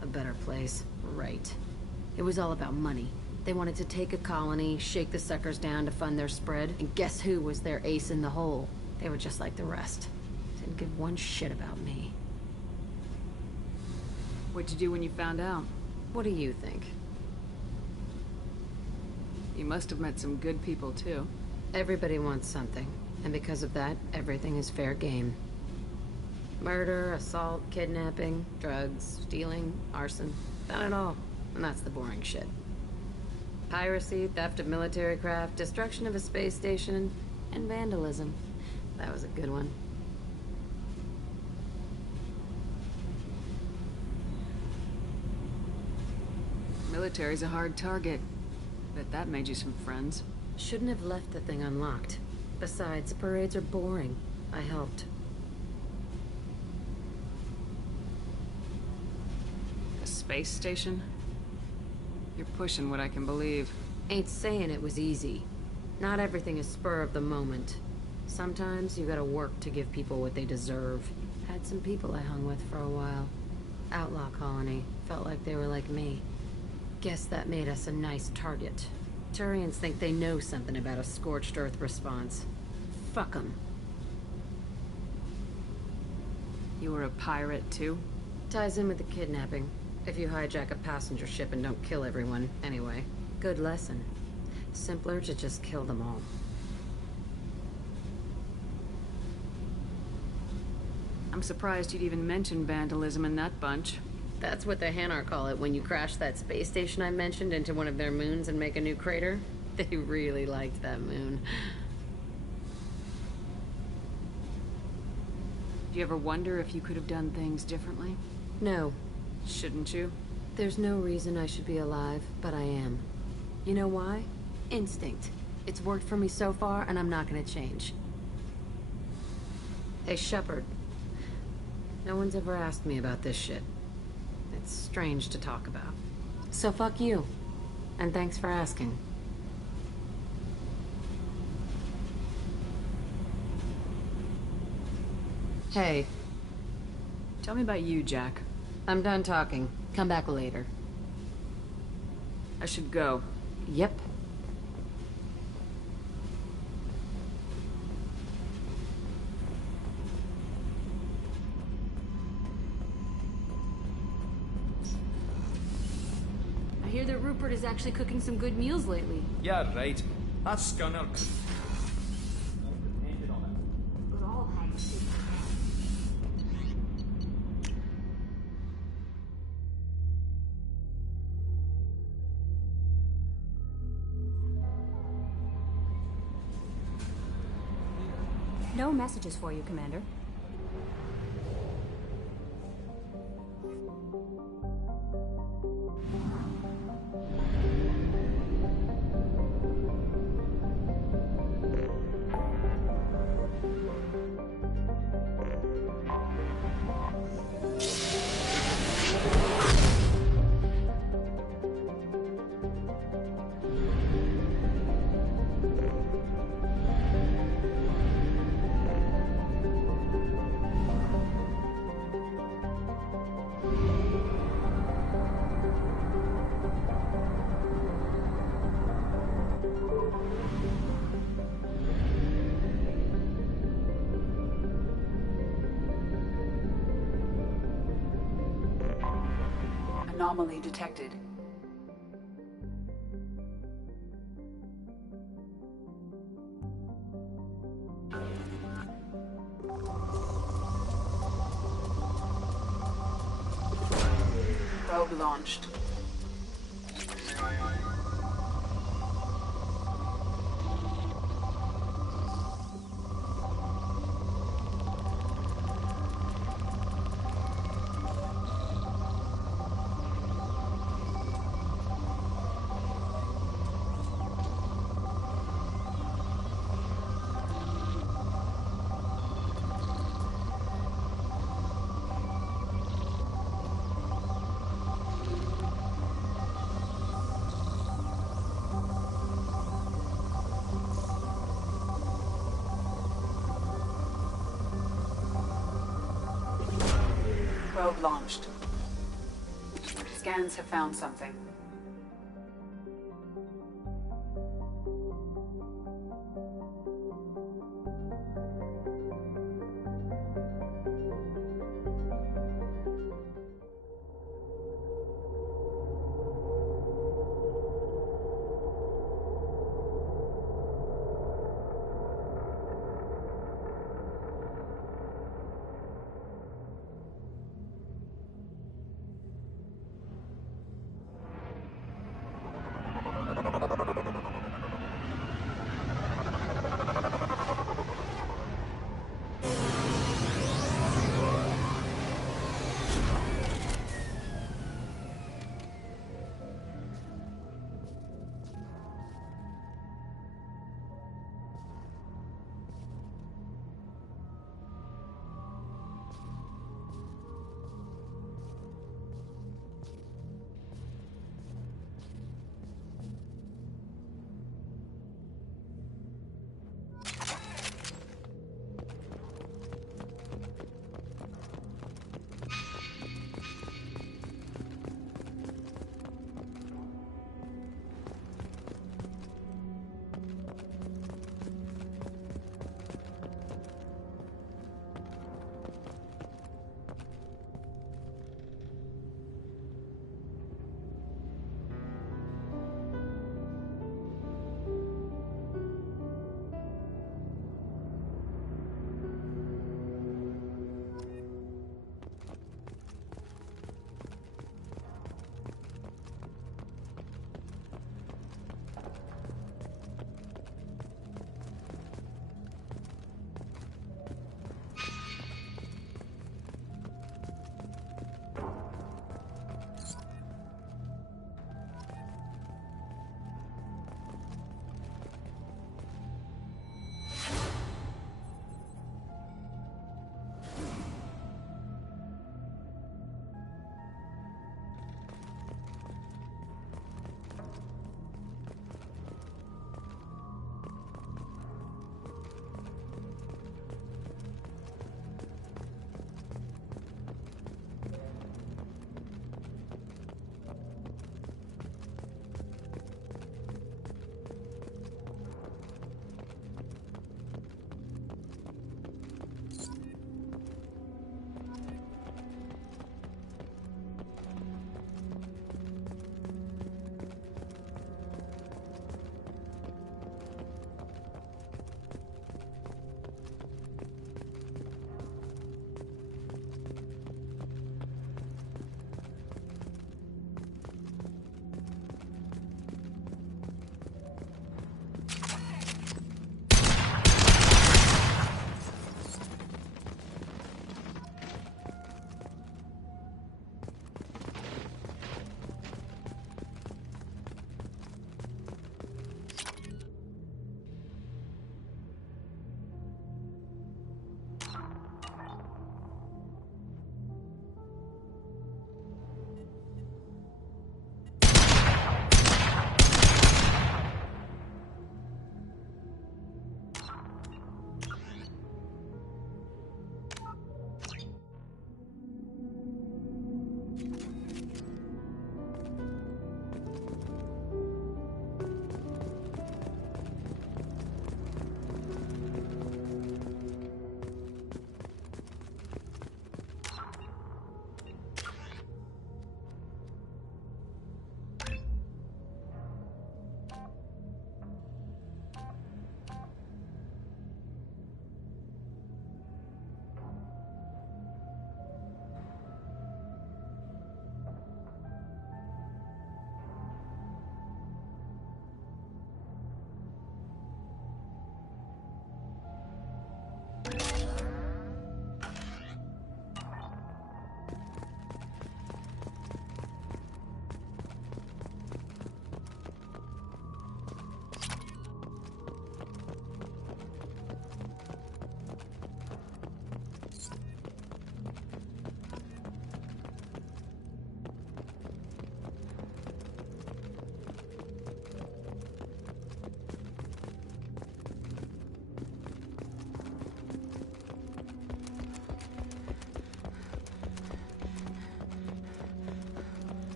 A better place, right. It was all about money. They wanted to take a colony, shake the suckers down to fund their spread, and guess who was their ace in the hole? They were just like the rest. Didn't give one shit about me. What'd you do when you found out? What do you think? You must have met some good people, too. Everybody wants something, and because of that, everything is fair game. Murder, assault, kidnapping, drugs, stealing, arson. Done it all. And that's the boring shit. Piracy, theft of military craft, destruction of a space station, and vandalism. That was a good one. Military's a hard target. Bet that made you some friends. Shouldn't have left the thing unlocked. Besides, parades are boring. I helped. A space station? You're pushing what I can believe. Ain't saying it was easy. Not everything is spur of the moment. Sometimes you gotta work to give people what they deserve. Had some people I hung with for a while. Outlaw colony. Felt like they were like me. Guess that made us a nice target. Turians think they know something about a scorched earth response. Fuck 'em. You were a pirate, too? Ties in with the kidnapping. If you hijack a passenger ship and don't kill everyone, anyway. Good lesson. Simpler to just kill them all. surprised you'd even mention vandalism in that bunch. That's what the Hanar call it when you crash that space station I mentioned into one of their moons and make a new crater. They really liked that moon. Do you ever wonder if you could have done things differently? No. Shouldn't you? There's no reason I should be alive, but I am. You know why? Instinct. It's worked for me so far, and I'm not gonna change. Hey, Shepard. No one's ever asked me about this shit. It's strange to talk about. So fuck you. And thanks for asking. Hey. Tell me about you, Jack. I'm done talking. Come back later. I should go. Yep. I hear that Rupert is actually cooking some good meals lately. Yeah, right. That scunner could... No messages for you, Commander. Anomaly detected. Probe launched. Probe launched. Scans have found something.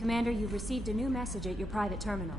Commander, you've received a new message at your private terminal.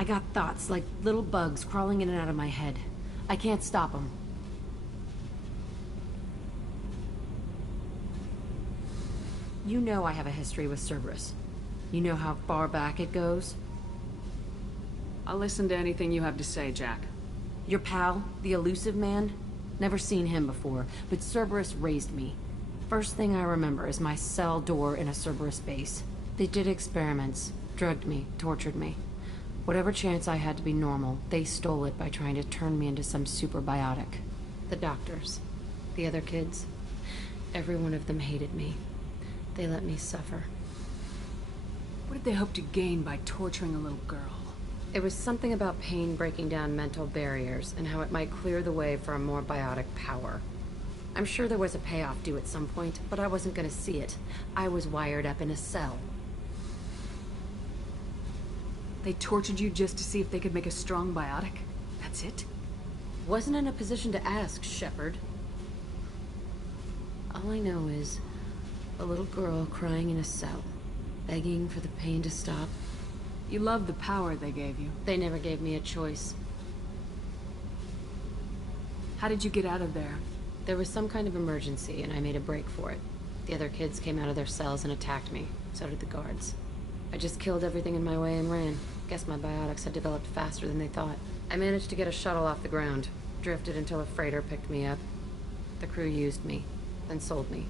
I got thoughts like little bugs crawling in and out of my head. I can't stop him. You know I have a history with Cerberus. You know how far back it goes? I'll listen to anything you have to say, Jack. Your pal, the Elusive Man? Never seen him before, but Cerberus raised me. First thing I remember is my cell door in a Cerberus base. They did experiments, drugged me, tortured me. Whatever chance I had to be normal, they stole it by trying to turn me into some superbiotic. The doctors, the other kids, every one of them hated me. They let me suffer. What did they hope to gain by torturing a little girl? It was something about pain breaking down mental barriers and how it might clear the way for a more biotic power. I'm sure there was a payoff due at some point, but I wasn't gonna see it. I was wired up in a cell. They tortured you just to see if they could make a strong biotic? That's it? Wasn't in a position to ask, Shepard. All I know is a little girl crying in a cell, begging for the pain to stop. You love the power they gave you. They never gave me a choice. How did you get out of there? There was some kind of emergency, and I made a break for it. The other kids came out of their cells and attacked me. So did the guards. I just killed everything in my way and ran. Guess my biotics had developed faster than they thought. I managed to get a shuttle off the ground. Drifted until a freighter picked me up. The crew used me, then sold me.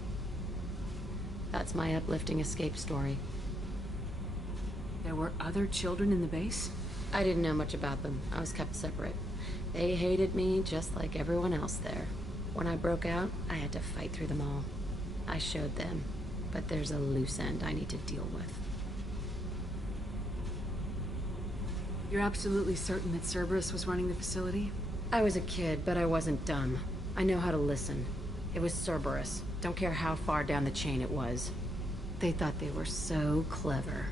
That's my uplifting escape story. There were other children in the base? I didn't know much about them. I was kept separate. They hated me just like everyone else there. When I broke out, I had to fight through them all. I showed them, but there's a loose end I need to deal with. You're absolutely certain that Cerberus was running the facility? I was a kid, but I wasn't dumb. I know how to listen. It was Cerberus. Don't care how far down the chain it was. They thought they were so clever.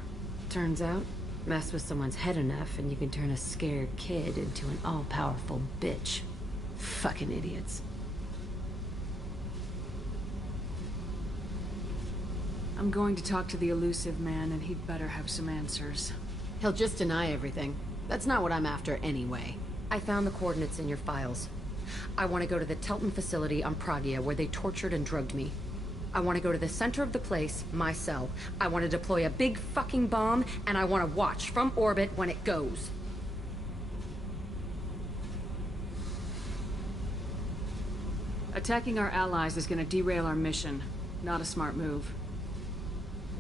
Turns out, mess with someone's head enough and you can turn a scared kid into an all-powerful bitch. Fucking idiots. I'm going to talk to the Elusive Man, and he'd better have some answers. He'll just deny everything. That's not what I'm after anyway. I found the coordinates in your files. I want to go to the Telton facility on Pragia where they tortured and drugged me. I want to go to the center of the place, my cell. I want to deploy a big fucking bomb, and I want to watch from orbit when it goes. Attacking our allies is going to derail our mission. Not a smart move.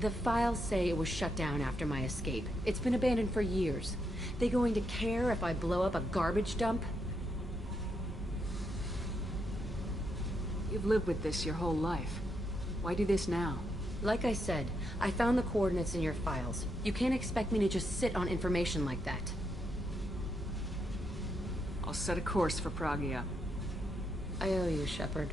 The files say it was shut down after my escape. It's been abandoned for years. They going to care if I blow up a garbage dump? You've lived with this your whole life. Why do this now? Like I said, I found the coordinates in your files. You can't expect me to just sit on information like that. I'll set a course for Pragia. I owe you, Shepard.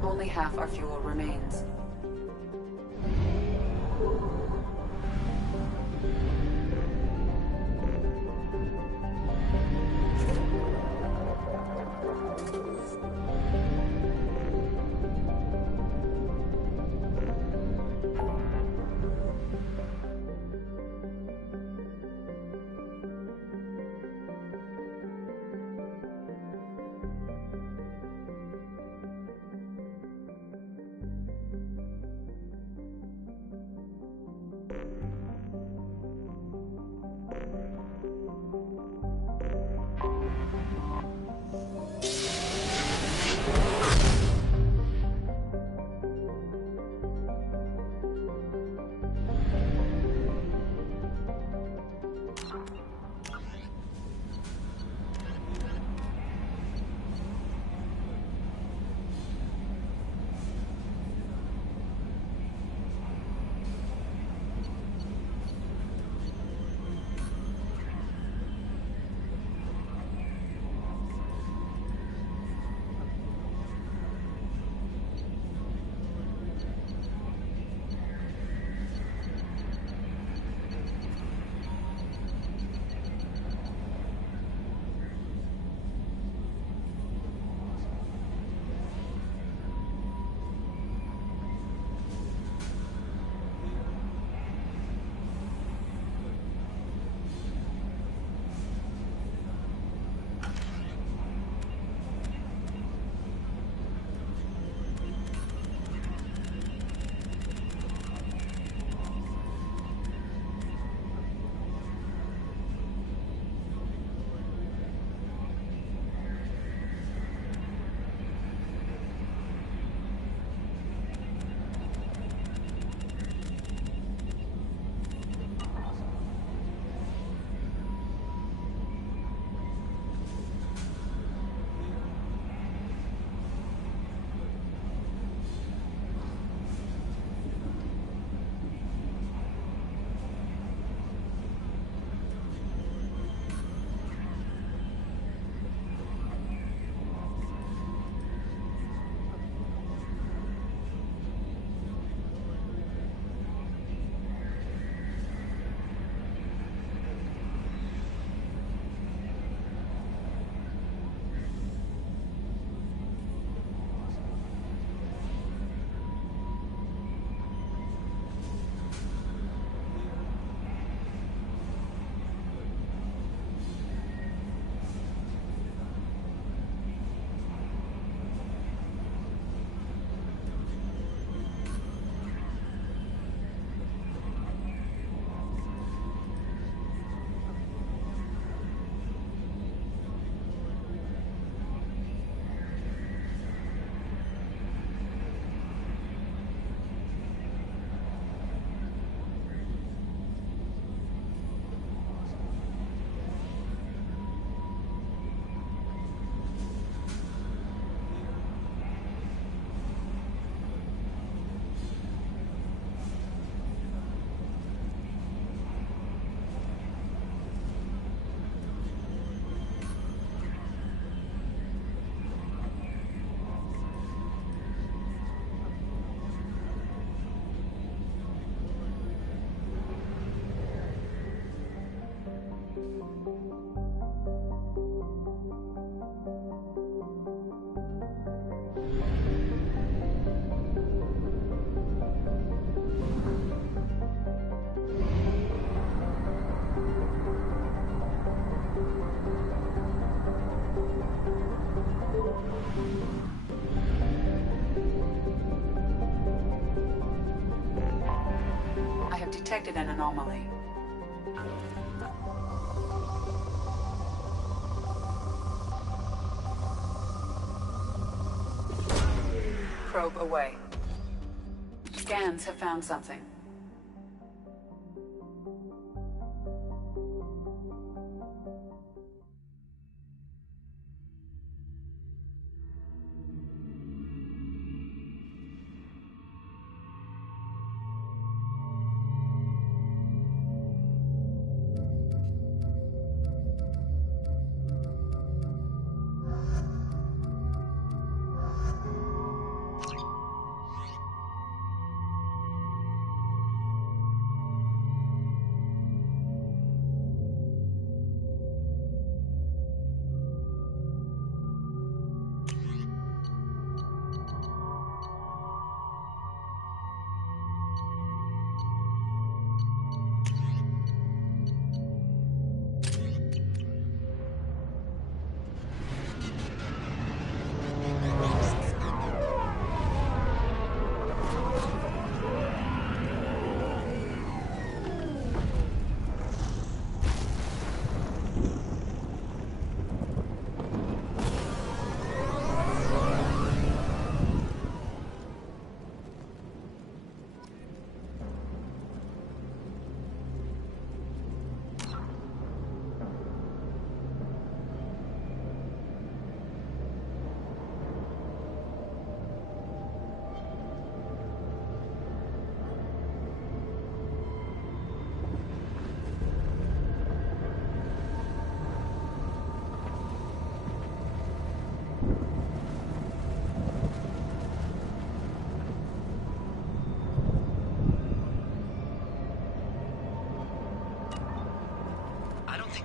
Only half our fuel remains. I have detected an anomaly. Probe away. Scans have found something.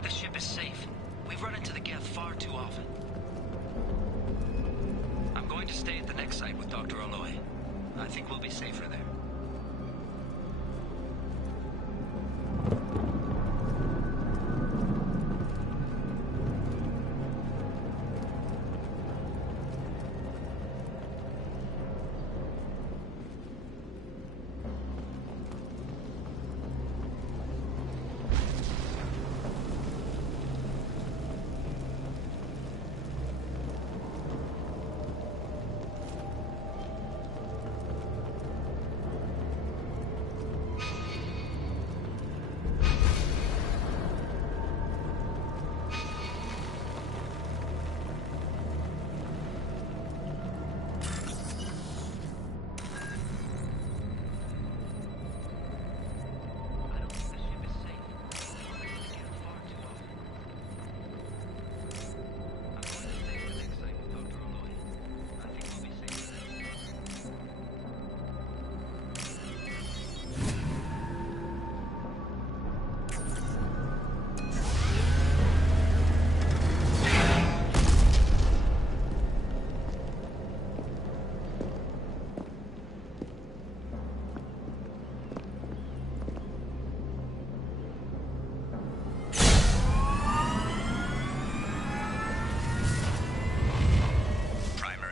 The ship is safe. We've run into the Geth far too often. I'm going to stay at the next site with Dr. Aloy. I think we'll be safer there.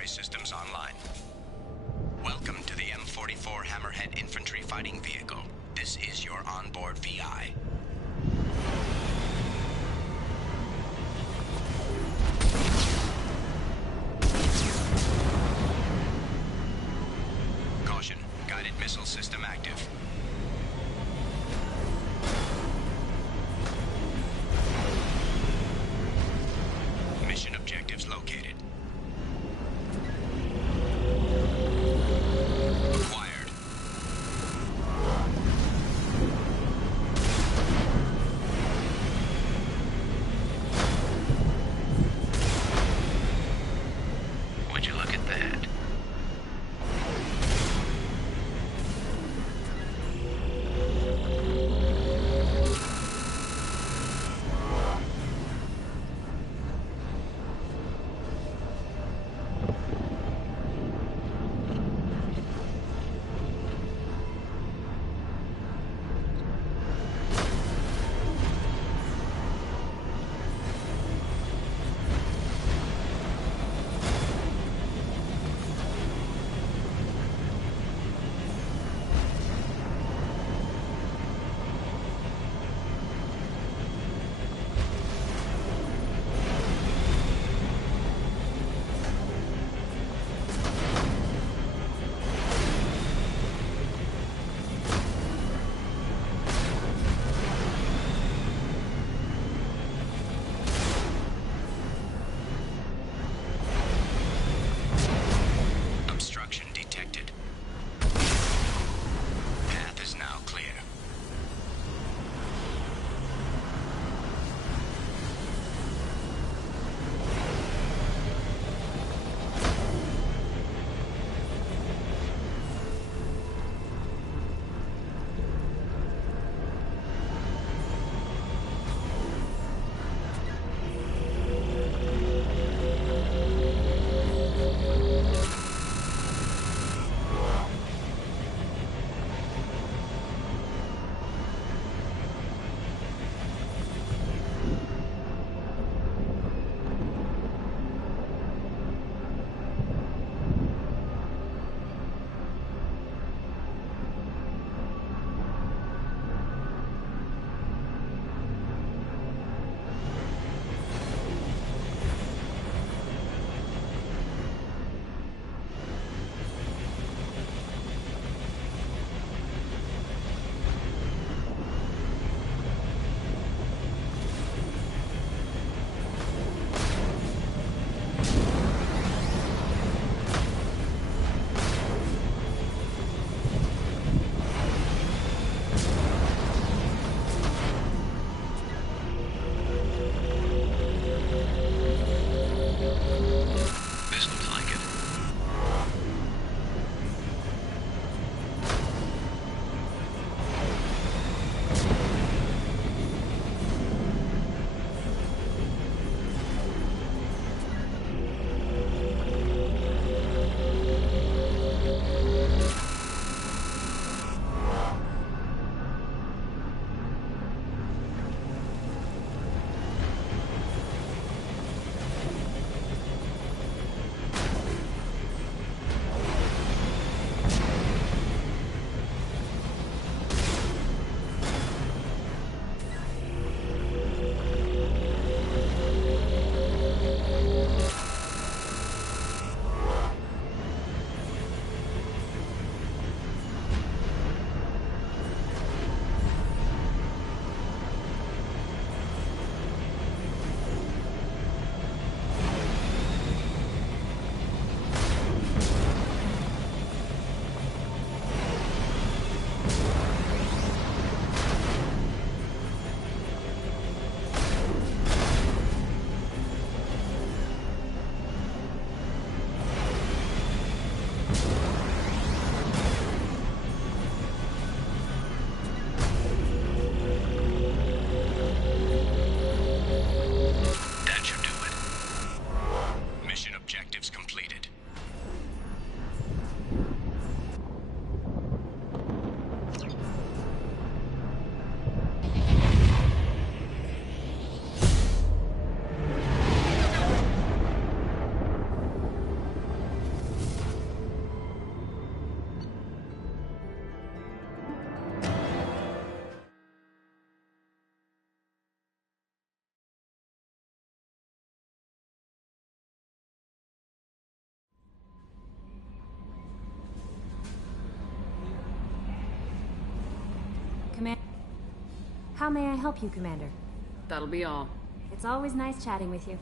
Systems online. Welcome to the M44 Hammerhead Infantry Fighting Vehicle. This is your onboard VI. Caution, guided missile system active. Mission objectives located. How may I help you, Commander? That'll be all. It's always nice chatting with you.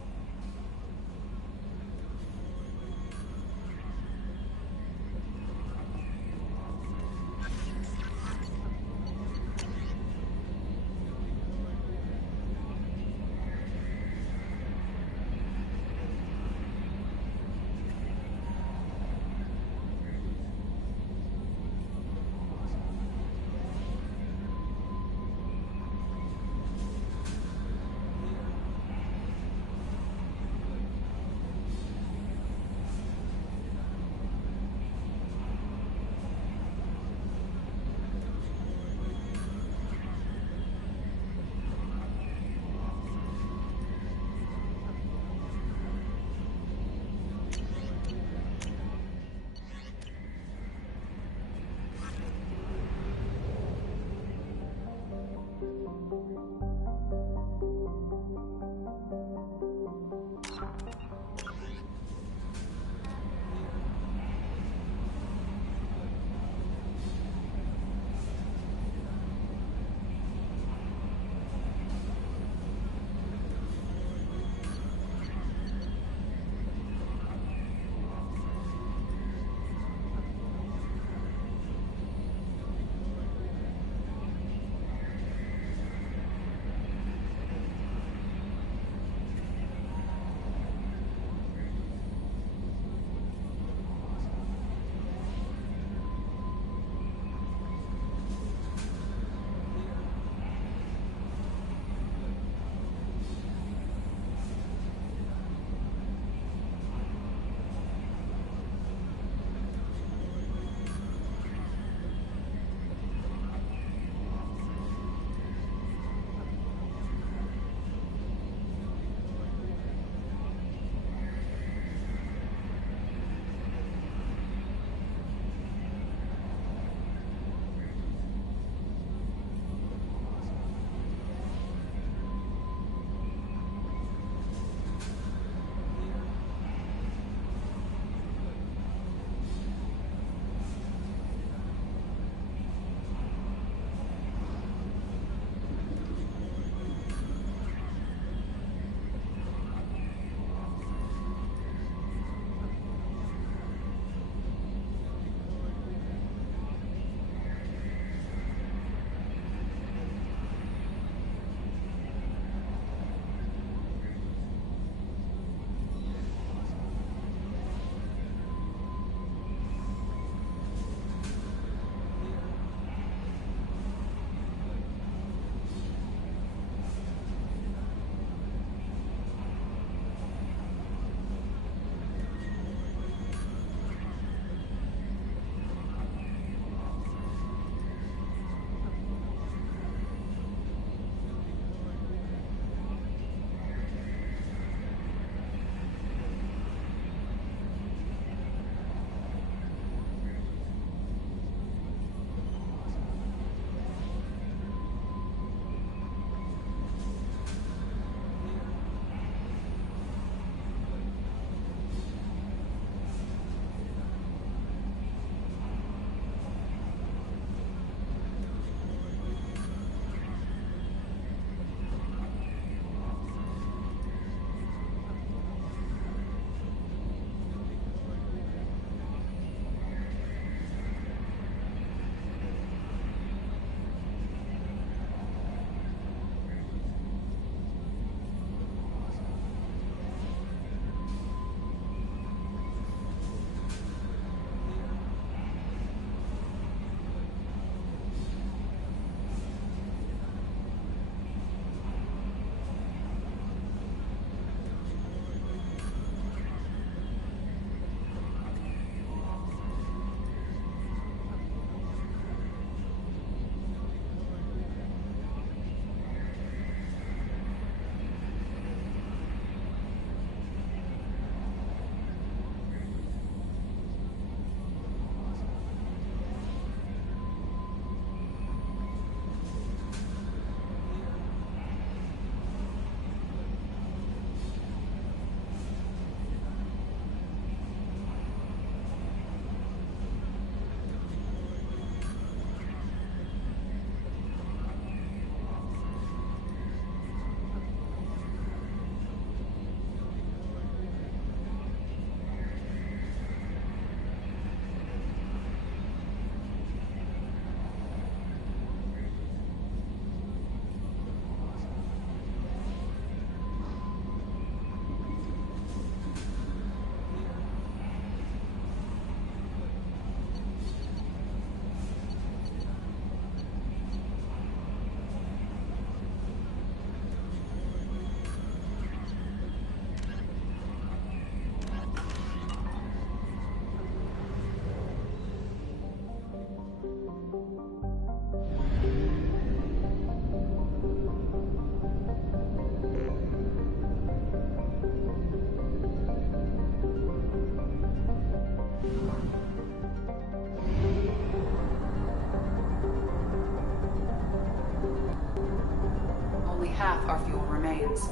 areas.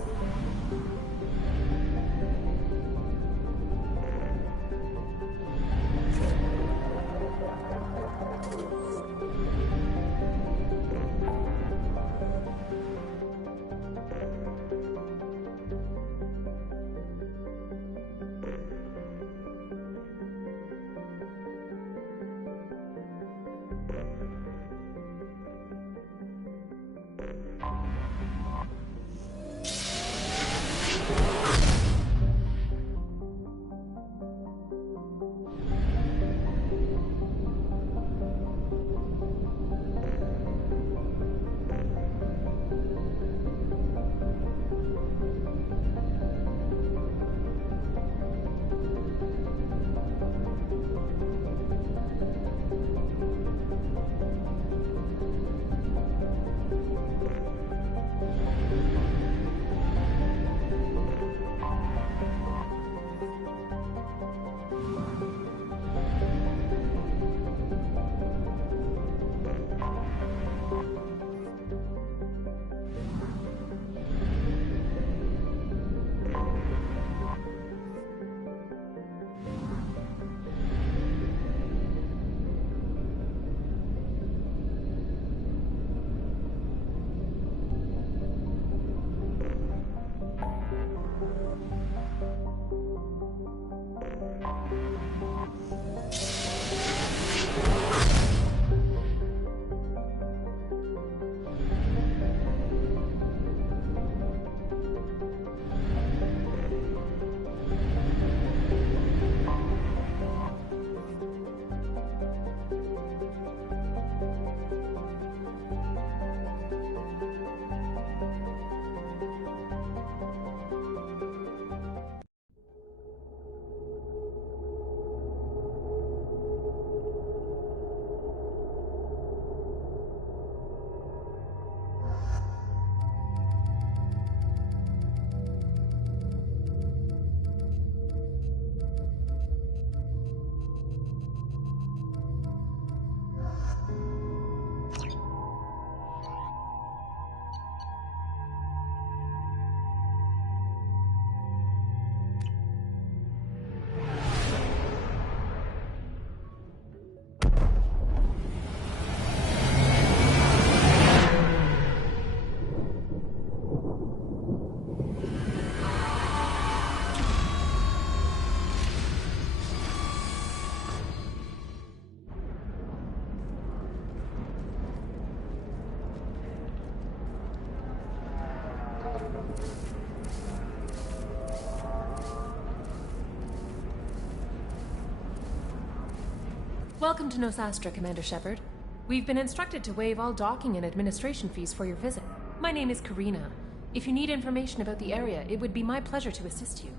Welcome to Nosastra, Commander Shepard. We've been instructed to waive all docking and administration fees for your visit. My name is Karina. If you need information about the area, it would be my pleasure to assist you.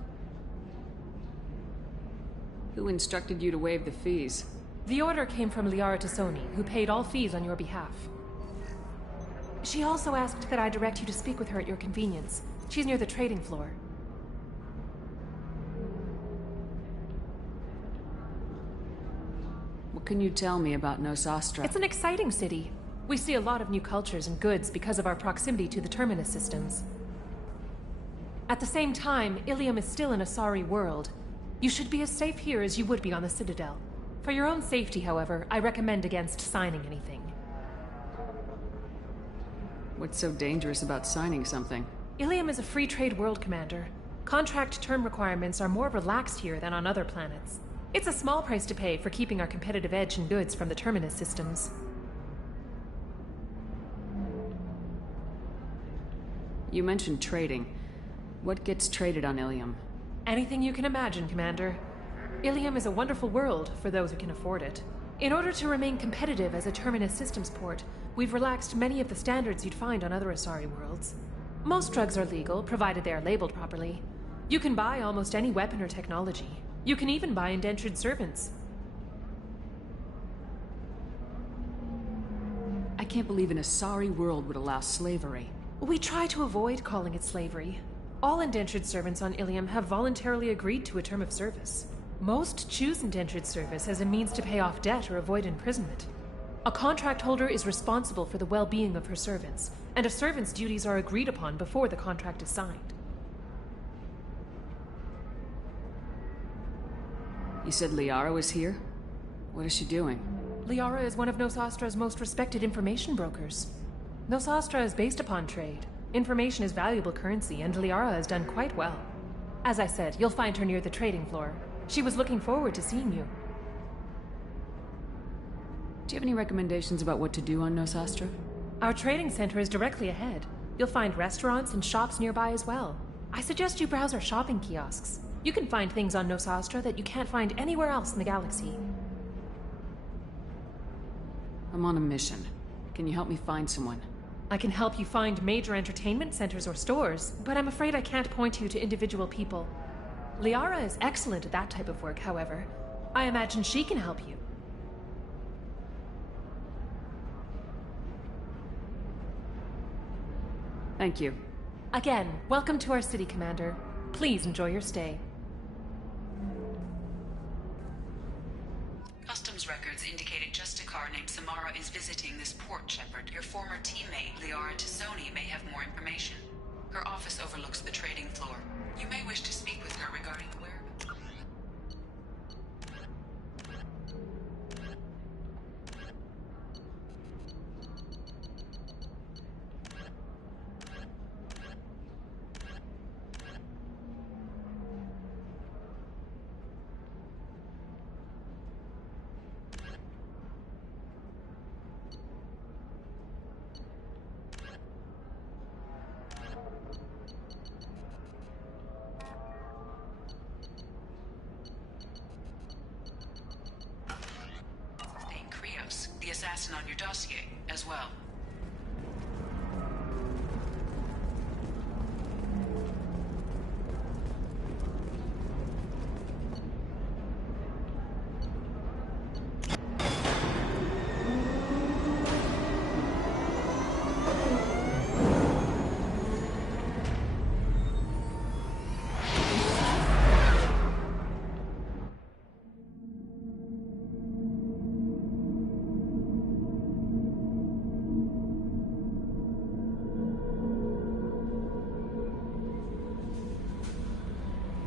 Who instructed you to waive the fees? The order came from Liara Tassoni, who paid all fees on your behalf. She also asked that I direct you to speak with her at your convenience. She's near the trading floor. What can you tell me about Nosastra? It's an exciting city. We see a lot of new cultures and goods because of our proximity to the Terminus systems. At the same time, Ilium is still an Asari world. You should be as safe here as you would be on the Citadel. For your own safety, however, I recommend against signing anything. What's so dangerous about signing something? Ilium is a free trade world, Commander. Contract term requirements are more relaxed here than on other planets. It's a small price to pay for keeping our competitive edge in goods from the Terminus systems. You mentioned trading. What gets traded on Ilium? Anything you can imagine, Commander. Ilium is a wonderful world for those who can afford it. In order to remain competitive as a Terminus systems port, we've relaxed many of the standards you'd find on other Asari worlds. Most drugs are legal, provided they are labeled properly. You can buy almost any weapon or technology. You can even buy indentured servants. I can't believe an Asari world would allow slavery. We try to avoid calling it slavery. All indentured servants on Ilium have voluntarily agreed to a term of service. Most choose indentured service as a means to pay off debt or avoid imprisonment. A contract holder is responsible for the well-being of her servants, and a servant's duties are agreed upon before the contract is signed. You said Liara was here? What is she doing? Liara is one of Nosastra's most respected information brokers. Nosastra is based upon trade. Information is valuable currency, and Liara has done quite well. As I said, you'll find her near the trading floor. She was looking forward to seeing you. Do you have any recommendations about what to do on Nosastra? Our trading center is directly ahead. You'll find restaurants and shops nearby as well. I suggest you browse our shopping kiosks. You can find things on Nosastra that you can't find anywhere else in the galaxy. I'm on a mission. Can you help me find someone? I can help you find major entertainment centers or stores, but I'm afraid I can't point you to individual people. Liara is excellent at that type of work, however. I imagine she can help you. Thank you. Again, welcome to our city, Commander. Please enjoy your stay. Customs records indicated Justicar named Samara is visiting this port, Shepard. Your former teammate, Liara Tassoni, may have more information. Her office overlooks the trading floor. You may wish to speak with her regarding the whereabouts. The assassin on your dossier as well.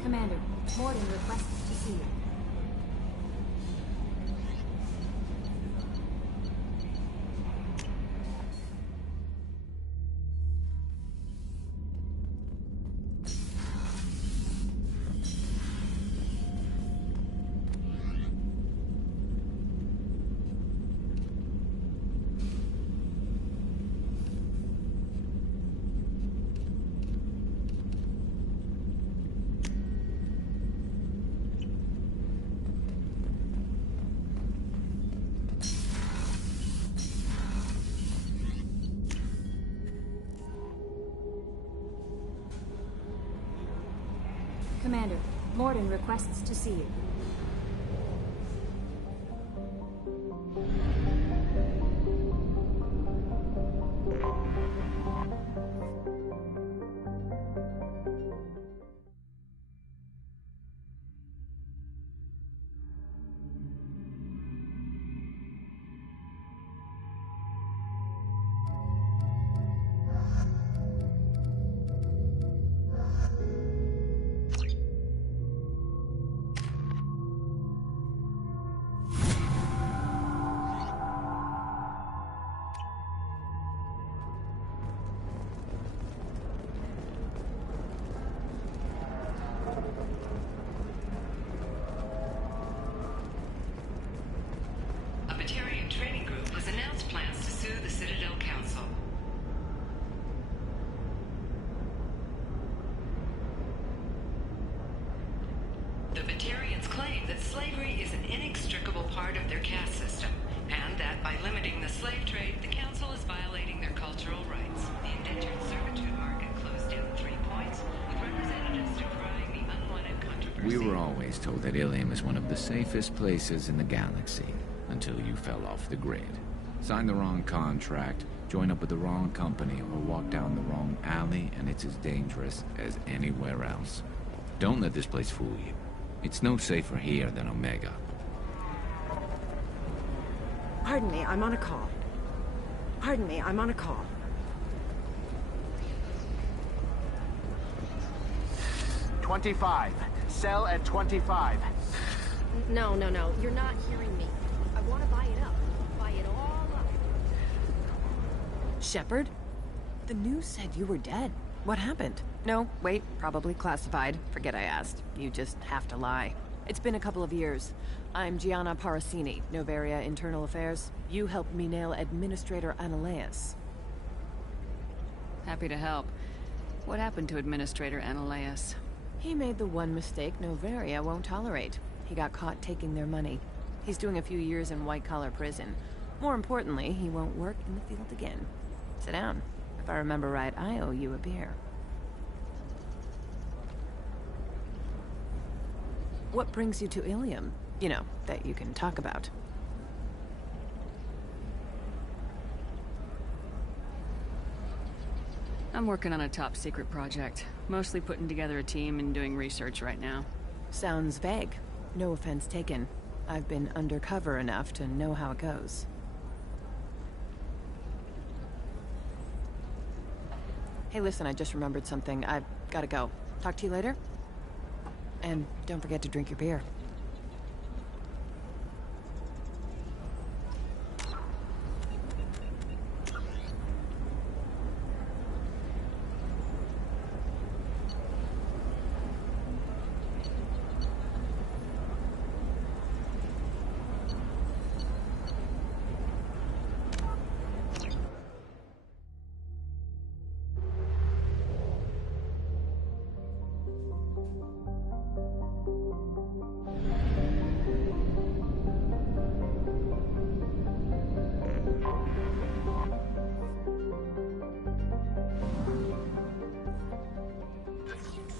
Commander, Morden requests to see you. Commander, Morden requests to see you. The Batarians claim that slavery is an inextricable part of their caste system, and that by limiting the slave trade, the Council is violating their cultural rights. The indentured servitude market closed down 3 points, with representatives decrying the unwanted controversy. We were always told that Ilium is one of the safest places in the galaxy, until you fell off the grid. Signed the wrong contract, join up with the wrong company, or walk down the wrong alley, and it's as dangerous as anywhere else. Don't let this place fool you. It's no safer here than Omega. Pardon me, I'm on a call. Pardon me, I'm on a call. "25. Sell at 25. No. You're not hearing me. I want to buy it up. Buy it all up. Shepard? The news said you were dead. What happened? No, wait, probably classified. Forget I asked. You just have to lie. It's been a couple of years. I'm Gianna Parasini, Noveria Internal Affairs. You helped me nail Administrator Ananias. Happy to help. What happened to Administrator Ananias? He made the one mistake Noveria won't tolerate. He got caught taking their money. He's doing a few years in white-collar prison. More importantly, he won't work in the field again. Sit down. If I remember right, I owe you a beer. What brings you to Ilium? You know, that you can talk about. I'm working on a top-secret project. Mostly putting together a team and doing research right now. Sounds vague. No offense taken. I've been undercover enough to know how it goes. Hey, listen, I just remembered something. I've gotta go. Talk to you later? And don't forget to drink your beer.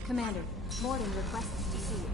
Commander, Morden requests to see you.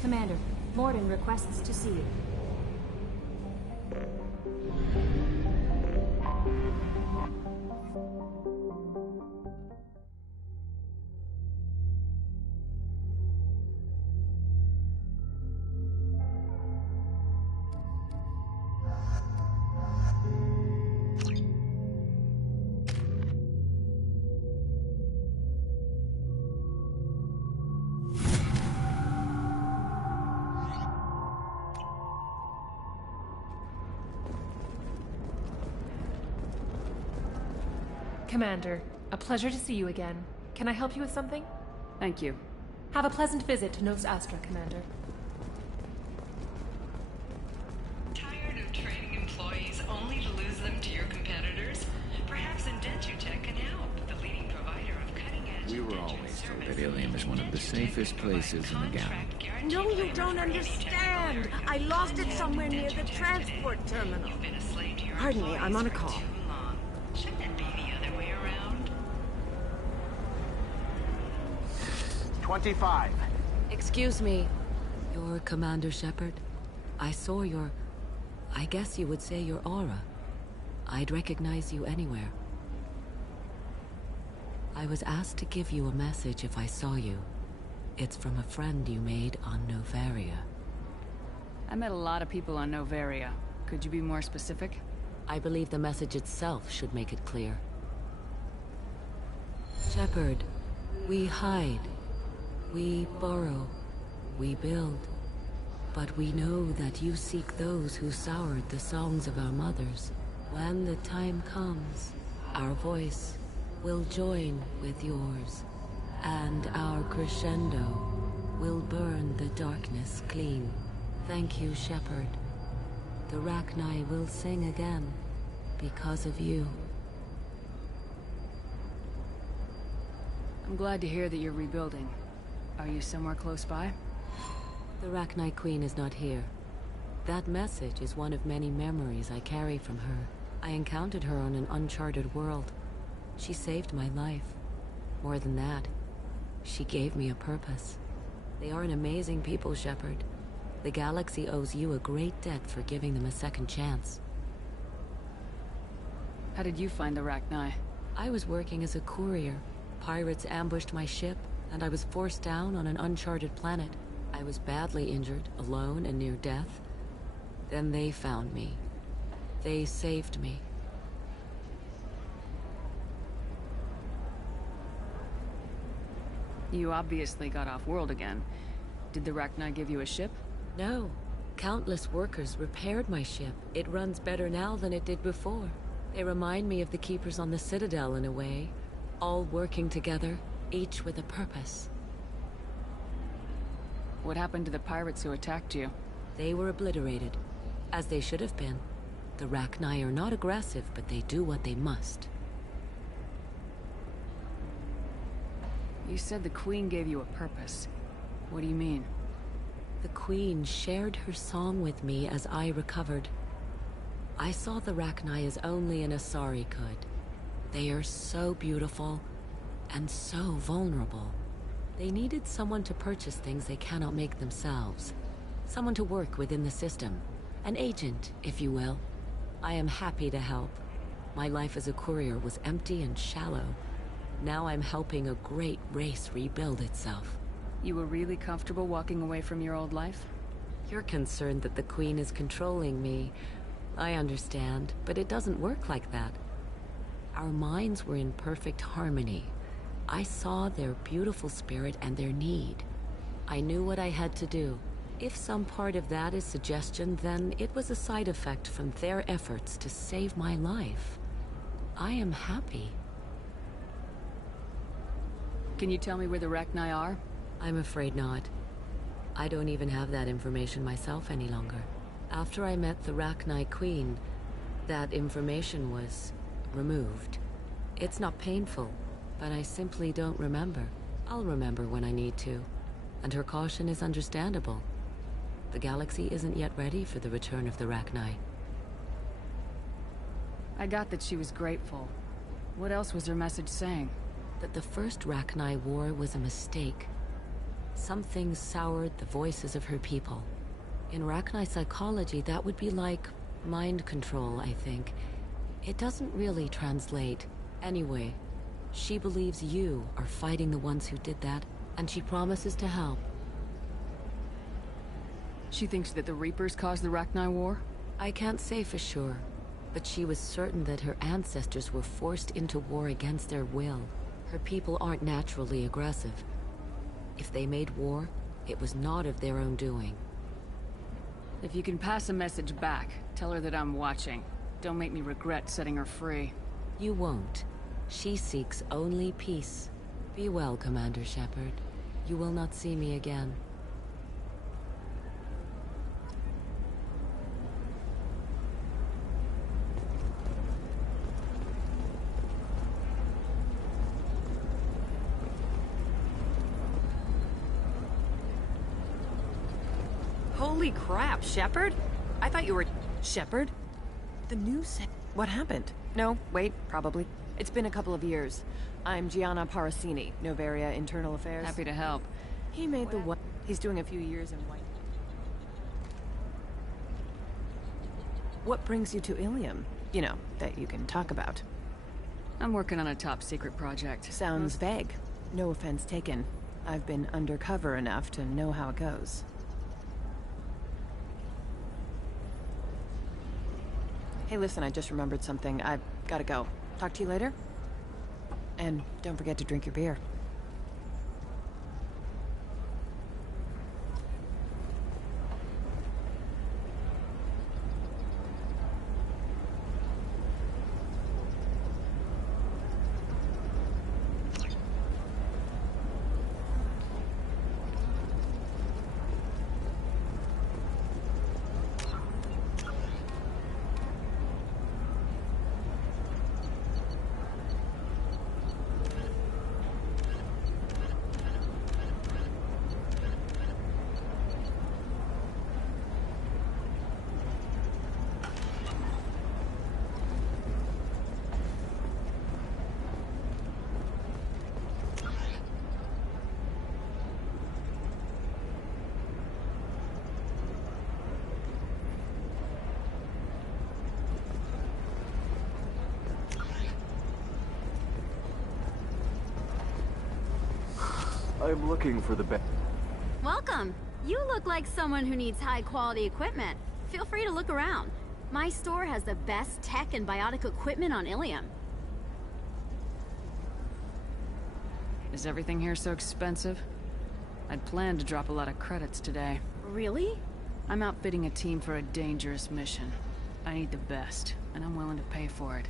Commander, Morden requests to see you. Commander, a pleasure to see you again. Can I help you with something? Thank you. Have a pleasant visit to Nos Astra, Commander. Tired of training employees only to lose them to your competitors? were always told that Ilium is one of the safest places in the galaxy. No, you don't understand. I lost it somewhere near the transport terminal. Pardon me, I'm on a call. Shouldn't it be the other way around? 25. Excuse me. You're Commander Shepard? I saw your... I guess you would say your aura. I'd recognize you anywhere. I was asked to give you a message if I saw you. It's from a friend you made on Novaria. I met a lot of people on Novaria. Could you be more specific? I believe the message itself should make it clear. Shepard, we hide. We borrow. We build. But we know that you seek those who soured the songs of our mothers. When the time comes, our voice will join with yours, and our crescendo will burn the darkness clean. Thank you, Shepard. The Rachni will sing again because of you. I'm glad to hear that you're rebuilding. Are you somewhere close by? The Rachni Queen is not here. That message is one of many memories I carry from her. I encountered her on an uncharted world. She saved my life. More than that, she gave me a purpose. They are an amazing people, Shepard. The galaxy owes you a great debt for giving them a second chance. How did you find the Rachni? I was working as a courier. Pirates ambushed my ship, and I was forced down on an uncharted planet. I was badly injured, alone and near death. Then they found me. They saved me. You obviously got off-world again. Did the Rachni give you a ship? No. Countless workers repaired my ship. It runs better now than it did before. They remind me of the Keepers on the Citadel in a way. All working together, each with a purpose. What happened to the pirates who attacked you? They were obliterated, as they should have been. The Rachni are not aggressive, but they do what they must. You said the Queen gave you a purpose. What do you mean? The Queen shared her song with me as I recovered. I saw the Rachni as only an Asari could. They are so beautiful, and so vulnerable. They needed someone to purchase things they cannot make themselves. Someone to work within the system. An agent, if you will. I am happy to help. My life as a courier was empty and shallow. Now I'm helping a great race rebuild itself. You were really comfortable walking away from your old life? You're concerned that the Queen is controlling me. I understand, but it doesn't work like that. Our minds were in perfect harmony. I saw their beautiful spirit and their need. I knew what I had to do. If some part of that is suggestion, then it was a side effect from their efforts to save my life. I am happy. Can you tell me where the Rachni are? I'm afraid not. I don't even have that information myself any longer. After I met the Rachni Queen, that information was removed. It's not painful, but I simply don't remember. I'll remember when I need to, and her caution is understandable. The galaxy isn't yet ready for the return of the Rachni. I got that she was grateful. What else was her message saying? That the first Rachni war was a mistake. Something soured the voices of her people. In Rachni psychology, that would be like mind control, I think. It doesn't really translate. Anyway, she believes you are fighting the ones who did that, and she promises to help. She thinks that the Reapers caused the Rachni war? I can't say for sure, but she was certain that her ancestors were forced into war against their will. Her people aren't naturally aggressive. If they made war, it was not of their own doing. If you can pass a message back, tell her that I'm watching. Don't make me regret setting her free. You won't. She seeks only peace. Be well, Commander Shepard. You will not see me again. Holy crap, Shepard? I thought you were... Shepard? The news said... What happened? No, wait, probably. It's been a couple of years. I'm Gianna Parasini, Noveria Internal Affairs. Happy to help. He made the one... He's doing a few years in White... What brings you to Ilium? You know, that you can talk about. I'm working on a top-secret project. Sounds vague. No offense taken. I've been undercover enough to know how it goes. Hey, listen, I just remembered something. I've gotta go. Talk to you later? And don't forget to drink your beer. I'm looking for the best. Welcome. You look like someone who needs high-quality equipment. Feel free to look around. My store has the best tech and biotic equipment on Ilium. Is everything here so expensive? I'd planned to drop a lot of credits today. Really? I'm outfitting a team for a dangerous mission. I need the best, and I'm willing to pay for it,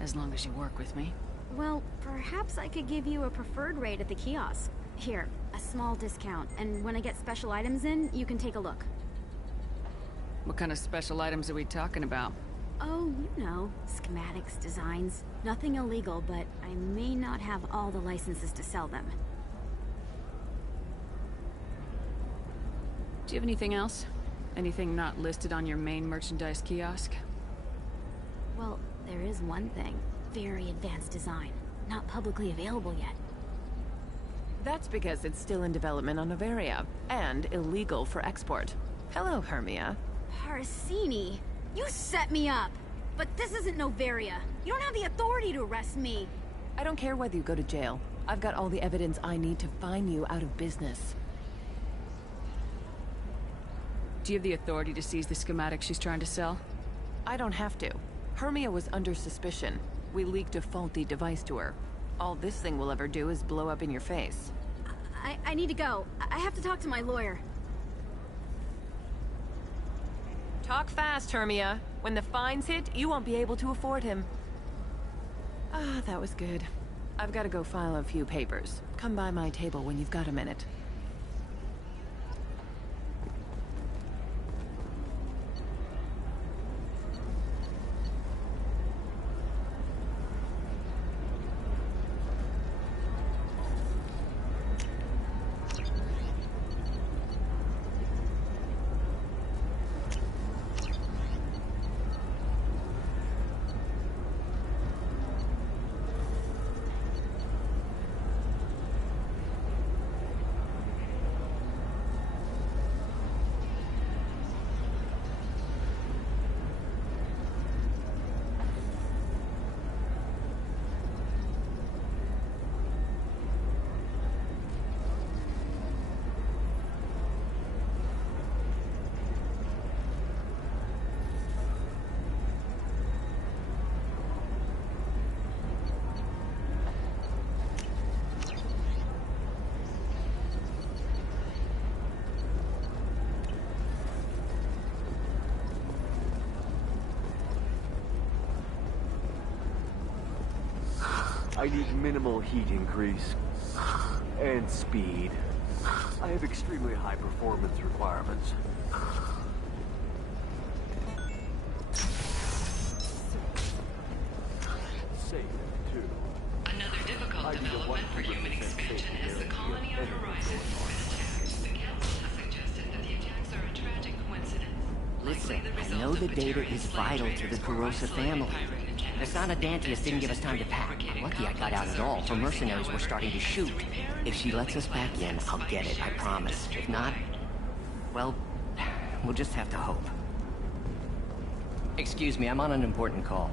as long as you work with me. Well, perhaps I could give you a preferred rate at the kiosk. Here, a small discount, and when I get special items in, you can take a look. What kind of special items are we talking about? Oh, you know, schematics, designs. Nothing illegal, but I may not have all the licenses to sell them. Do you have anything else? Anything not listed on your main merchandise kiosk? Well, there is one thing. Very advanced design. Not publicly available yet. That's because it's still in development on Noveria, and illegal for export. Hello, Hermia. Parasini, you set me up! But this isn't Noveria. You don't have the authority to arrest me. I don't care whether you go to jail. I've got all the evidence I need to fine you out of business. Do you have the authority to seize the schematic she's trying to sell? I don't have to. Hermia was under suspicion. We leaked a faulty device to her. All this thing will ever do is blow up in your face. I need to go. I have to talk to my lawyer. Talk fast, Hermia. When the fines hit, you won't be able to afford him. Ah, that was good. I've got to go file a few papers. Come by my table when you've got a minute. I need minimal heat increase. And speed. I have extremely high performance requirements. Safe, too. Another difficult development for human expansion is the colony on Horizon has been attacked. The Council has suggested that the attacks are a tragic coincidence. result I know of the data Batarian is slave vital to traders the or Carosa isolated family. pirate The encampments. Sana Dantius didn't give us time to pack. Fabricating Lucky I got out at complexes all. are Her reducing mercenaries our were starting to as the shoot. repair and If she lets us rebuilding back in, plans I'll get it, I shares promise. If not, well, we'll just have to hope. Excuse me, I'm on an important call.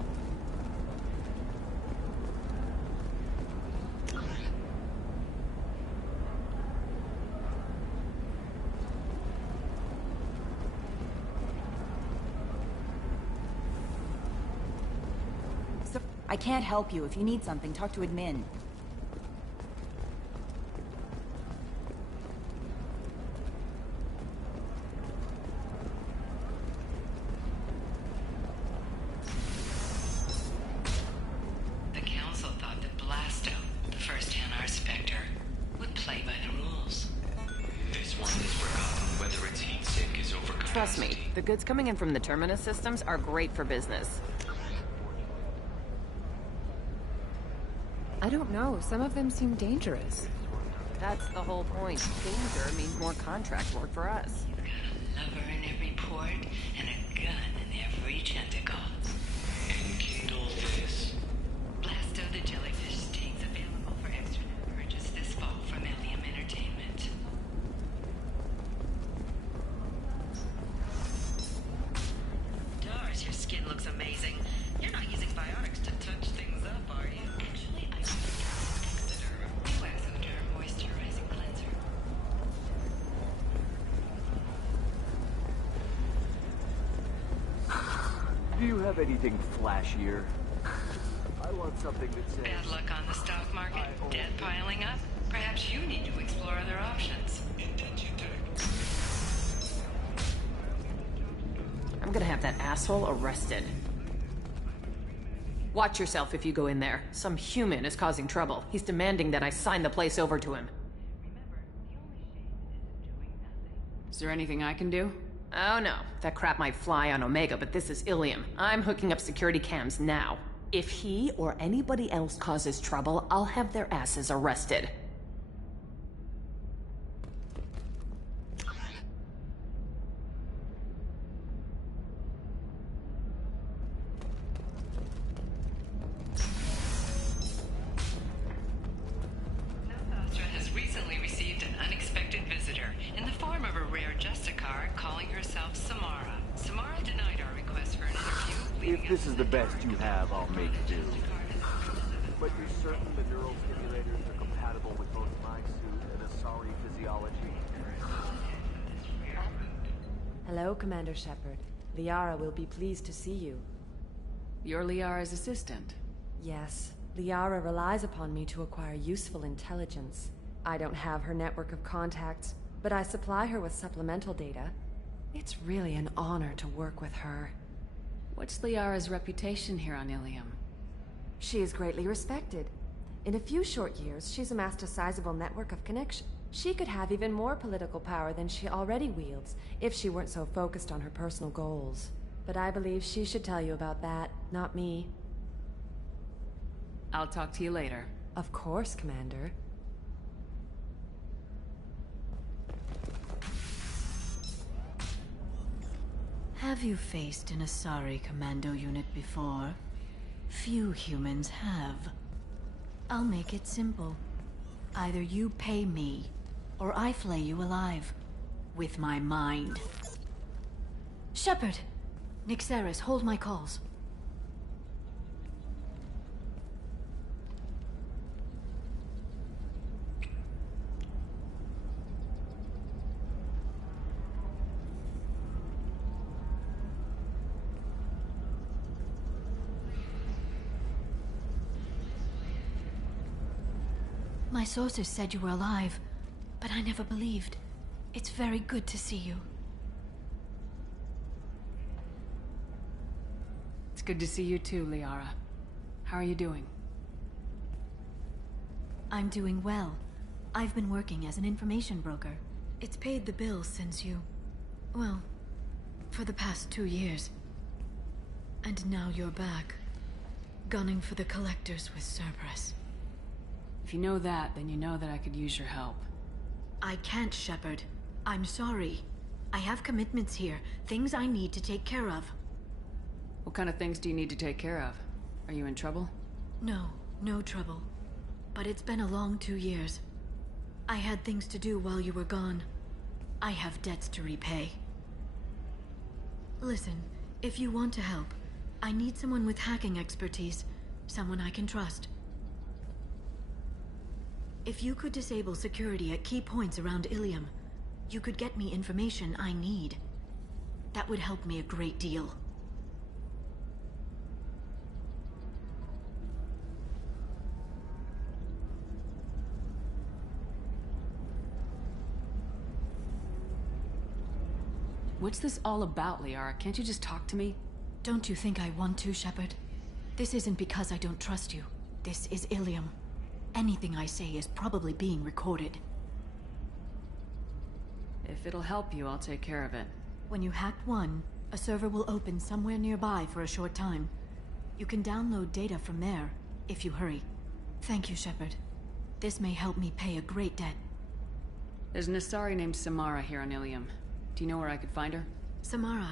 I can't help you. If you need something, talk to admin. The Council thought that Blasto, the first Hanar Spectre, would play by the rules. This one has forgotten whether its heat sink is overcapacity. Trust me, the goods coming in from the Terminus systems are great for business. I don't know, some of them seem dangerous. That's the whole point. Danger means more contract work for us. Lover in every port and a gun in every tentacle. Enkindle this. Blasto the jellyfish stings available for extra purchase this fall from Ilium Entertainment. Doris, your skin looks amazing. You're not using biotics to touch things up, are you? Actually, I use Exoderm, new Exoderm moisturizing cleanser. Do you have anything flashier? I want something that says... Bad luck on the stock market? Debt piling up? Perhaps you need to explore other options. I'm gonna have that asshole arrested. Watch yourself if you go in there. Some human is causing trouble. He's demanding that I sign the place over to him. Is there anything I can do? Oh no, that crap might fly on Omega, but this is Ilium. I'm hooking up security cams now. If he or anybody else causes trouble, I'll have their asses arrested. Nostra has recently received an unexpected visitor in the form of a rare Justicar calling herself Samara. Samara denied our request for an interview. If this is the best you have, I'll make do. But you're certain the neural stimulators are compatible with both my suit and Asari physiology? Hello, Commander Shepard. Liara will be pleased to see you. You're Liara's assistant. Yes. Liara relies upon me to acquire useful intelligence. I don't have her network of contacts, but I supply her with supplemental data. It's really an honor to work with her. What's Liara's reputation here on Ilium? She is greatly respected. In a few short years, she's amassed a sizable network of connection. She could have even more political power than she already wields, if she weren't so focused on her personal goals. But I believe she should tell you about that, not me. I'll talk to you later. Of course, Commander. Have you faced an Asari commando unit before? Few humans have. I'll make it simple. Either you pay me, or I flay you alive. With my mind. Shepard! Nixeris, hold my calls. My sources said you were alive, but I never believed. It's very good to see you. It's good to see you too, Liara. How are you doing? I'm doing well. I've been working as an information broker. It's paid the bills since you... well, for the past 2 years. And now you're back, gunning for the Collectors with Cerberus. If you know that, then you know that I could use your help. I can't, Shepard. I'm sorry. I have commitments here, things I need to take care of. What kind of things do you need to take care of? Are you in trouble? No, no trouble. But it's been a long 2 years. I had things to do while you were gone. I have debts to repay. Listen, if you want to help, I need someone with hacking expertise. Someone I can trust. If you could disable security at key points around Ilium, you could get me information I need. That would help me a great deal. What's this all about, Liara? Can't you just talk to me? Don't you think I want to, Shepard? This isn't because I don't trust you. This is Ilium. Anything I say is probably being recorded. If it'll help you, I'll take care of it. When you hack one, a server will open somewhere nearby for a short time. You can download data from there, if you hurry. Thank you, Shepard. This may help me pay a great debt. There's an Asari named Samara here on Ilium. Do you know where I could find her? Samara?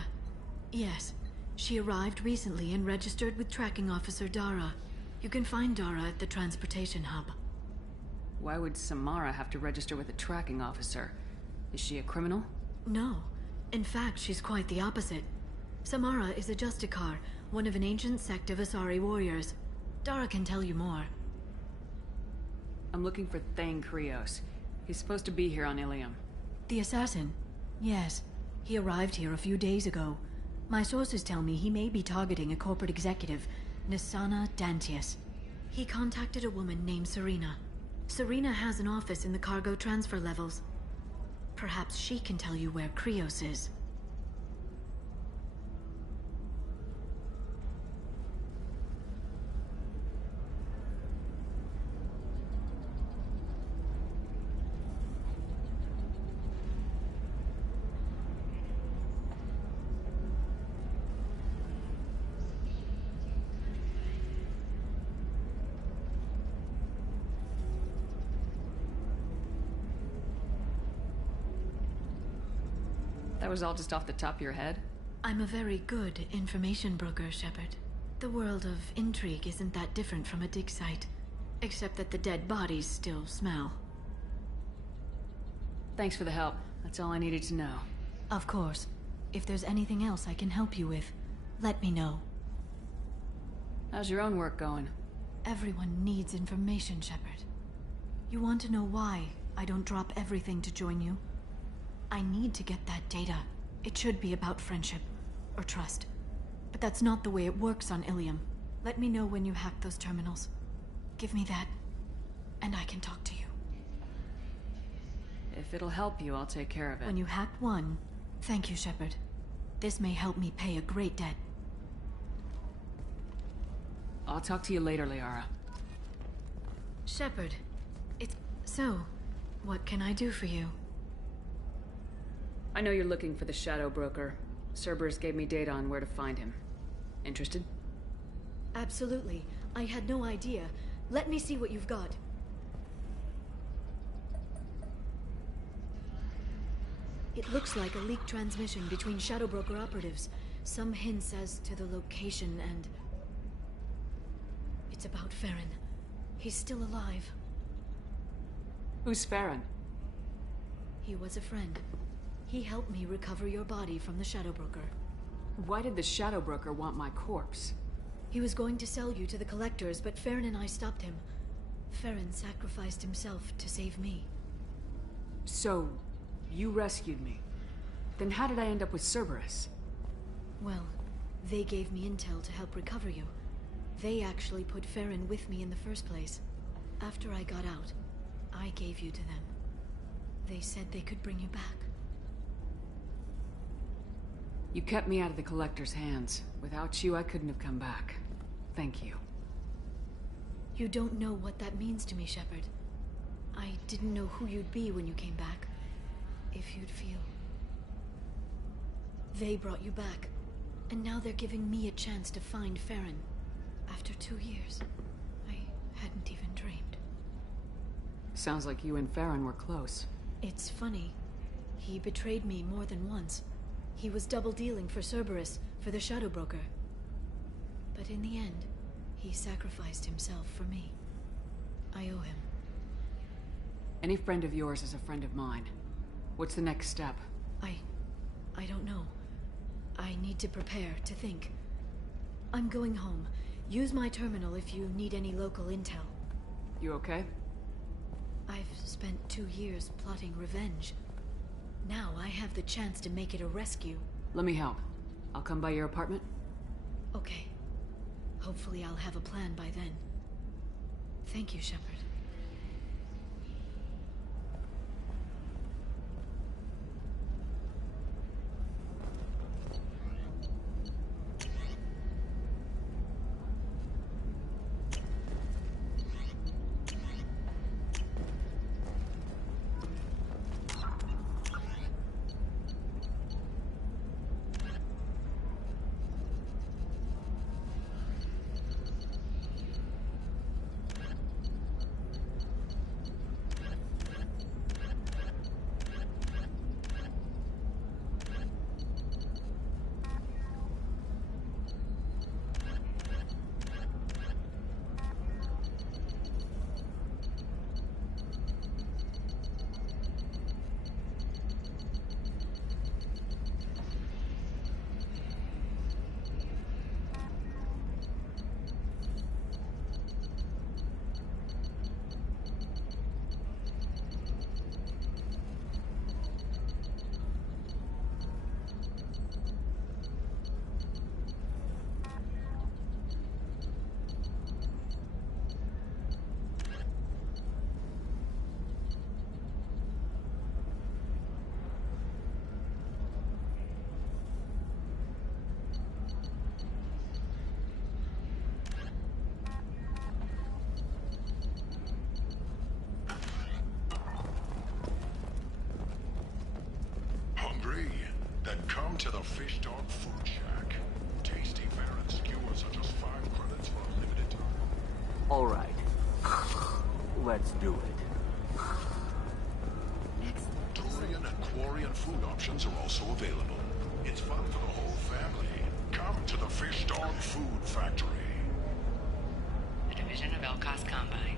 Yes. She arrived recently and registered with Tracking Officer Dara. You can find Dara at the transportation hub. Why would Samara have to register with a tracking officer? Is she a criminal? No. In fact, she's quite the opposite. Samara is a Justicar, one of an ancient sect of Asari warriors. Dara can tell you more. I'm looking for Thane Krios. He's supposed to be here on Ilium. The assassin? Yes. He arrived here a few days ago. My sources tell me he may be targeting a corporate executive, Nisana Dantius. He contacted a woman named Serena. Serena has an office in the cargo transfer levels. Perhaps she can tell you where Krios is. That was all just off the top of your head? I'm a very good information broker, Shepard. The world of intrigue isn't that different from a dig site, except that the dead bodies still smell. Thanks for the help. That's all I needed to know. Of course. If there's anything else I can help you with, let me know. How's your own work going? Everyone needs information, Shepard. You want to know why I don't drop everything to join you? I need to get that data. It should be about friendship, or trust. But that's not the way it works on Ilium. Let me know when you hack those terminals. Give me that, and I can talk to you. If it'll help you, I'll take care of it. When you hack one, thank you, Shepard. This may help me pay a great debt. I'll talk to you later, Liara. Shepard, so, what can I do for you? I know you're looking for the Shadow Broker. Cerberus gave me data on where to find him. Interested? Absolutely. I had no idea. Let me see what you've got. It looks like a leaked transmission between Shadow Broker operatives. Some hints as to the location and... It's about Farron. He's still alive. Who's Farron? He was a friend. He helped me recover your body from the Shadow Broker. Why did the Shadow Broker want my corpse? He was going to sell you to the Collectors, but Farron and I stopped him. Farron sacrificed himself to save me. So, you rescued me. Then how did I end up with Cerberus? Well, they gave me intel to help recover you. They actually put Farron with me in the first place. After I got out, I gave you to them. They said they could bring you back. You kept me out of the Collector's hands. Without you, I couldn't have come back. Thank you. You don't know what that means to me, Shepard. I didn't know who you'd be when you came back. If you'd feel. They brought you back, and now they're giving me a chance to find Farron. After 2 years, I hadn't even dreamed. Sounds like you and Farron were close. It's funny. He betrayed me more than once. He was double-dealing for Cerberus, for the Shadow Broker. But in the end, he sacrificed himself for me. I owe him. Any friend of yours is a friend of mine. What's the next step? I don't know. I need to prepare, to think. I'm going home. Use my terminal if you need any local intel. You okay? I've spent 2 years plotting revenge. Now I have the chance to make it a rescue. Let me help. I'll come by your apartment. Okay. Hopefully I'll have a plan by then. Thank you, Shepard. Then come to the Fish Dog Food Shack. Tasty fare and skewers are just 5 credits for a limited time. Alright. Let's do it. Turian and Quarian food options are also available. It's fun for the whole family. Come to the Fish Dog Food Factory. A division of Elcos Combine.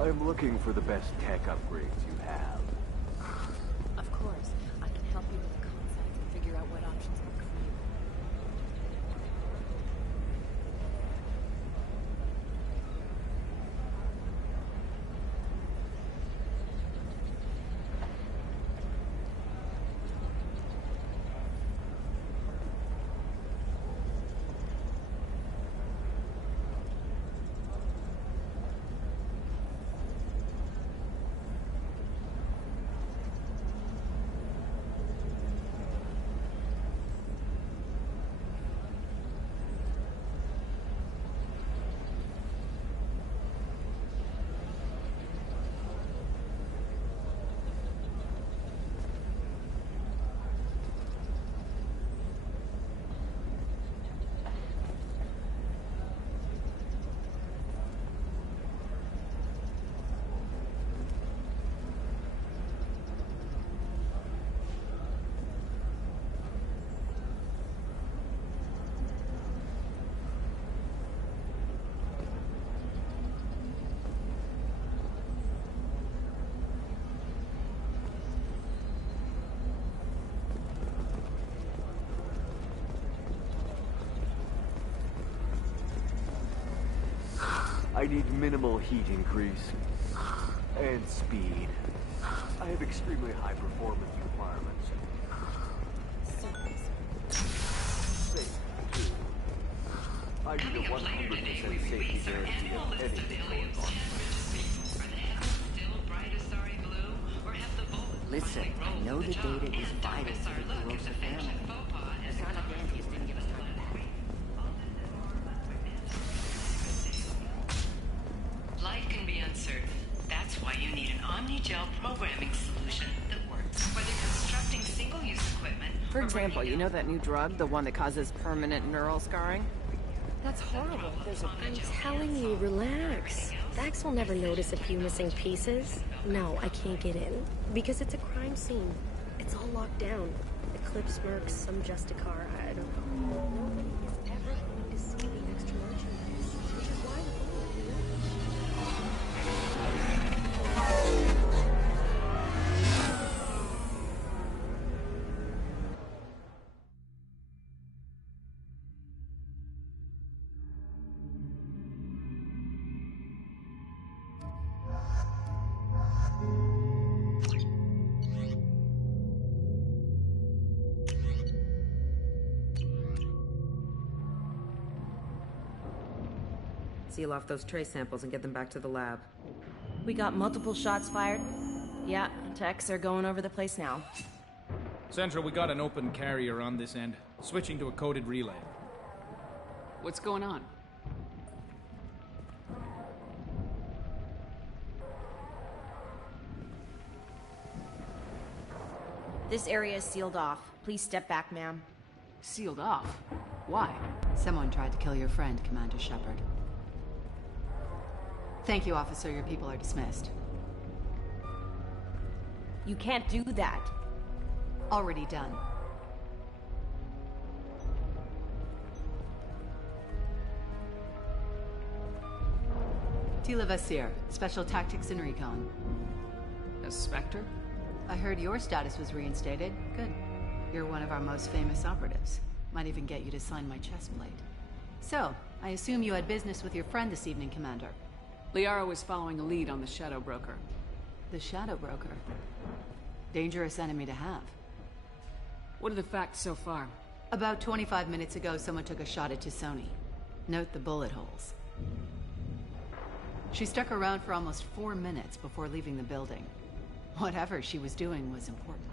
I'm looking for the best tech upgrades you have. Of course. I can help you with the concepts and figure out what options work for you. I need minimal heat increase. And speed. I have extremely high performance requirements. Safe, too. I need a 100% safety guarantee of anything. Listen, I know the data is vital to the Rosa family. Asana Dantes didn't give us time back. Life can be uncertain. That's why you need an Omnigel programming solution that works. Whether constructing single-use equipment... For example, you know that new drug, the one that causes permanent neural scarring? That's horrible. I'm telling you, relax. Vax will never notice a few missing pieces. No, I can't get in. Because it's a crime scene. It's all locked down. Eclipse Mercs, some Justicar, I don't know. Nobody is ever going to see the extra merchandise. Which is why the seal off those trace samples and get them back to the lab. We got multiple shots fired. Yeah, techs are going over the place now. Central, we got an open carrier on this end. Switching to a coded relay. What's going on? This area is sealed off. Please step back, ma'am. Sealed off? Why? Someone tried to kill your friend, Commander Shepard. Thank you, officer. Your people are dismissed. You can't do that. Already done. Tila Vasir, Special Tactics and Recon. A Spectre? I heard your status was reinstated. Good. You're one of our most famous operatives. Might even get you to sign my chest plate. So, I assume you had business with your friend this evening, Commander. Liara was following a lead on the Shadow Broker. The Shadow Broker? Dangerous enemy to have. What are the facts so far? About 25 minutes ago, someone took a shot at T'Soni. Note the bullet holes. She stuck around for almost 4 minutes before leaving the building. Whatever she was doing was important.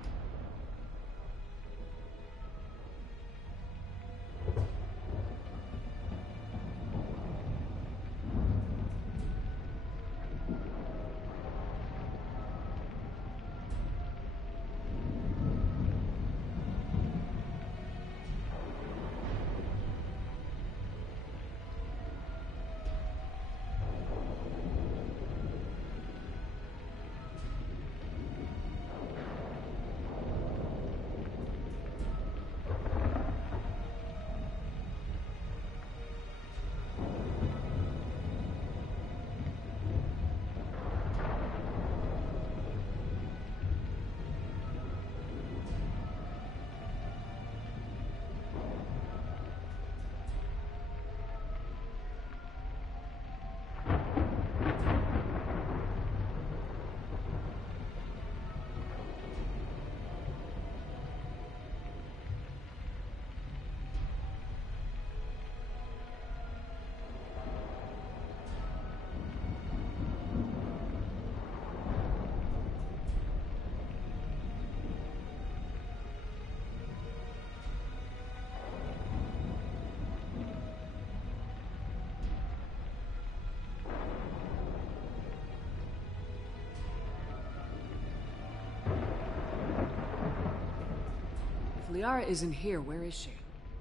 If Liara isn't here, where is she?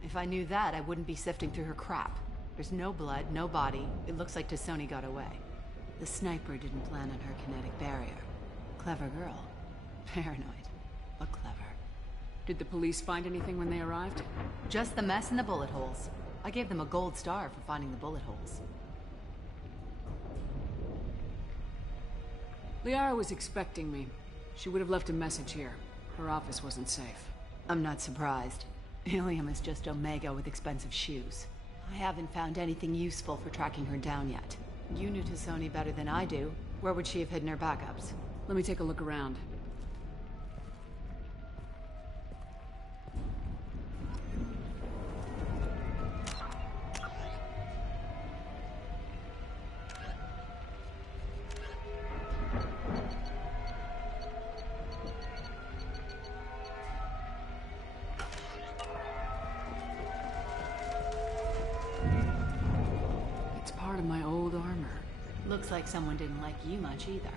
If I knew that, I wouldn't be sifting through her crap. There's no blood, no body. It looks like T'Soni got away. The sniper didn't plan on her kinetic barrier. Clever girl. Paranoid, but clever. Did the police find anything when they arrived? Just the mess and the bullet holes. I gave them a gold star for finding the bullet holes. Liara was expecting me. She would have left a message here. Her office wasn't safe. I'm not surprised. Ilium is just Omega with expensive shoes. I haven't found anything useful for tracking her down yet. You knew T'Soni better than I do. Where would she have hidden her backups? Let me take a look around. Looks like someone didn't like you much either.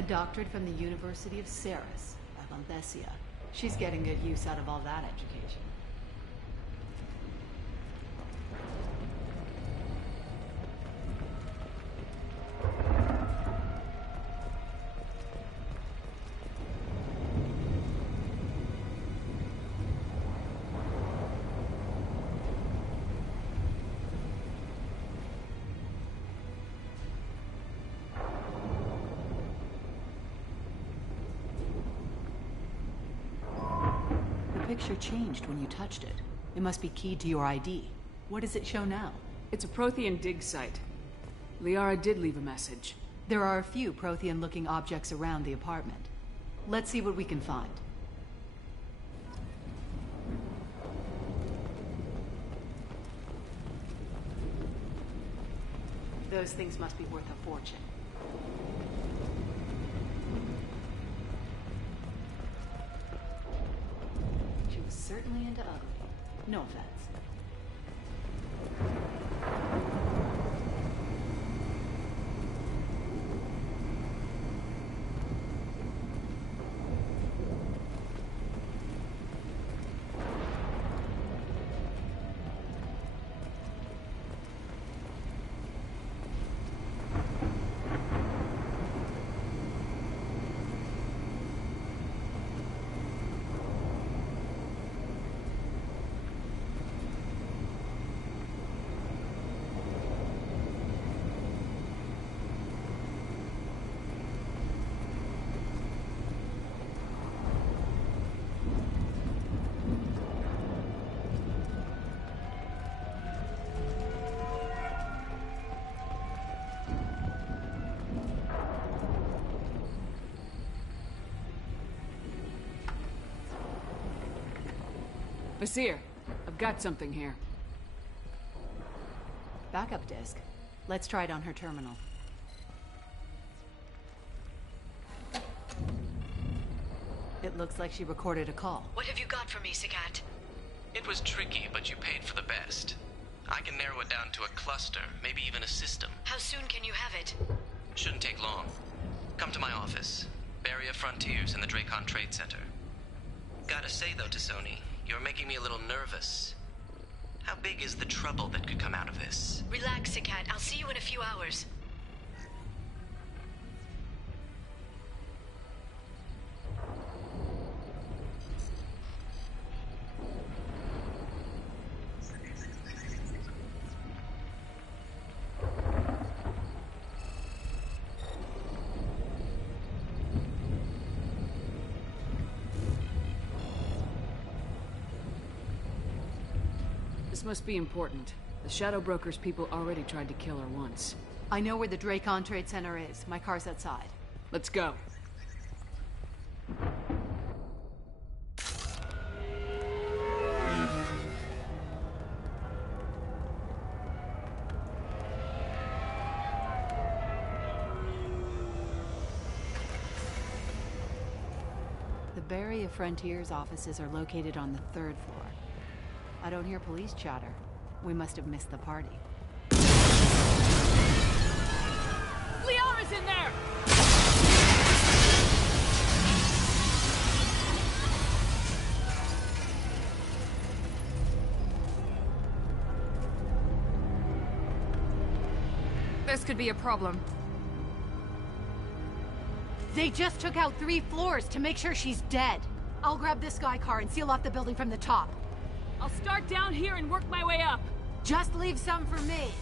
A doctorate from the University of Ceres, Avanthesia. She's getting good use out of all that education. The picture changed when you touched it. It must be keyed to your ID. What does it show now? It's a Prothean dig site. Liara did leave a message. There are a few Prothean-looking objects around the apartment. Let's see what we can find. Those things must be worth a fortune. She was certainly into ugly. No offense. Basir, I've got something here. Backup disk. Let's try it on her terminal. It looks like she recorded a call. What have you got for me, Sagat? It was tricky, but you paid for the best. I can narrow it down to a cluster, maybe even a system. How soon can you have it? Shouldn't take long. Come to my office. Barrier Frontiers in the Dracon Trade Center. Gotta say though, T'Soni, you're making me a little nervous. How big is the trouble that could come out of this? Relax, Sagat. I'll see you in a few hours. This must be important. The Shadow Broker's people already tried to kill her once. I know where the Dracon Trade Center is. My car's outside. Let's go. The Barrier Frontiers offices are located on the 3rd floor. I don't hear police chatter. We must have missed the party. Liara's in there! This could be a problem. They just took out 3 floors to make sure she's dead. I'll grab this Sky car and seal off the building from the top. I'll start down here and work my way up. Just leave some for me.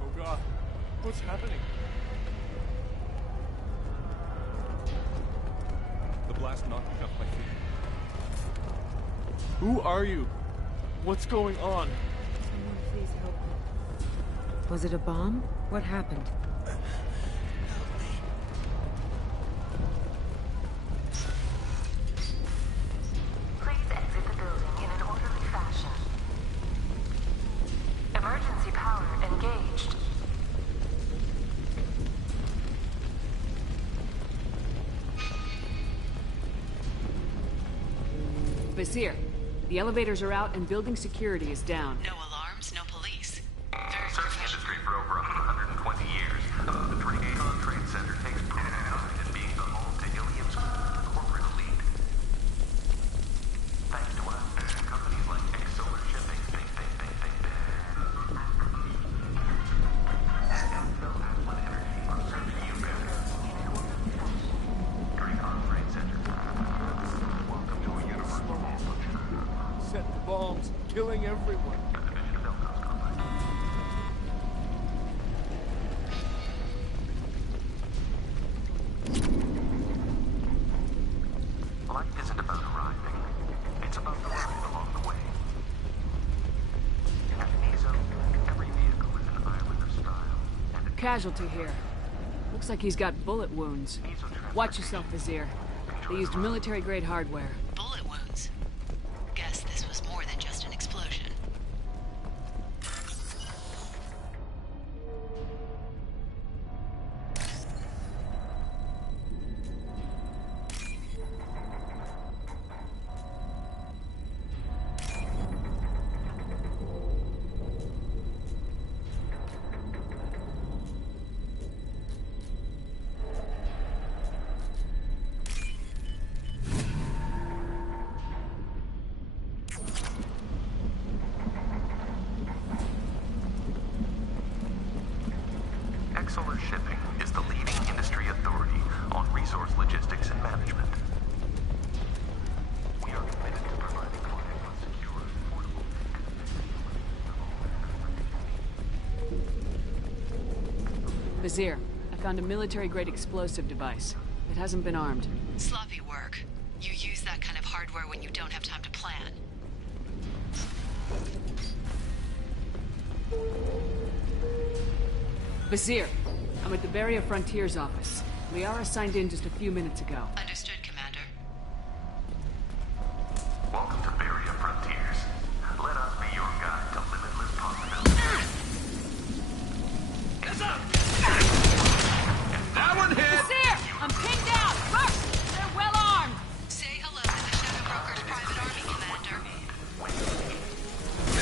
Oh God, what's happening? The blast knocked me off my feet. Who are you? What's going on? Someone please help me. Was it a bomb? What happened? Please exit the building in an orderly fashion. Emergency power engaged. Basir, The elevators are out and building security is down. No alarms, no police. Search the industry for over 120 years. The Dracon Trade Center takes pride in being the home to Ilium's corporate elite. Thanks to us, companies like Exolar Shipping, and Aslan Energy are serving you better. Dracon Trade Center. Welcome to a universal Set the bombs, killing everyone. Life isn't about arriving. It's about the ride along the way. At Nizo, every vehicle is an island of style. Casualty here. Looks like he's got bullet wounds. Watch yourself, Vizier. They used military-grade hardware. Bullet wounds. Guess this was more than just an explosion. Exolar Shipping is the leading industry authority on resource logistics and management. We are committed to providing clients with secure, affordable, Vizier, I found a military-grade explosive device. It hasn't been armed. Sloppy work. You use that kind of hardware when you don't have time to plan. Vizier, I'm at the Varia Frontiers office. Liara signed in just a few minutes ago. Understood, Commander. Welcome to Varia Frontiers. Let us be your guide to limitless possibilities. Heads up! That one hit! Vizier! I'm pinned down! Look! They're well armed! Say hello to the Shadow Broker's private army, Commander.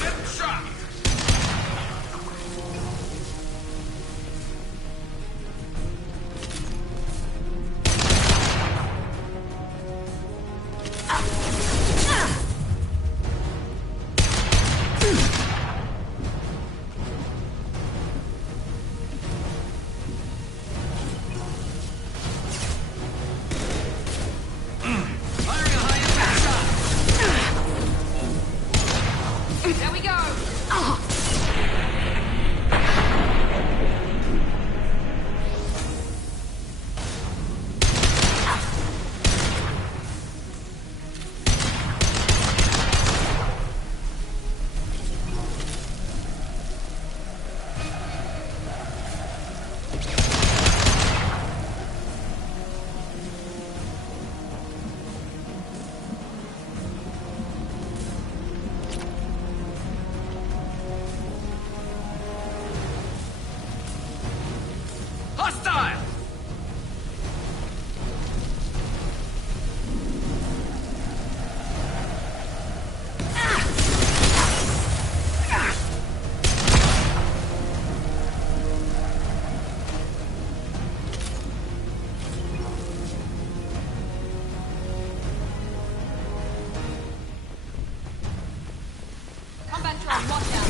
Headshot! There we go! Hostile! Combat drone, lockdown!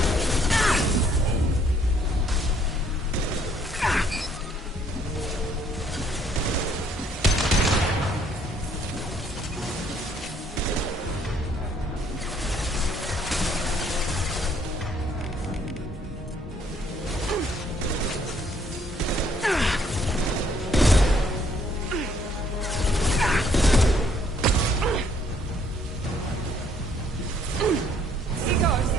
He goes!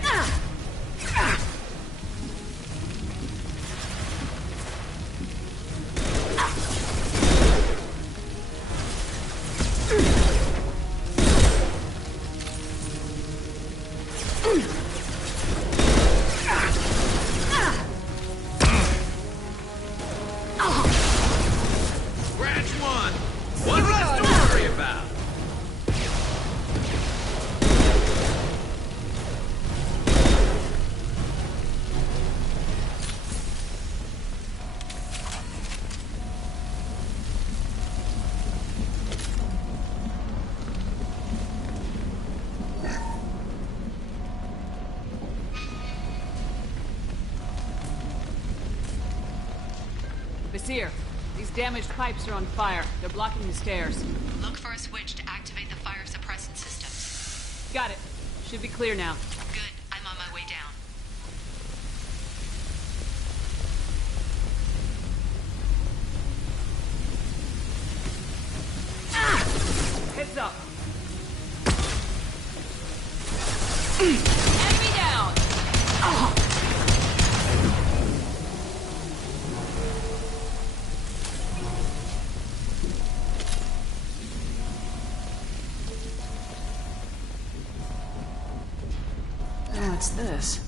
dead! Basir, these damaged pipes are on fire. They're blocking the stairs. Look for a switch to activate the fire suppressant systems. Got it. Should be clear now. Good. I'm on my way down. Heads up. Enemy down! What's this?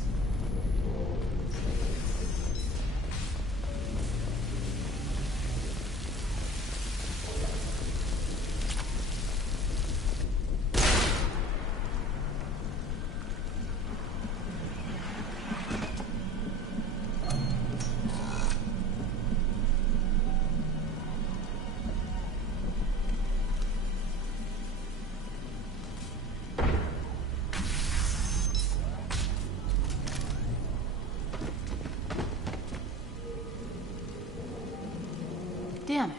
Damn it.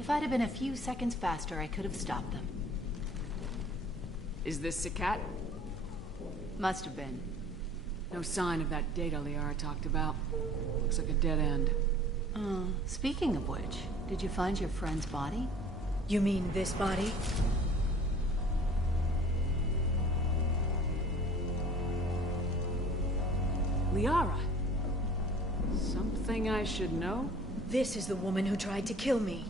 If I'd have been a few seconds faster, I could have stopped them. Is this Sakat? Must have been. No sign of that data Liara talked about. Looks like a dead end. Speaking of which, did you find your friend's body? You mean this body? Liara? Something I should know? This is the woman who tried to kill me.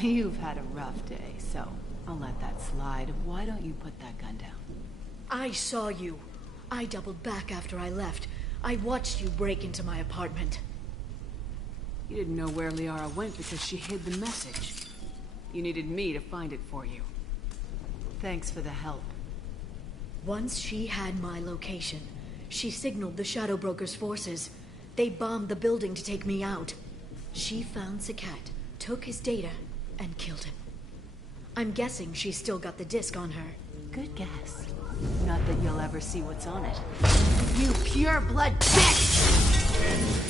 You've had a rough day, so I'll let that slide. Why don't you put that gun down? I saw you. I doubled back after I left. I watched you break into my apartment. You didn't know where Liara went because she hid the message. You needed me to find it for you. Thanks for the help. Once she had my location, she signaled the Shadow Broker's forces. They bombed the building to take me out. She found Sakat, took his data, and killed him. I'm guessing she's still got the disc on her. Good guess. Not that you'll ever see what's on it. You pure blood bitch!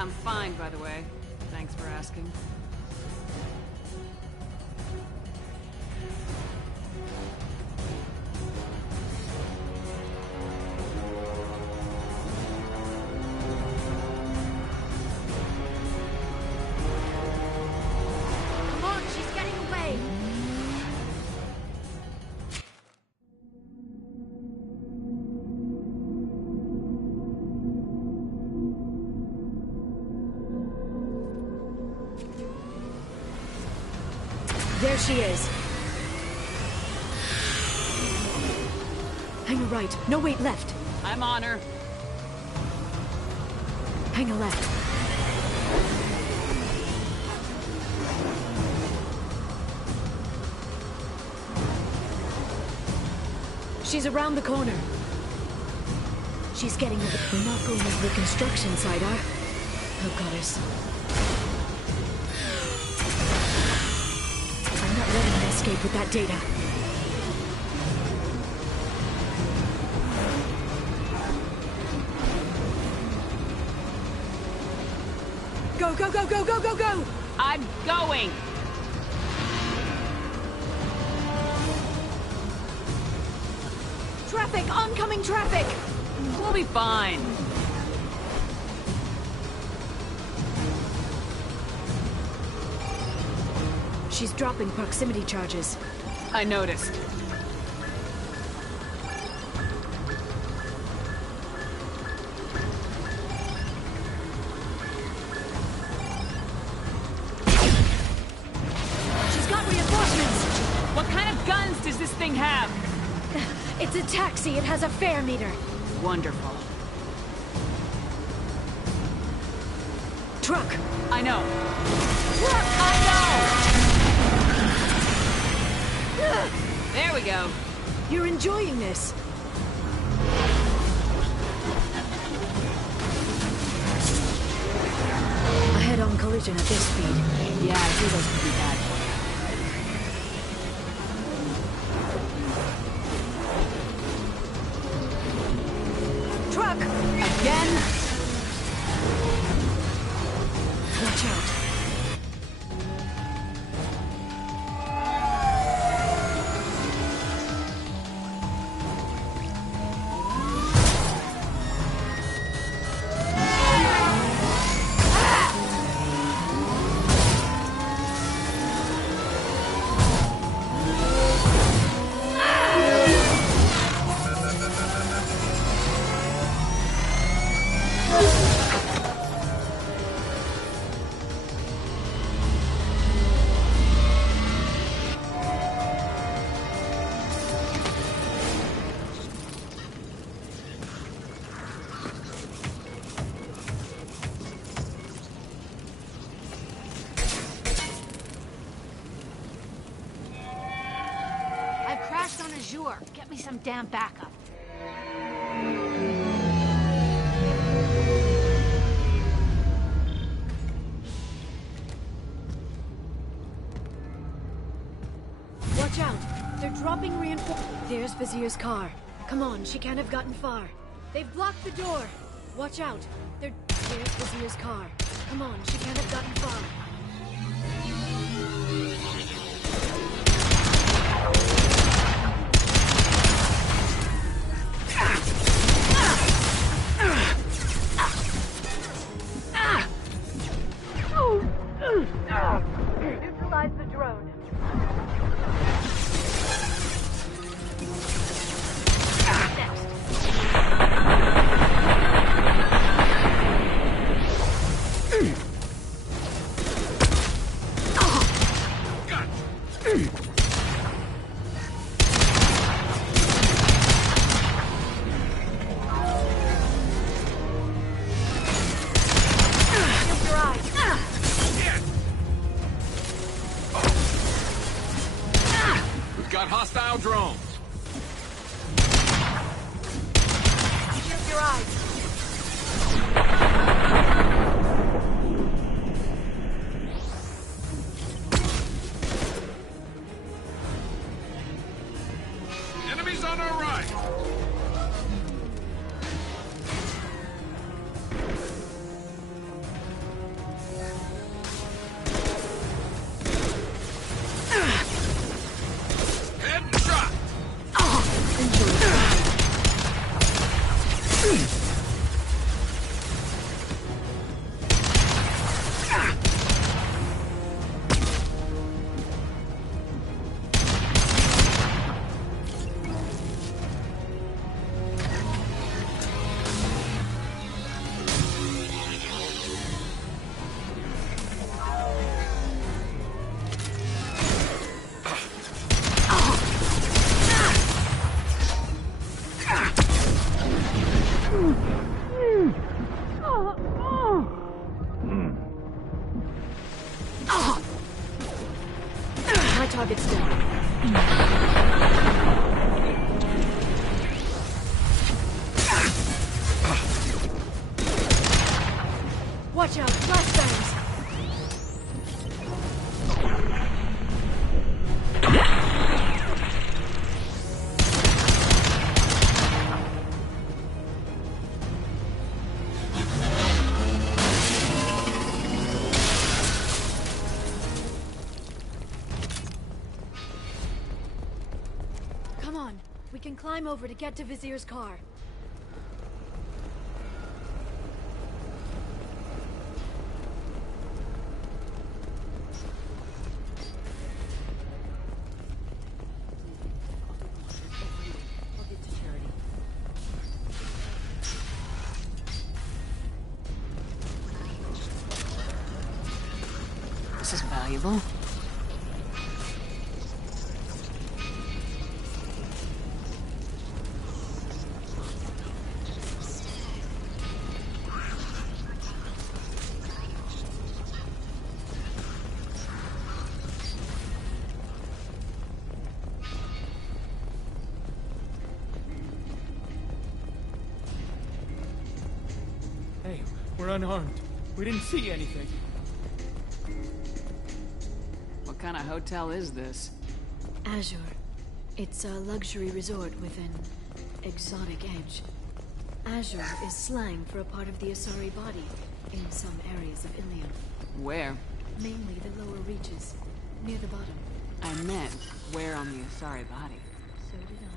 I'm fine, by the way. Thanks for asking. Come on, she's getting away. There she is. Hang a right. No, wait, left. I'm on her. Hang a left. She's around the corner. She's getting over. We're not going over the construction site, Oh, goddess. I'm not letting her escape with that data. Go, go, go, go, go, go, go! I'm going! Traffic! Oncoming traffic! We'll be fine. She's dropping proximity charges. I noticed. She's got reinforcements! What kind of guns does this thing have? It's a taxi. It has a fare meter. Wonderful. Truck! I know. Truck! I know! There we go. You're enjoying this. A head-on collision at this speed. Yeah, I knew those could be bad. Truck! Again? Watch out. Get me some damn backup. Watch out! They're dropping reinforcements. There's Vizier's car. Come on, she can't have gotten far. They've blocked the door. Watch out! There's Vizier's car. Come on, she can't have gotten far. Neutralize the drone. Got hostile drones. Shield your eyes. Enemies on our right. target's down. Watch out, flashbangs! Come on, we can climb over to get to Vizier's car. This is valuable. Hey, we're unarmed. We didn't see anything. What kind of hotel is this? Azure. It's a luxury resort with an exotic edge. Azure is slang for a part of the Asari body in some areas of Ilium. Where? Mainly the lower reaches, near the bottom. I meant, where on the Asari body? So did I.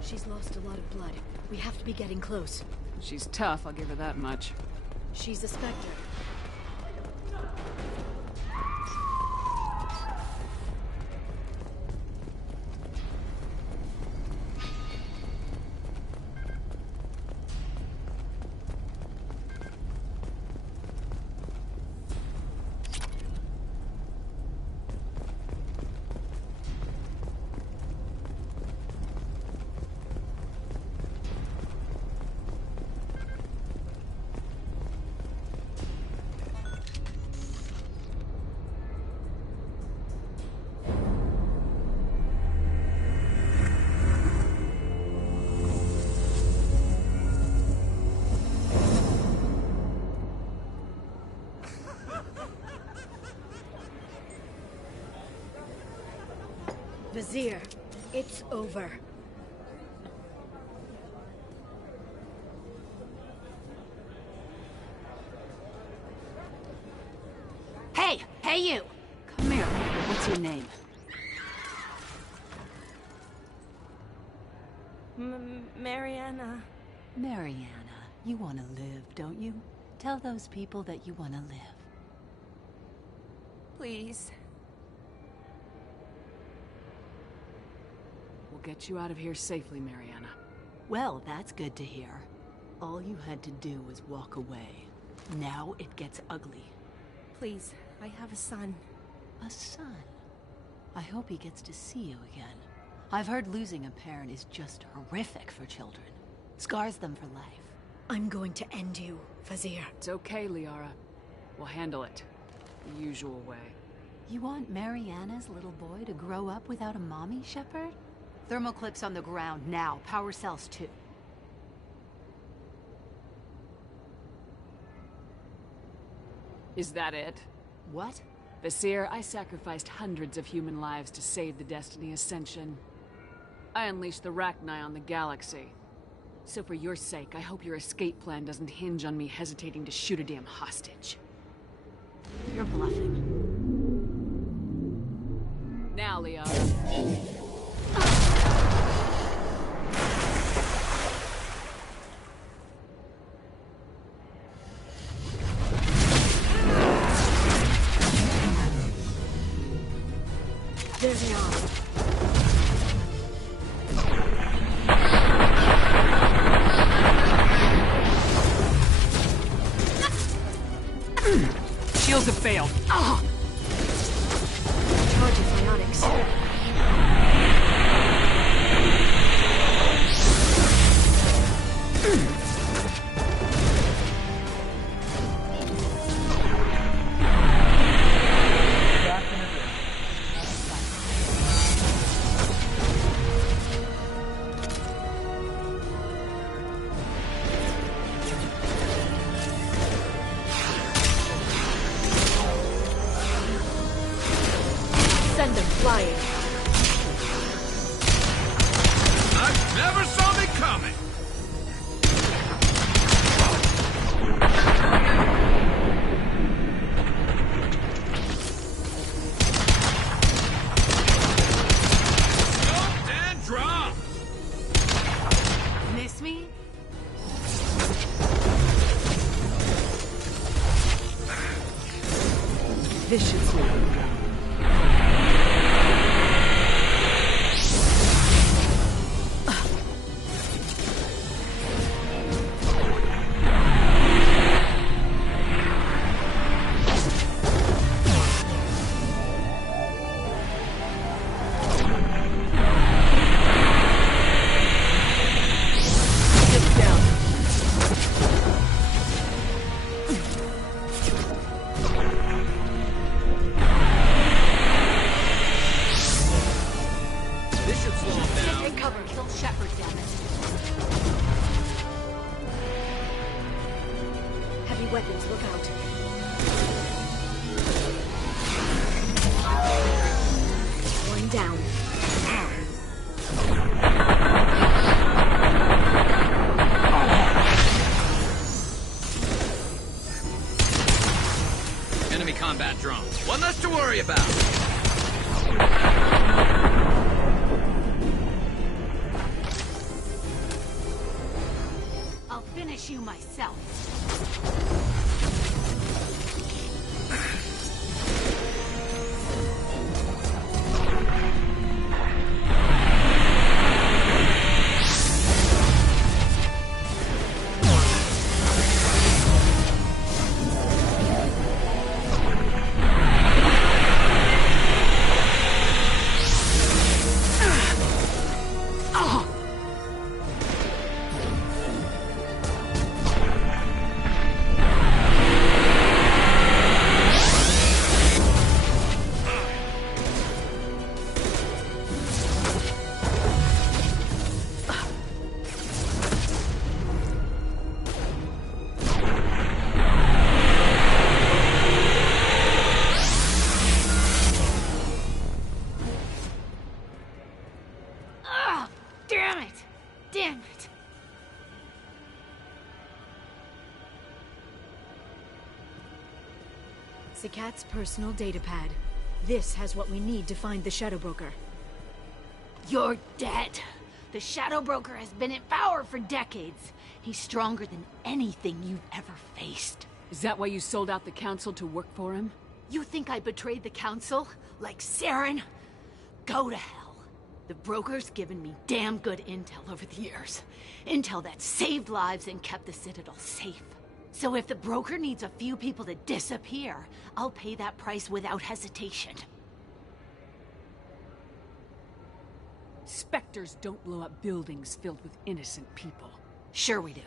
She's lost a lot of blood. We have to be getting close. She's tough, I'll give her that much. She's a Spectre. Vizier, it's over. Hey! Hey, you! Come here. What's your name? Mariana. Mariana, you want to live, don't you? Tell those people that you want to live. Please. We'll get you out of here safely, Mariana. Well, that's good to hear. All you had to do was walk away. Now it gets ugly. Please, I have a son. A son? I hope he gets to see you again. I've heard losing a parent is just horrific for children. Scars them for life. I'm going to end you, Fazir. It's okay, Liara. We'll handle it. The usual way. You want Mariana's little boy to grow up without a mommy, Shepard? Thermal clips on the ground now. Power cells too. Is that it? What? Vasir, I sacrificed hundreds of human lives to save the Destiny Ascension. I unleashed the Rachni on the galaxy. So for your sake, I hope your escape plan doesn't hinge on me hesitating to shoot a damn hostage. You're bluffing. Now, Liara. There they are. Shields have failed. Oh. Charge of ionics. Send them flying. I never saw me coming. Stop and drop. Miss me? This should slow them down. Weapons, look out. One down. Enemy combat drones. One less to worry about. I'll finish you myself. Damn it! Zakat's personal datapad. This has what we need to find the Shadow Broker. You're dead. The Shadow Broker has been in power for decades. He's stronger than anything you've ever faced. Is that why you sold out the Council to work for him? You think I betrayed the Council? Like Saren? Go to hell. The broker's given me damn good intel over the years. Intel that saved lives and kept the Citadel safe. So if the broker needs a few people to disappear, I'll pay that price without hesitation. Spectres don't blow up buildings filled with innocent people. Sure we do.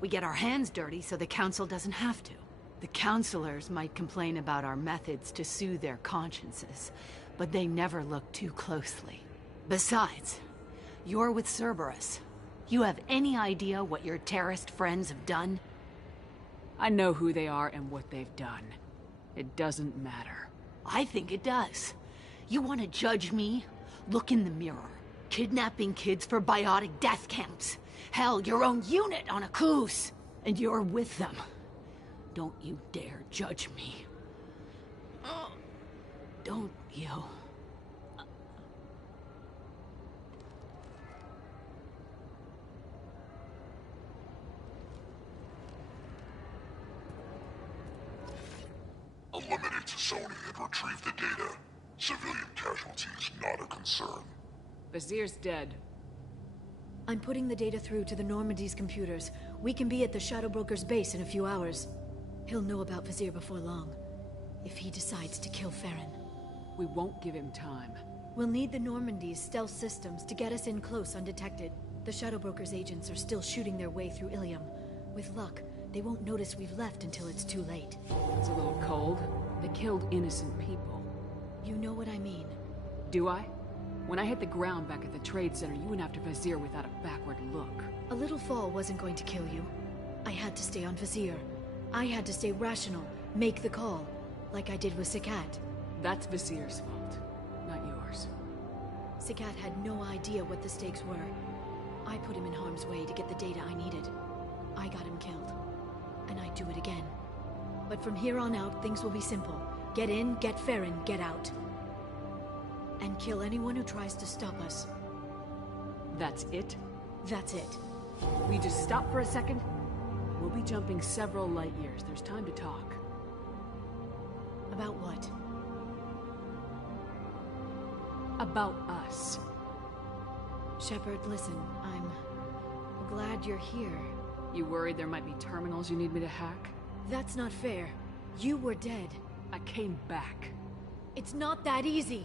We get our hands dirty so the Council doesn't have to. The counselors might complain about our methods to soothe their consciences, but they never look too closely. Besides, you're with Cerberus. You have any idea what your terrorist friends have done? I know who they are and what they've done. It doesn't matter. I think it does. You want to judge me? Look in the mirror. Kidnapping kids for biotic death camps. Hell, your own unit on a cruise. And you're with them. Don't you dare judge me. Don't you? Eliminate Sony and retrieve the data. Civilian casualties not a concern. Vazir's dead. I'm putting the data through to the Normandy's computers. We can be at the Shadow Broker's base in a few hours. He'll know about Vazir before long. If he decides to kill Farron. We won't give him time. We'll need the Normandy's stealth systems to get us in close undetected. The Shadow Broker's agents are still shooting their way through Ilium. With luck, they won't notice we've left until it's too late. It's a little cold. They killed innocent people. You know what I mean. Do I? When I hit the ground back at the trade center, you went after Vazir without a backward look. A little fall wasn't going to kill you. I had to stay on Vazir. I had to stay rational, make the call, like I did with Sikat. That's Vazir's fault, not yours. Sikat had no idea what the stakes were. I put him in harm's way to get the data I needed. I got him killed. And I'd do it again. But from here on out, things will be simple. Get in, get Farron, get out. And kill anyone who tries to stop us. That's it? That's it. We just stop for a second? We'll be jumping several light years. There's time to talk. About what? About us. Shepard, listen, I'm glad you're here. You worried there might be terminals you need me to hack? That's not fair. You were dead. I came back. It's not that easy.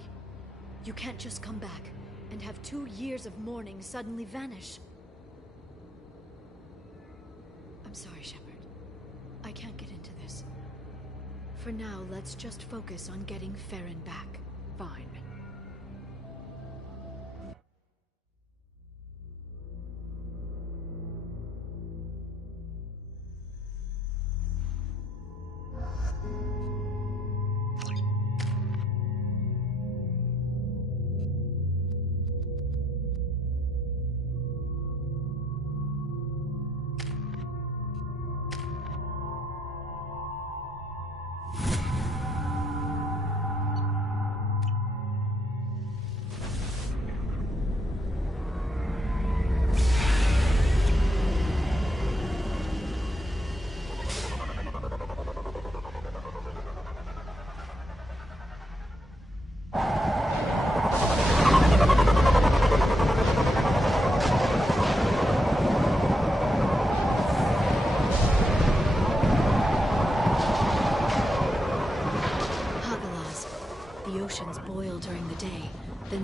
You can't just come back and have 2 years of mourning suddenly vanish. I'm sorry, Shepard. I can't get into this. For now, let's just focus on getting Farron back. Fine.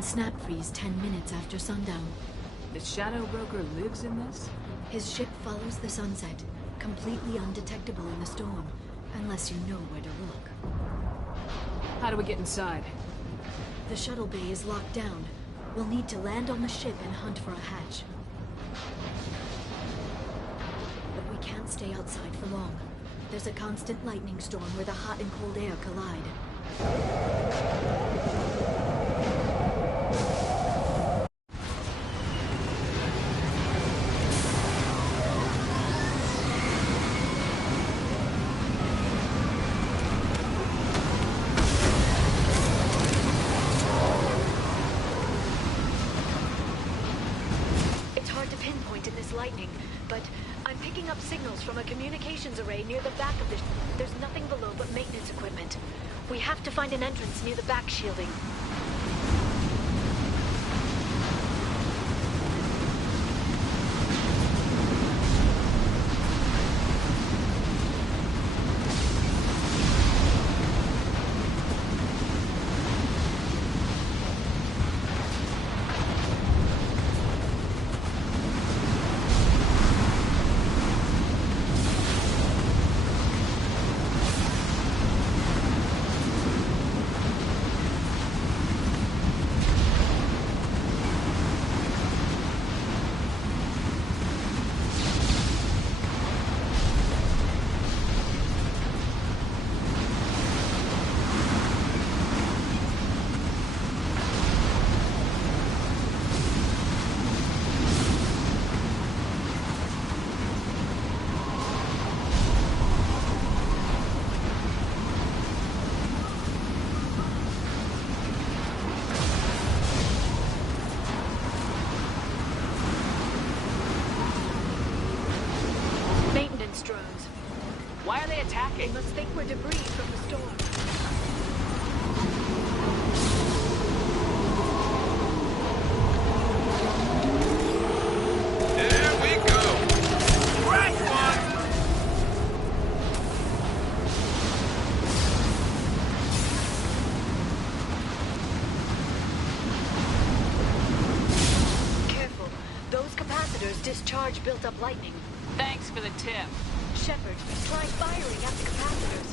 Snap freeze 10 minutes after sundown. The Shadow Broker lives in this? His ship follows the sunset, completely undetectable in the storm, unless you know where to look. How do we get inside? The shuttle bay is locked down. We'll need to land on the ship and hunt for a hatch. But we can't stay outside for long. There's a constant lightning storm where the hot and cold air collide. From a communications array near the back of the there's nothing below but maintenance equipment. We have to find an entrance near the back shielding. defense drones. Why are they attacking? They must think we're debris from the storm. There we go! Crash one! Careful. Those capacitors discharge built-up lightning. Thanks for the tip. Shepard, try firing at the capacitors.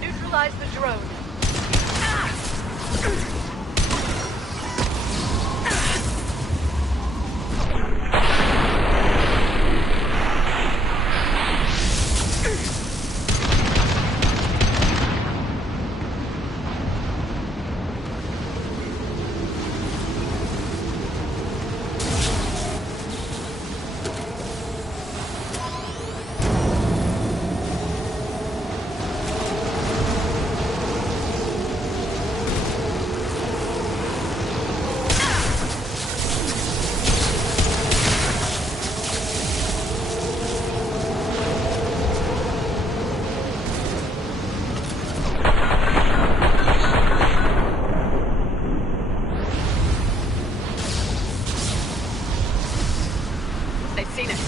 Neutralize the drone. They've seen us.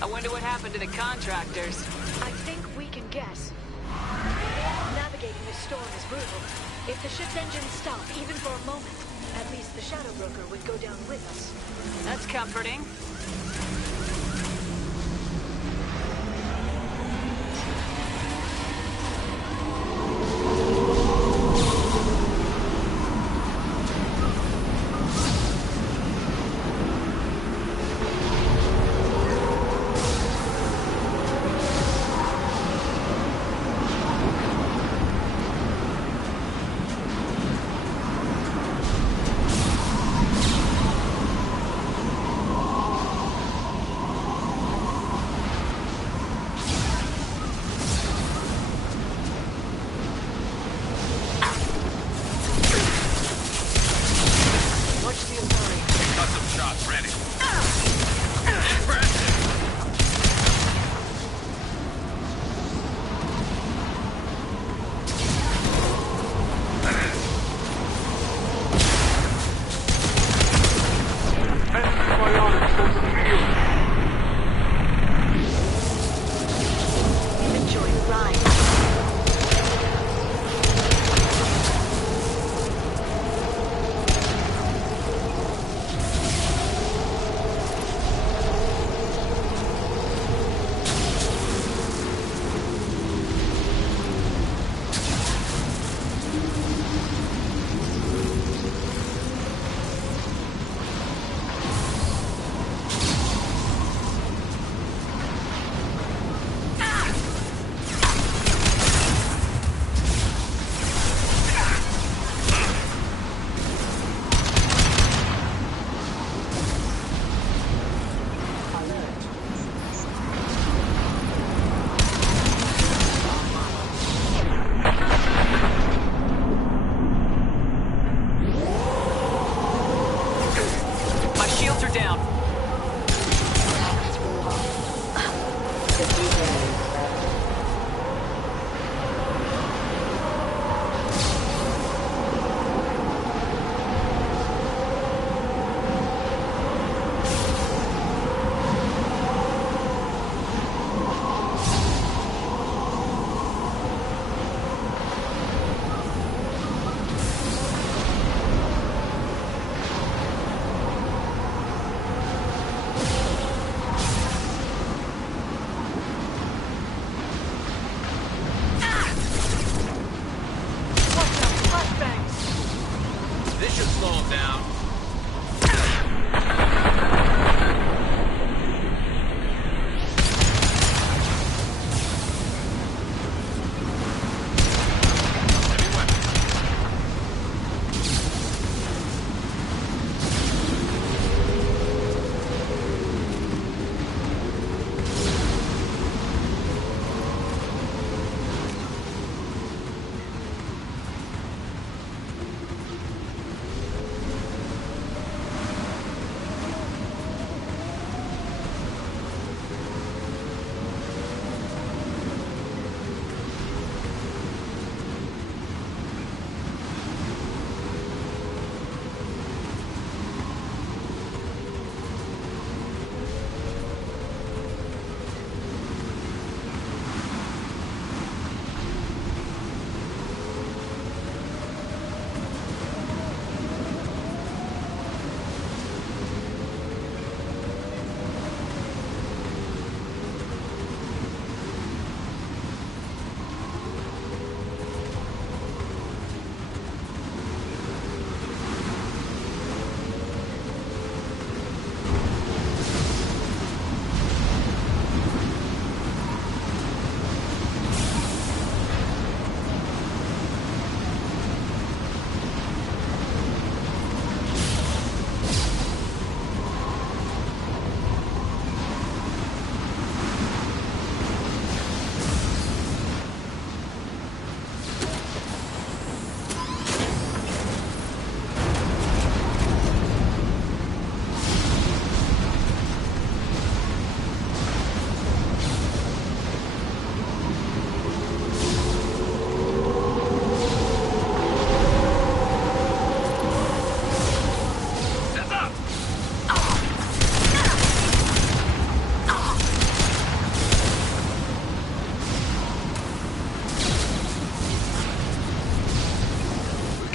I wonder what happened to the contractors. I think we can guess. Navigating this storm is brutal. If the ship's engines stop, even for a moment, at least the Shadow Broker would go down with us. That's comforting.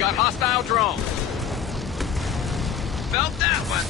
got hostile drones. Felt that one.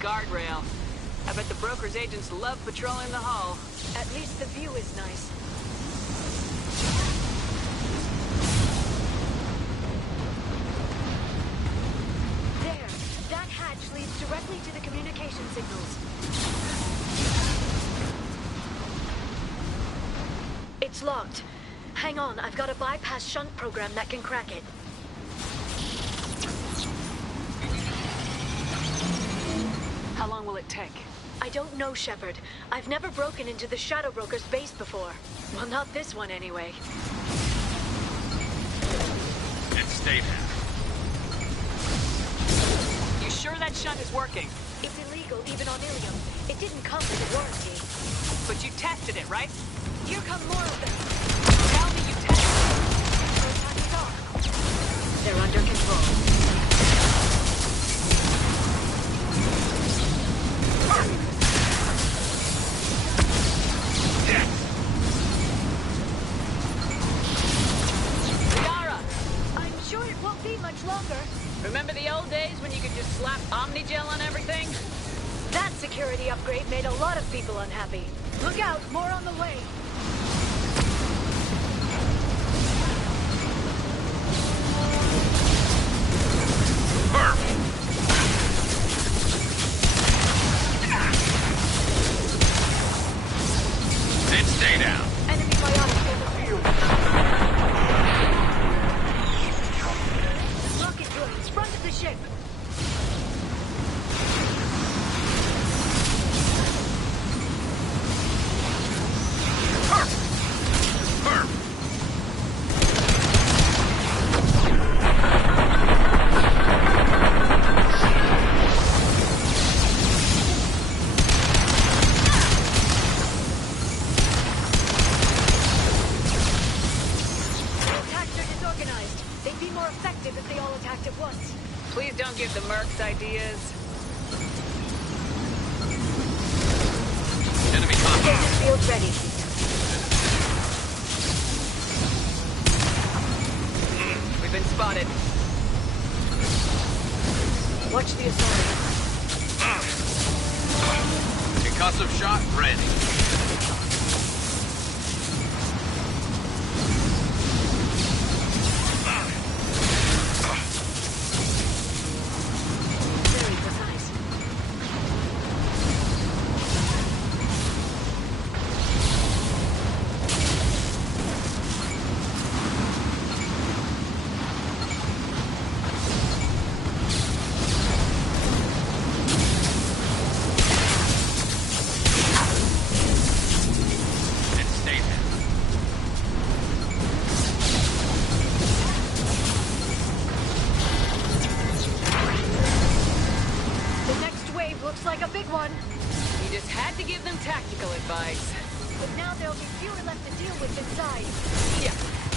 Guardrail. I bet the broker's agents love patrolling the hull. At least the view is nice. There! That hatch leads directly to the communication signals. It's locked. Hang on, I've got a bypass shunt program that can crack it. How long will it take? I don't know, Shepard. I've never broken into the Shadow Broker's base before. Well, not this one anyway. And stay there. You sure that shunt is working? It's illegal, even on Ilium. It didn't come with a warranty. But you tested it, right? Here come more of them. Tell me you tested it. Prototypes off. They're under control. Remember the old days when you could just slap Omnigel on everything? That security upgrade made a lot of people unhappy. Look out, more on the way. Then stay down. Enemy biotic in the field. Rocket drones, front of the ship. Please don't give the mercs ideas. Enemy contact. Field ready. We've been spotted. Watch the assault. Concussive shot ready. a big one. You just had to give them tactical advice. But now there'll be fewer left to deal with inside. Yeah,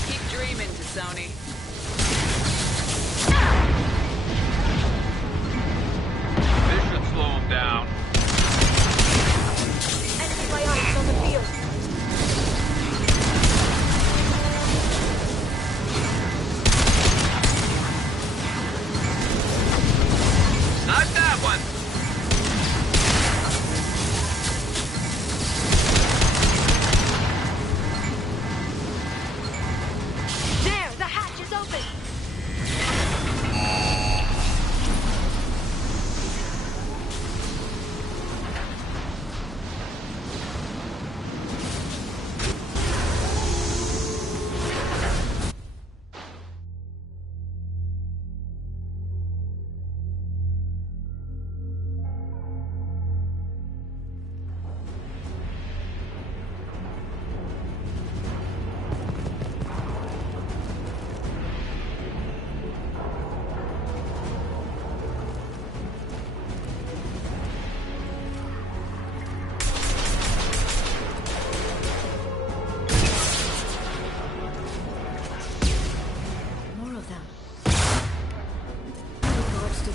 keep dreaming, T'Soni. This should slow him down. Antibiotics on the field. Not that one. There, the hatch is open.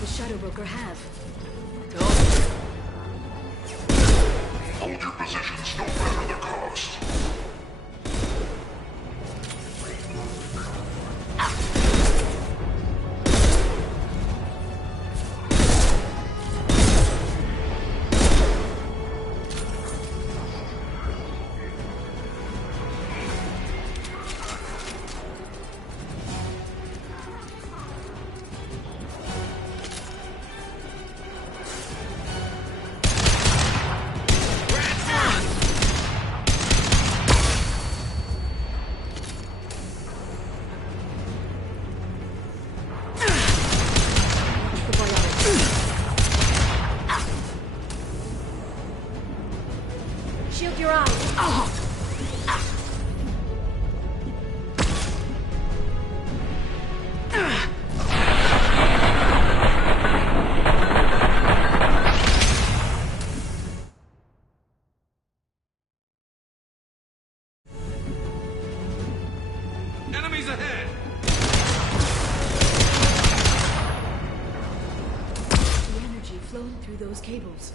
Shadow Broker have? Hold your positions no matter the cost. Shield your eyes. Enemies ahead! The energy flowing through those cables.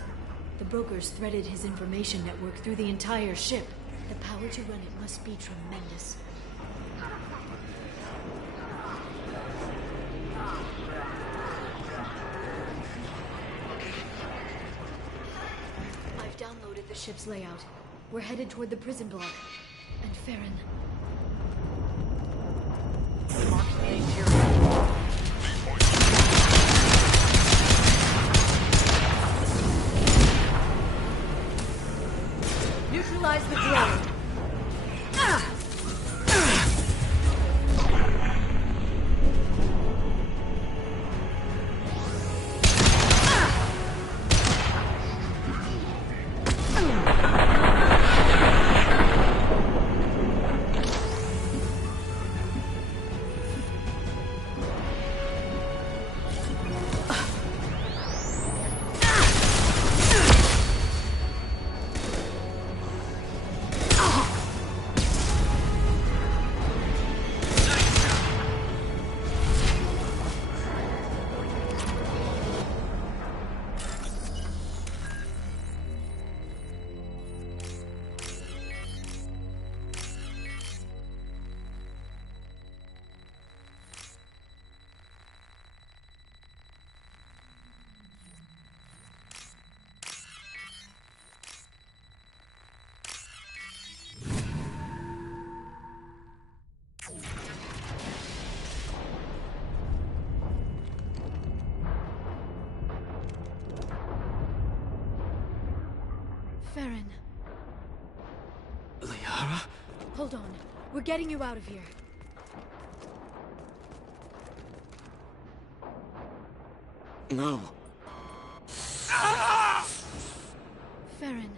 The brokers threaded his information network through the entire ship. The power to run it must be tremendous. I've downloaded the ship's layout. We're headed toward the prison block. And Farron. Neutralize the drone. Farron. Liara? Hold on. We're getting you out of here. No. Farron.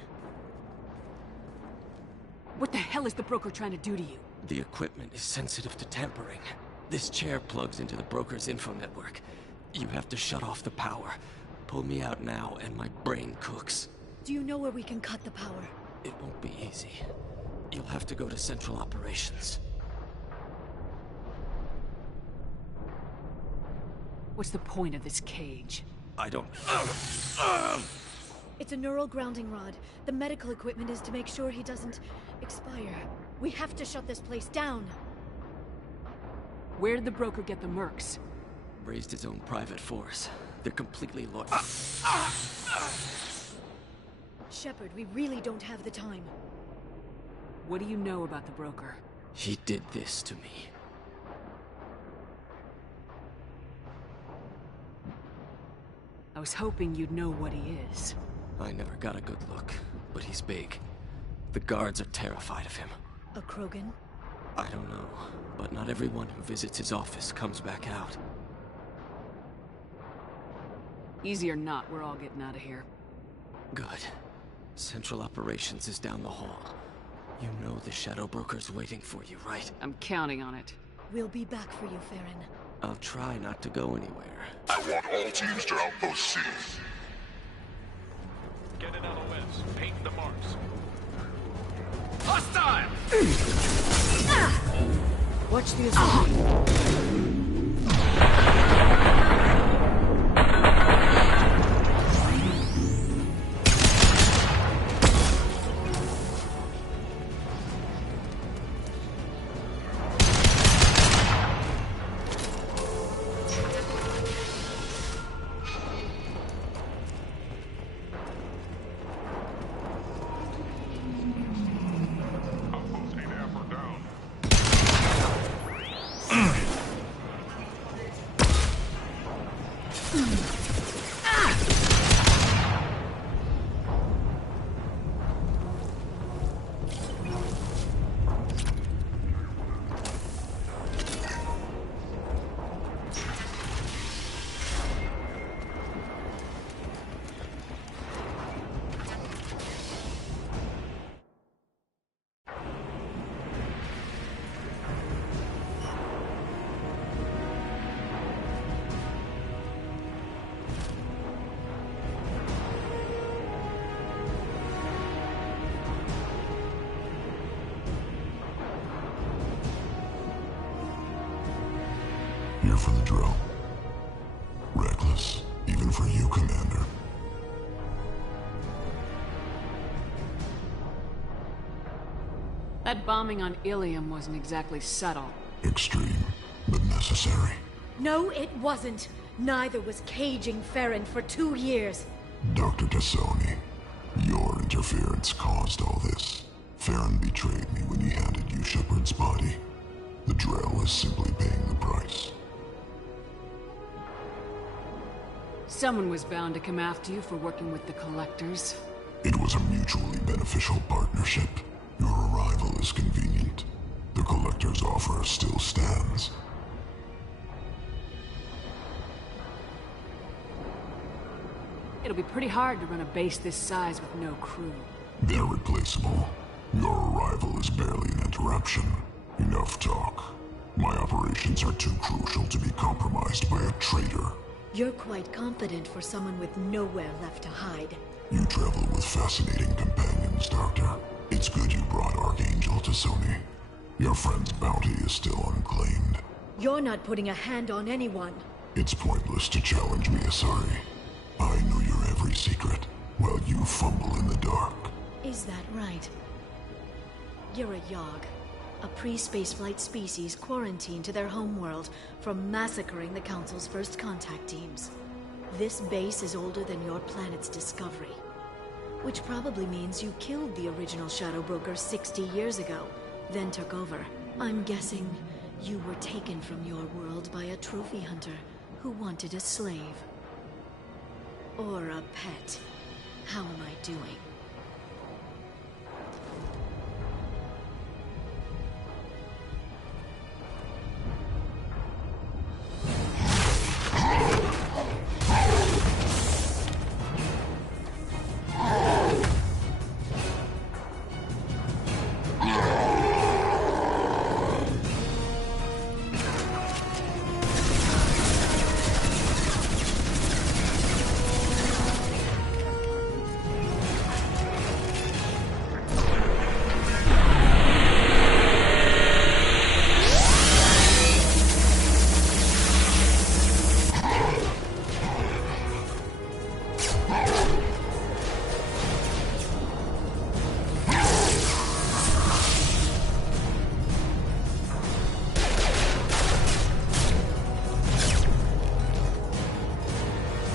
What the hell is the broker trying to do to you? The equipment is sensitive to tampering. This chair plugs into the broker's info network. You have to shut off the power, Pull me out now, and my brain cooks. Do you know where we can cut the power? It won't be easy. You'll have to go to Central Operations. What's the point of this cage? I don't... It's a neural grounding rod. The medical equipment is to make sure he doesn't expire. We have to shut this place down. Where did the broker get the mercs? Raised his own private force. They're completely loyal. Shepard, we really don't have the time. What do you know about the broker? He did this to me. I was hoping you'd know what he is. I never got a good look, but he's big. The guards are terrified of him. A Krogan? I don't know, but not everyone who visits his office comes back out. Easy or not, we're all getting out of here. Good. Central Operations is down the hall. You know the Shadow Broker's waiting for you, right? I'm counting on it. We'll be back for you, Farron. I'll try not to go anywhere. I want all teams to Outpost C. Get it LOS. Paint the marks. Hostile! Watch the assembly. Here for the drill. Reckless, even for you, Commander. That bombing on Ilium wasn't exactly subtle. Extreme, but necessary. No, it wasn't. Neither was caging Farron for 2 years. Dr. Tassoni, your interference caused all this. Farron betrayed me when he handed you Shepard's body. The Drell is simply paying the price. Someone was bound to come after you for working with the Collectors. It was a mutually beneficial partnership. Your arrival is convenient. The Collector's offer still stands. It'll be pretty hard to run a base this size with no crew. They're replaceable. Your arrival is barely an interruption. Enough talk. My operations are too crucial to be compromised by a traitor. You're quite confident for someone with nowhere left to hide. You travel with fascinating companions, Doctor. It's good you brought Archangel Tassoni. Your friend's bounty is still unclaimed. You're not putting a hand on anyone. It's pointless to challenge me, Asari. I know your every secret, while you fumble in the dark. Is that right? You're a Yogg. A pre-spaceflight species quarantined to their homeworld from massacring the Council's first contact teams. This base is older than your planet's discovery. Which probably means you killed the original Shadow Broker 60 years ago, then took over. I'm guessing you were taken from your world by a trophy hunter who wanted a slave. Or a pet. How am I doing?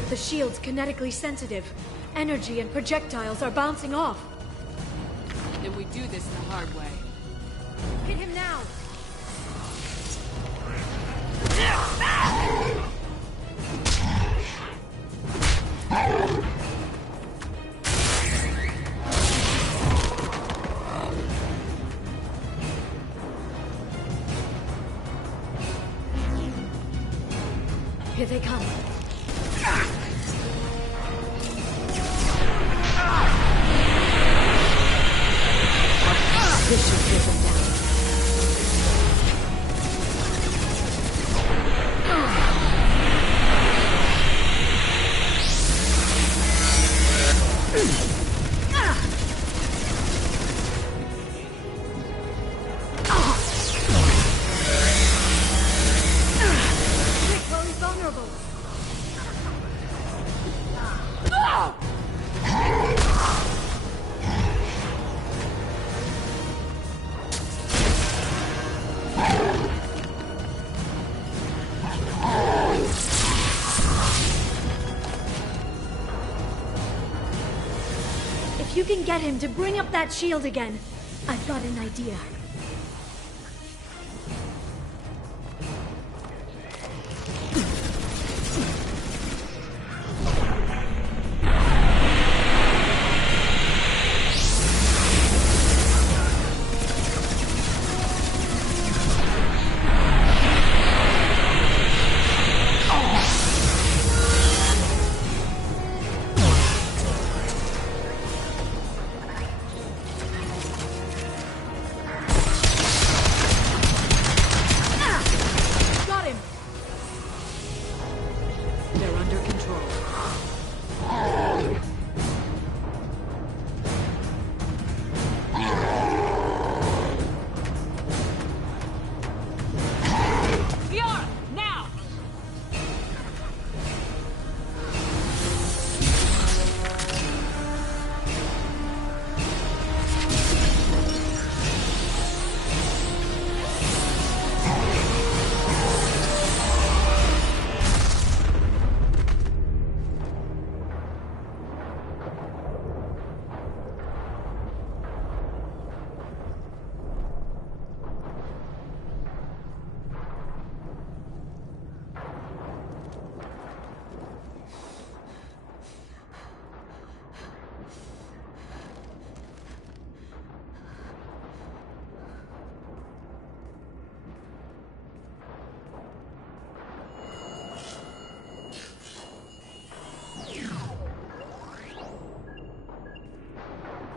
The shield's kinetically sensitive. Energy and projectiles are bouncing off. Then we do this the hard way. Hit him now! Here they come. This should get them down. Quick, while he's vulnerable. If you can get him to bring up that shield again, I've got an idea. Got him! They're under control. Fiora, now!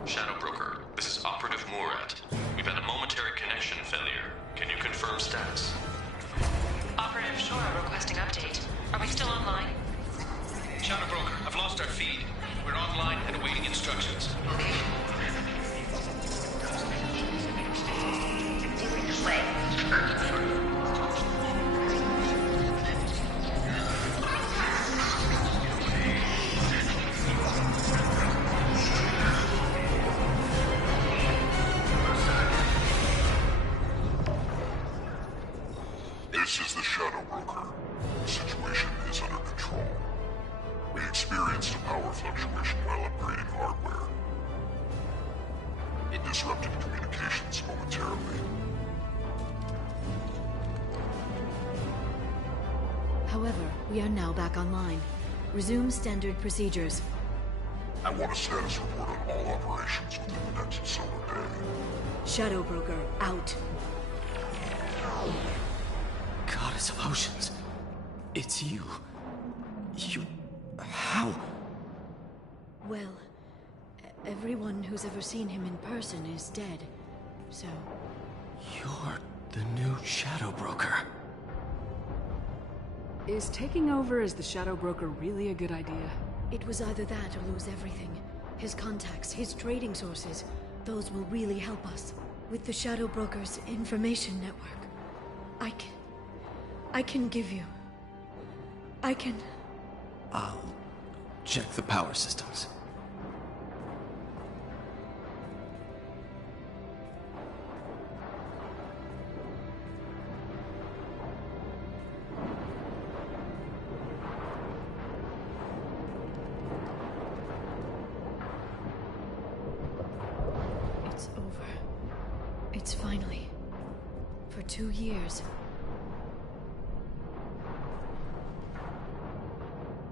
Shadow Broker, this is Operative Murat. We've had a momentary connection failure. Can you confirm status? Operative Shora requesting update. Are we still online? Shadow Broker, I've lost our feed. We're online and awaiting instructions. This is the Shadow Broker. The situation is under control. We experienced a power fluctuation while upgrading hardware. It disrupted communications momentarily. However, we are now back online. Resume standard procedures. I want a status report on all operations within the next solar day. Shadow Broker, out. Goddess of Oceans. It's you. You... How? Well, everyone who's ever seen him in person is dead. So... You're the new Shadow Broker. Is taking over as the Shadow Broker really a good idea? It was either that or lose everything. His contacts, his trading sources, those will really help us. With the Shadow Broker's information network, I can give you... I'll check the power systems. It's finally... For 2 years.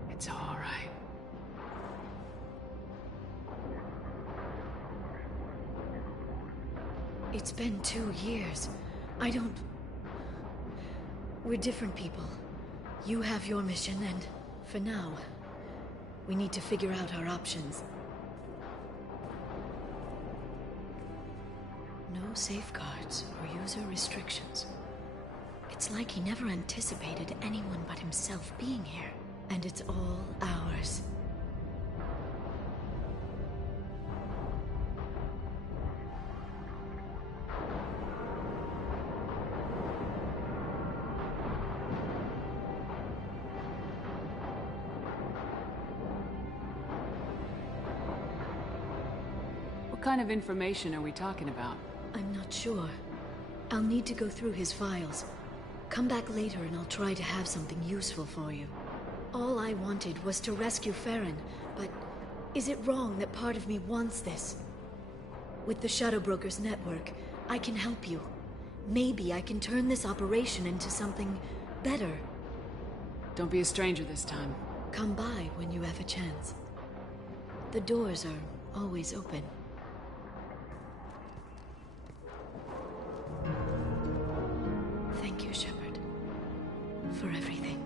It's all right. It's been 2 years. I don't... We're different people. You have your mission, and for now, we need to figure out our options. No safeguards or user restrictions. It's like he never anticipated anyone but himself being here. And it's all ours. What kind of information are we talking about? I'm not sure. I'll need to go through his files. Come back later and I'll try to have something useful for you. All I wanted was to rescue Farron, but is it wrong that part of me wants this? With the Shadow Brokers network, I can help you. Maybe I can turn this operation into something better. Don't be a stranger this time. Come by when you have a chance. The doors are always open. Thank you, Shepard, for everything.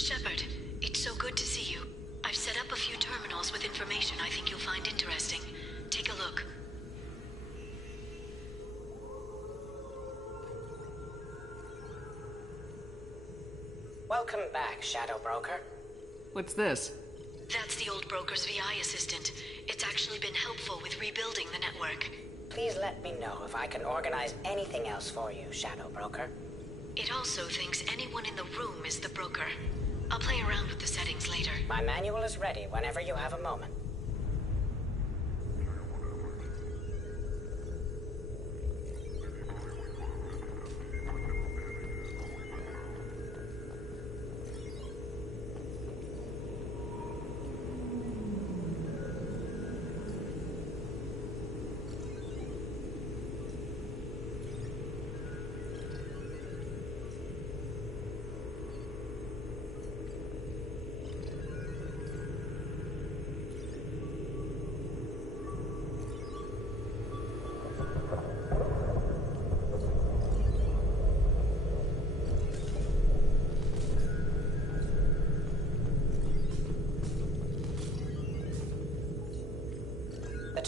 Shepard, it's so good to see you. I've set up a few terminals with information I think you'll find interesting. Take a look. Welcome back, Shadow Broker. What's this? That's the old broker's VI assistant. It's actually been helpful with rebuilding the network. Please let me know if I can organize anything else for you, Shadow Broker. It also thinks anyone in the room is the broker. I'll play around with the settings later. My manual is ready whenever you have a moment.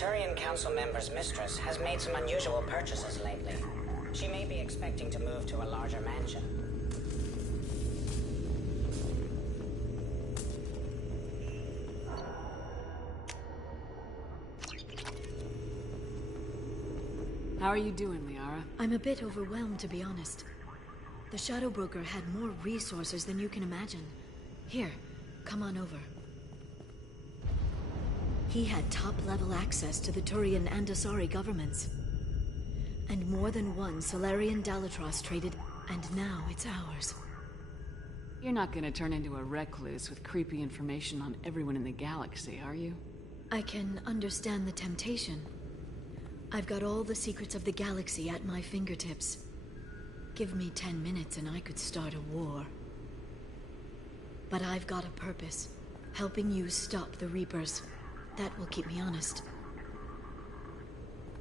Turian Council member's mistress has made some unusual purchases lately. She may be expecting to move to a larger mansion. How are you doing, Liara? I'm a bit overwhelmed, to be honest. The Shadow Broker had more resources than you can imagine. Here, come on over. He had top-level access to the Turian and Asari governments. And more than one Solarian Dalatrass traded, and now it's ours. You're not gonna turn into a recluse with creepy information on everyone in the galaxy, are you? I can understand the temptation. I've got all the secrets of the galaxy at my fingertips. Give me 10 minutes and I could start a war. But I've got a purpose. Helping you stop the Reapers. That will keep me honest.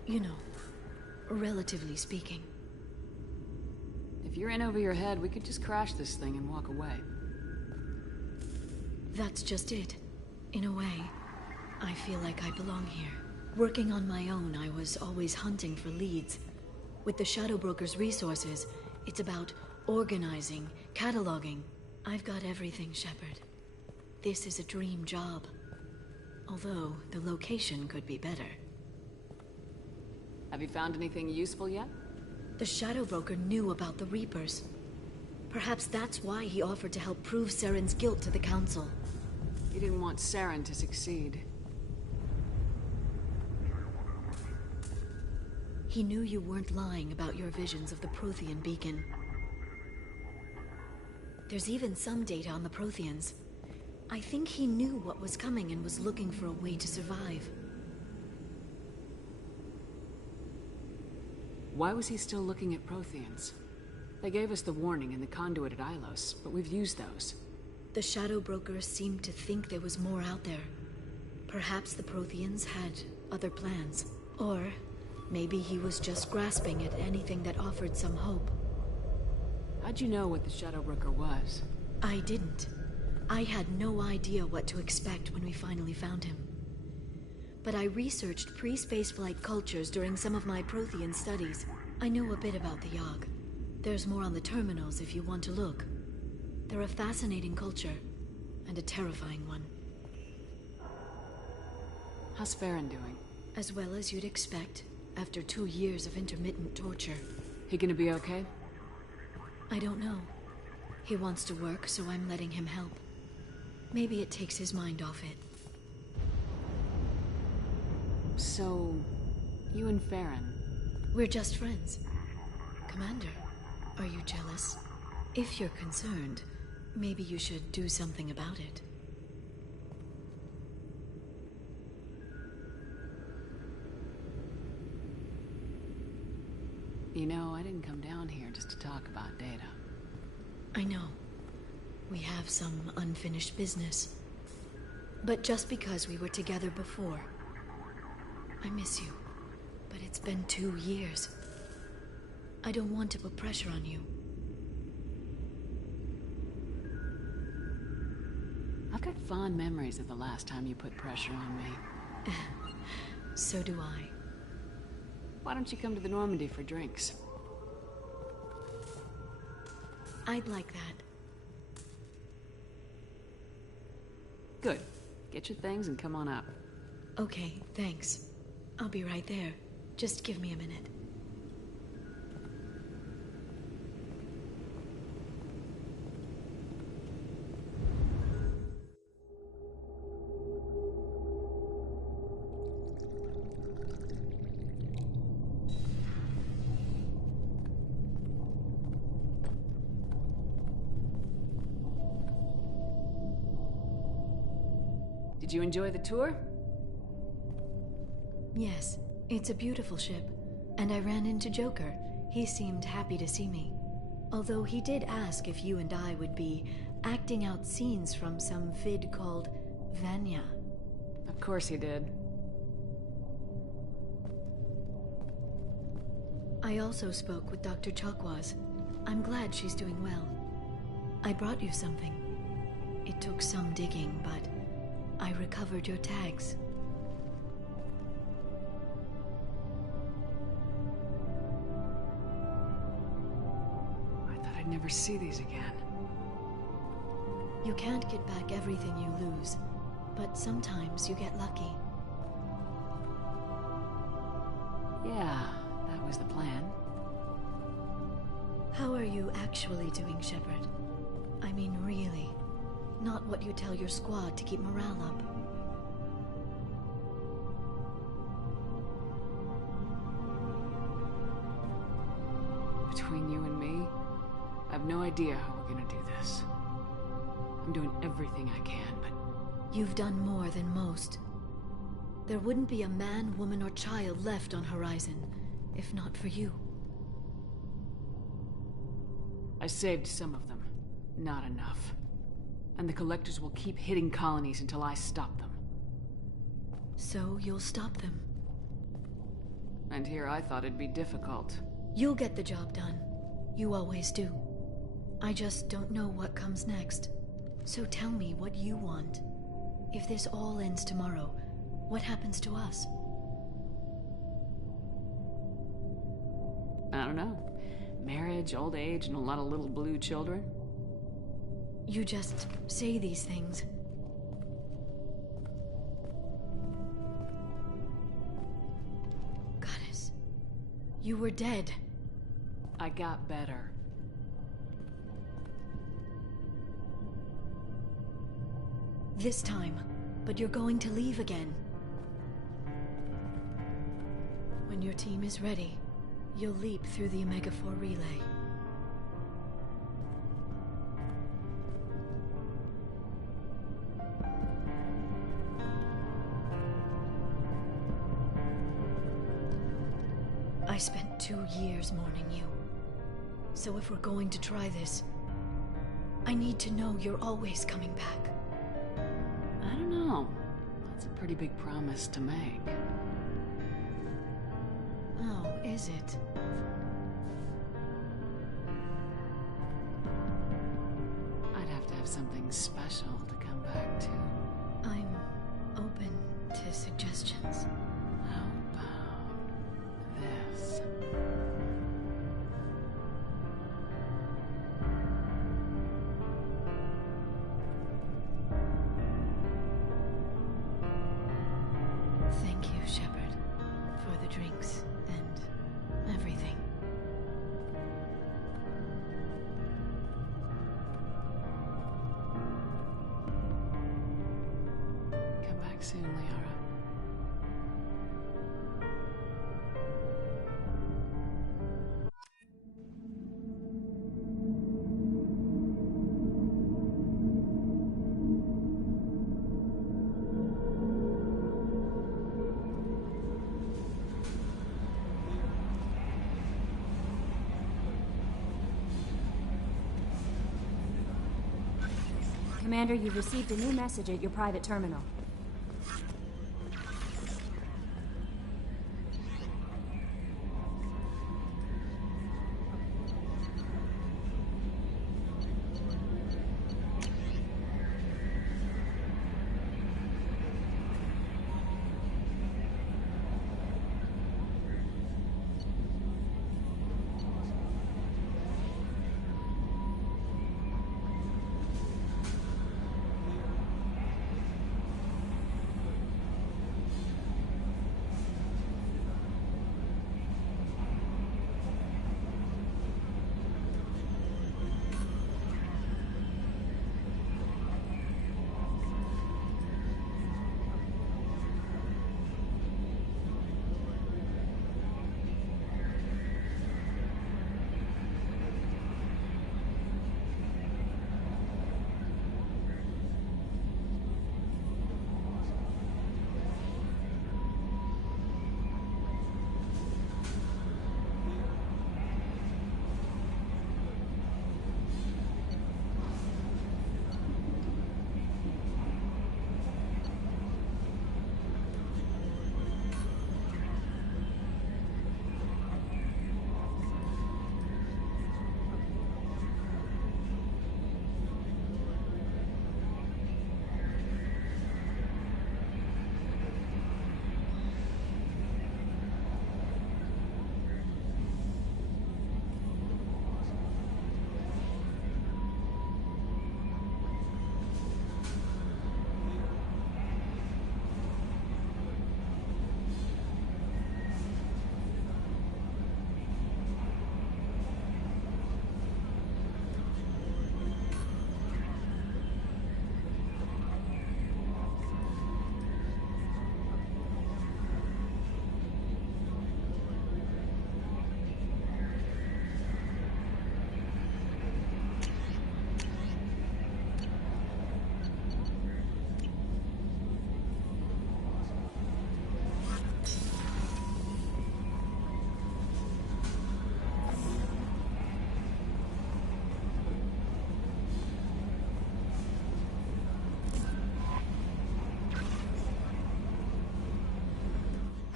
You know, relatively speaking. If you're in over your head, we could just crash this thing and walk away. That's just it. In a way, I feel like I belong here. Working on my own, I was always hunting for leads. With the Shadow Broker's resources, it's about organizing, cataloging. I've got everything, Shepard. This is a dream job. Although, the location could be better. Have you found anything useful yet? The Shadow Broker knew about the Reapers. Perhaps that's why he offered to help prove Saren's guilt to the Council. He didn't want Saren to succeed. He knew you weren't lying about your visions of the Prothean beacon. There's even some data on the Protheans. I think he knew what was coming and was looking for a way to survive. Why was he still looking at Protheans? They gave us the warning in the conduit at Ilos, but we've used those. The Shadow Broker seemed to think there was more out there. Perhaps the Protheans had other plans. Or maybe he was just grasping at anything that offered some hope. How'd you know what the Shadow Broker was? I didn't. I had no idea what to expect when we finally found him. But I researched pre-spaceflight cultures during some of my Prothean studies. I know a bit about the Yogg. There's more on the terminals if you want to look. They're a fascinating culture, and a terrifying one. How's Farron doing? As well as you'd expect, after 2 years of intermittent torture. He gonna be okay? I don't know. He wants to work, so I'm letting him help. Maybe it takes his mind off it. So, you and Farron? We're just friends. Commander, are you jealous? If you're concerned, maybe you should do something about it. You know, I didn't come down here just to talk about Data. I know. We have some unfinished business. But just because we were together before, I miss you. But it's been 2 years. I don't want to put pressure on you. I've got fond memories of the last time you put pressure on me. So do I. Why don't you come to the Normandy for drinks? I'd like that. Good. Get your things and come on up. Okay, thanks. I'll be right there. Just give me a minute. Did you enjoy the tour? Yes, it's a beautiful ship. And I ran into Joker. He seemed happy to see me. Although he did ask if you and I would be acting out scenes from some vid called Vanya. Of course he did. I also spoke with Dr. Chakwas. I'm glad she's doing well. I brought you something. It took some digging, but I recovered your tags. never see these again. You can't get back everything you lose, but sometimes you get lucky. Yeah, that was the plan. How are you actually doing, Shepard? I mean, really. Not what you tell your squad to keep morale up. Between you and me, I have no idea how we're gonna do this. I'm doing everything I can, but... You've done more than most. There wouldn't be a man, woman, or child left on Horizon, if not for you. I saved some of them. Not enough. And the Collectors will keep hitting colonies until I stop them. So you'll stop them? And here I thought it'd be difficult. You'll get the job done. You always do. I just don't know what comes next. So tell me what you want. If this all ends tomorrow, what happens to us? I don't know. Marriage, old age, and a lot of little blue children? You just say these things. Goddess, you were dead. I got better. This time, but you're going to leave again. When your team is ready, you'll leap through the Omega-4 relay. I spent 2 years mourning you. So if we're going to try this, I need to know you're always coming back. I don't know. That's a pretty big promise to make. Oh, is it? I'd have to have something special to come back to. I'm open to suggestions. How about this? Thank you, Shepard, for the drinks and everything. Come back soon, Liara. Commander, you've received a new message at your private terminal.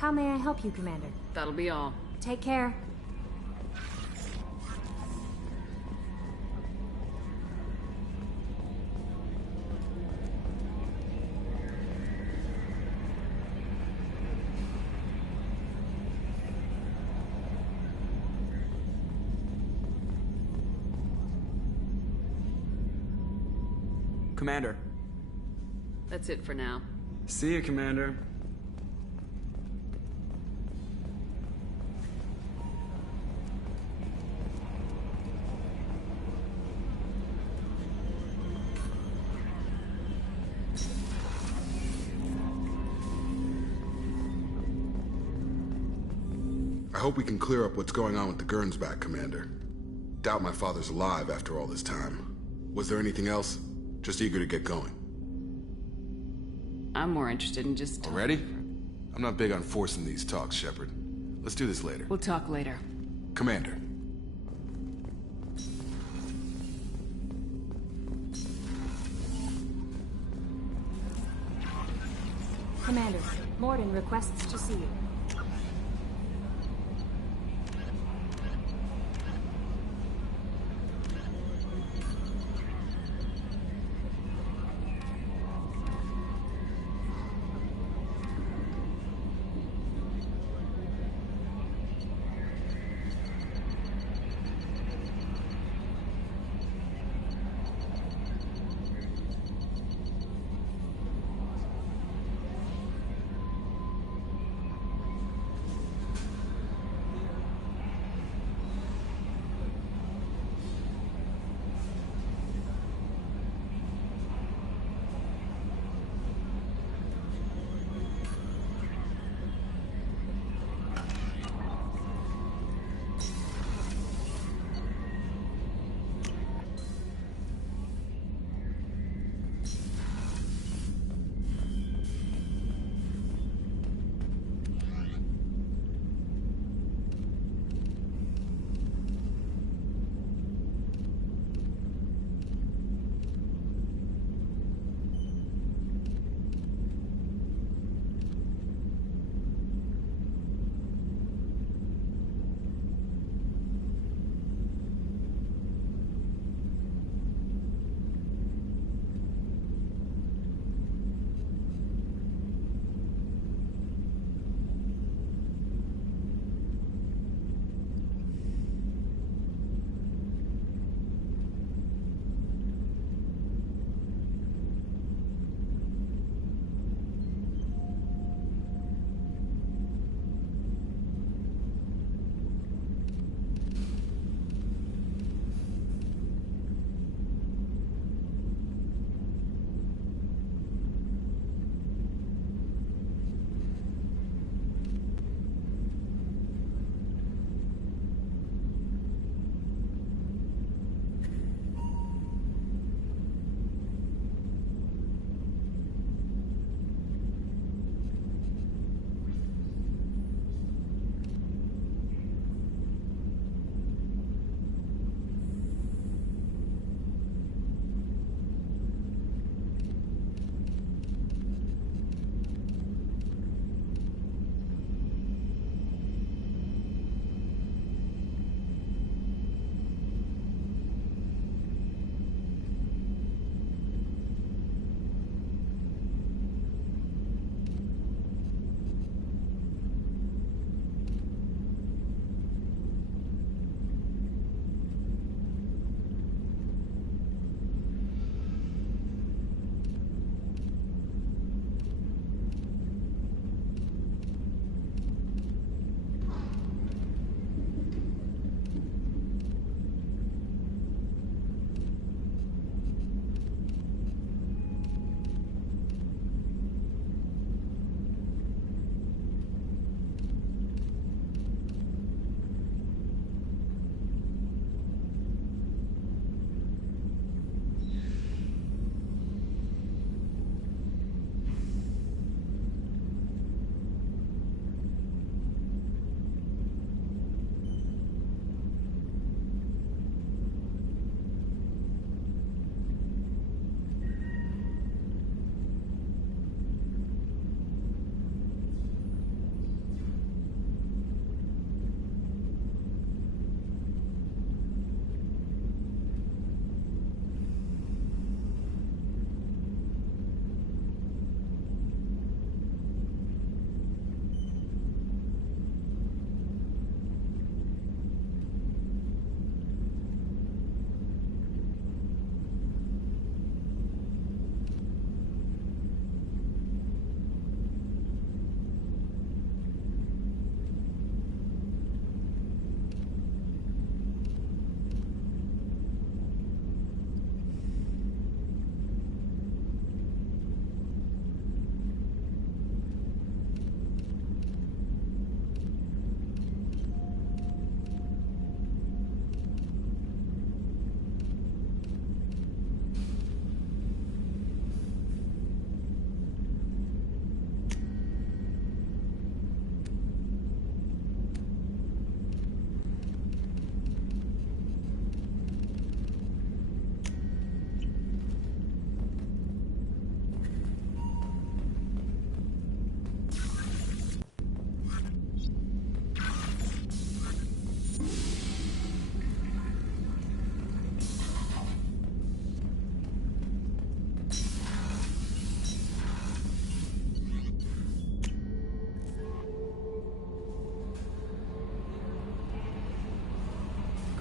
How may I help you, Commander? That'll be all. Take care. Commander. That's it for now. See you, Commander. I hope we can clear up what's going on with the Gernsback, Commander. Doubt my father's alive after all this time. Was there anything else? Just eager to get going. I'm more interested in just... Already? I'm not big on forcing these talks, Shepard. Let's do this later. We'll talk later. Commander. Commander, Mordin requests to see you.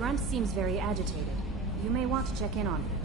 Grunt seems very agitated. You may want to check in on him.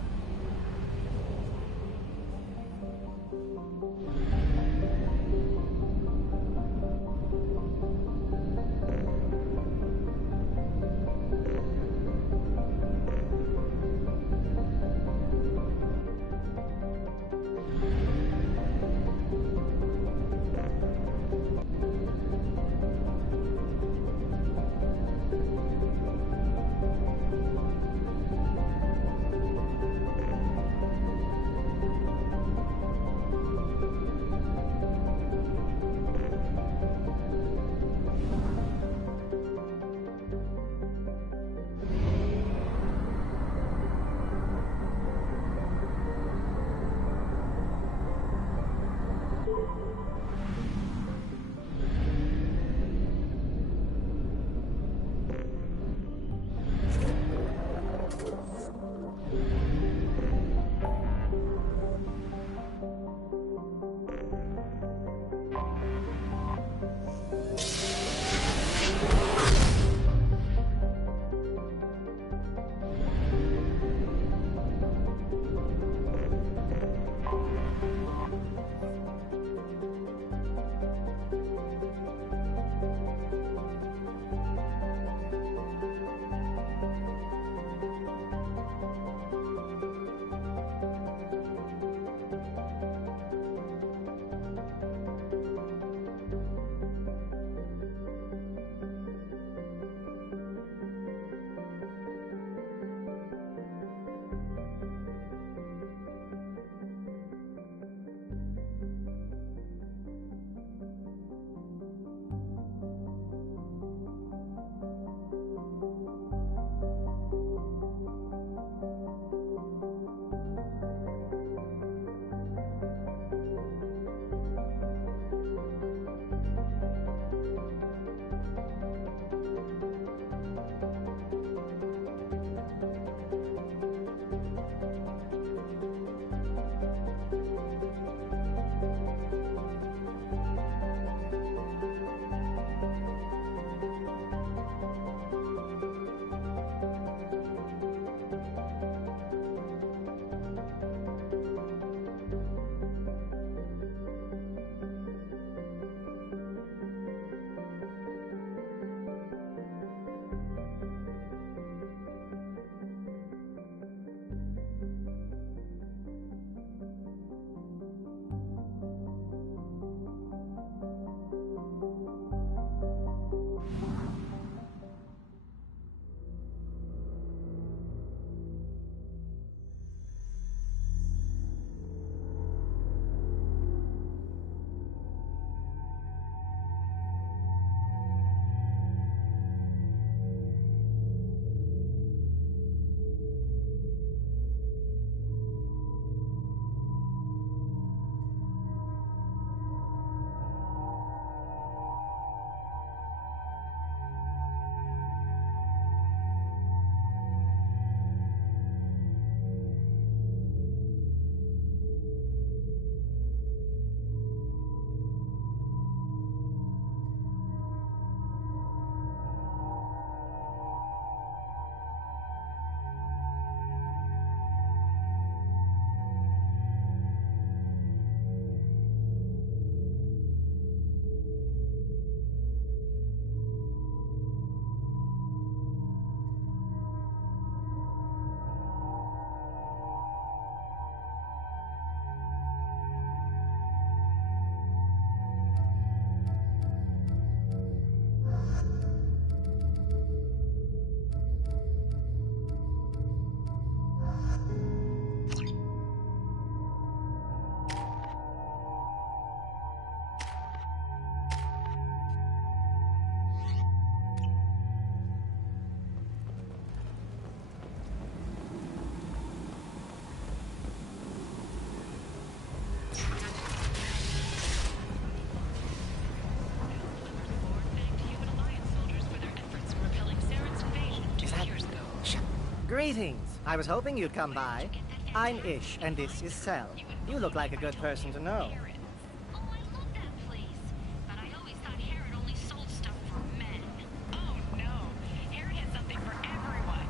Greetings. I was hoping you'd come by. I'm Ish, and this is Cell. You look like a good person to know.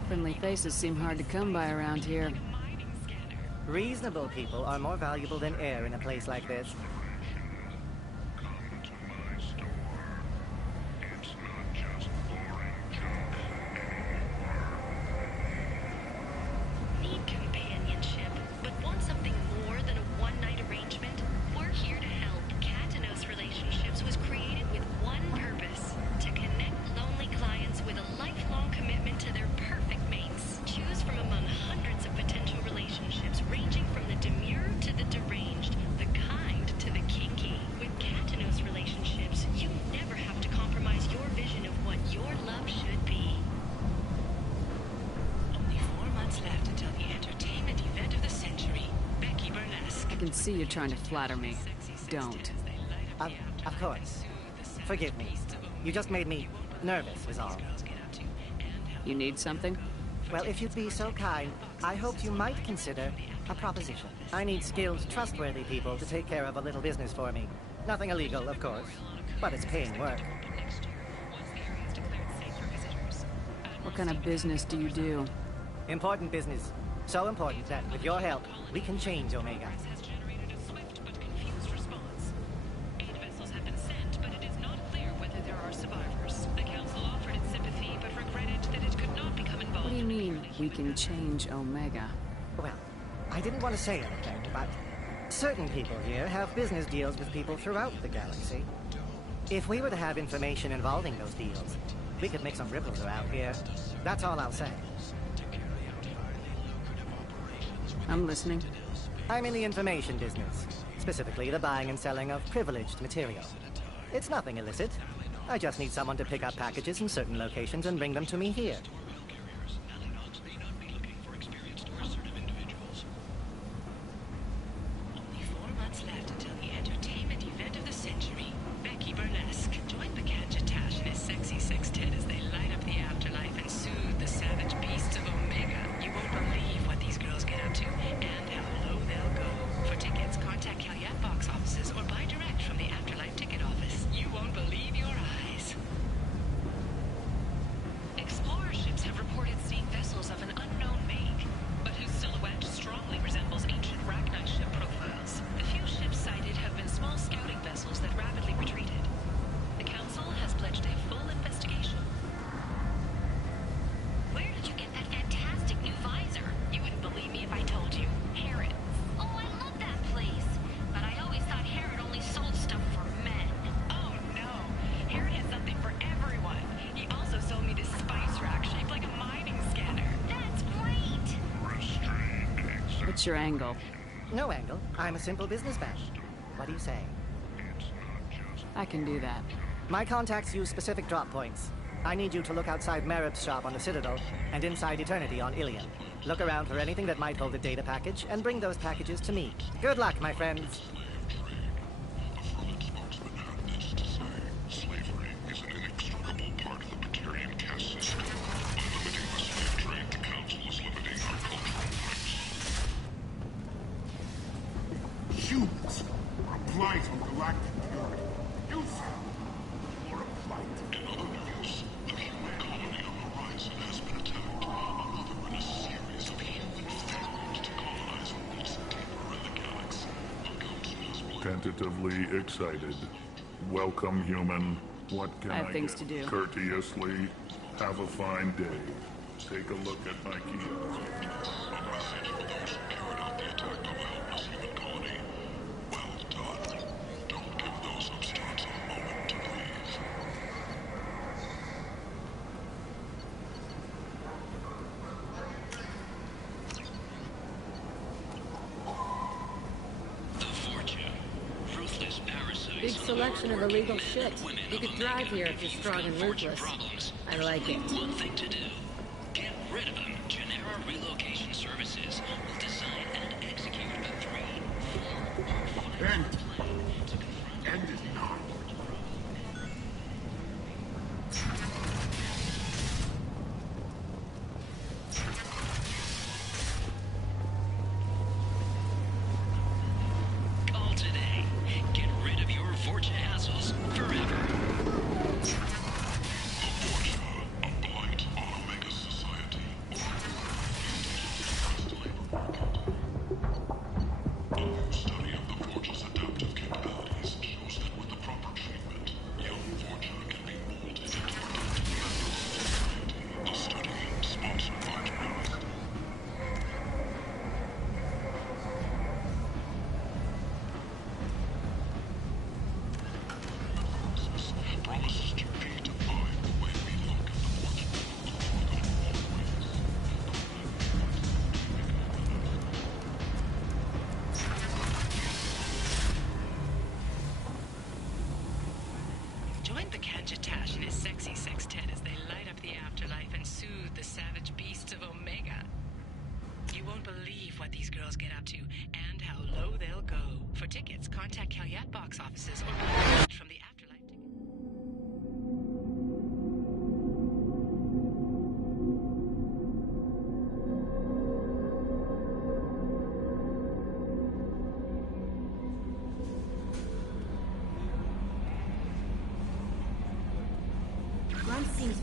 Friendly faces seem hard to come by around here. Reasonable people are more valuable than air in a place like this. Need companionship, but want something more than a one-night arrangement? We're here to help. Katanos Relationships was created with one purpose: to connect lonely clients with a lifelong commitment to their perfect mates. Choose from among hundreds of potential relationships ranging from the demure to the deranged, the kind to the kinky. With Katanos Relationships, you never have to compromise your vision of what your love should be. Only 4 months left until the entertainment event of the century. Becky Burlesque. I can see you're trying to flatter me. Don't. Of course. Forgive me. You just made me nervous, is all. You need something? Well, if you'd be so kind, I hoped you might consider a proposition. I need skilled, trustworthy people to take care of a little business for me. Nothing illegal, of course, but it's paying work. What kind of business do you do? Important business. So important that, with your help, we can change Omega. What do you mean, we can change Omega? Well, I didn't want to say anything, but certain people here have business deals with people throughout the galaxy. If we were to have information involving those deals, we could make some ripples around here. That's all I'll say. I'm listening. I'm in the information business, specifically the buying and selling of privileged material. It's nothing illicit. I just need someone to pick up packages in certain locations and bring them to me here. Only 4 months left until the entertainment event of the century. Becky Burlesque. Join Bacanja Tash and his sexy sextet as they light up the afterlife and soothe the savage beasts of Omega. You won't believe what these girls get up to and how low they'll go. For tickets, contact Calyette box offices or buy direct from the Afterlife ticket office. You won't believe your eyes. Explorer ships have reported seeing vessels of an unknown make, but whose silhouette strongly resembles ancient Rachni ship profiles. The few ships sighted have been small scouting vessels that rapidly retreated. The Council has pledged a full investigation. Where did you get that fantastic new visor? You wouldn't believe me if I told you. Harrod. Oh, I love that place. But I always thought Harrod only sold stuff for men. Oh, no. Harrod has something for everyone. He also sold me this spice rack shaped like a mining scanner. That's great! What's your angle? No angle. I'm a simple businessman. What do you say? I can do that. My contacts use specific drop points. I need you to look outside Merib's shop on the Citadel and inside Eternity on Ilion. Look around for anything that might hold a data package and bring those packages to me. Good luck, my friends. Slavery is an inextricable part of the Batarian caste system. By limiting the slave trade, the Council is limiting our cultural rights. Humans are a blight on galactic purity. You, sir, are a blight. In other news, the human colony on the horizon has been attacked. Another in a series of human failures to colonize a recent deeper in the galaxy. The Council has Tentatively excited. Welcome, human. What can I have things get? to do. Courteously. Have a fine day. Take a look at my kiosk. Don't give those upstarts a moment to breathe. Big selection of illegal shit. You could drive here if you're strong and ruthless. I like it. One thing to do. Get rid of them. Genera Relocation Services will design and execute a 3-4 End. End it now. Call today. Get rid of your Vorcha hassles forever. The Vorcha, a blight on Omega society.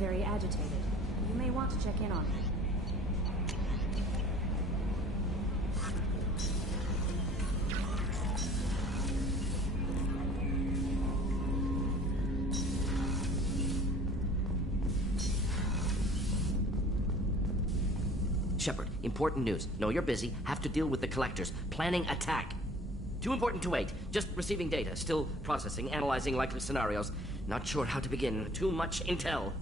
very agitated. You may want to check in on him. Shepard, important news. Know you're busy. Have to deal with the collectors. Planning attack. Too important to wait. Just receiving data. Still processing, analyzing likely scenarios. Not sure how to begin. Too much intel.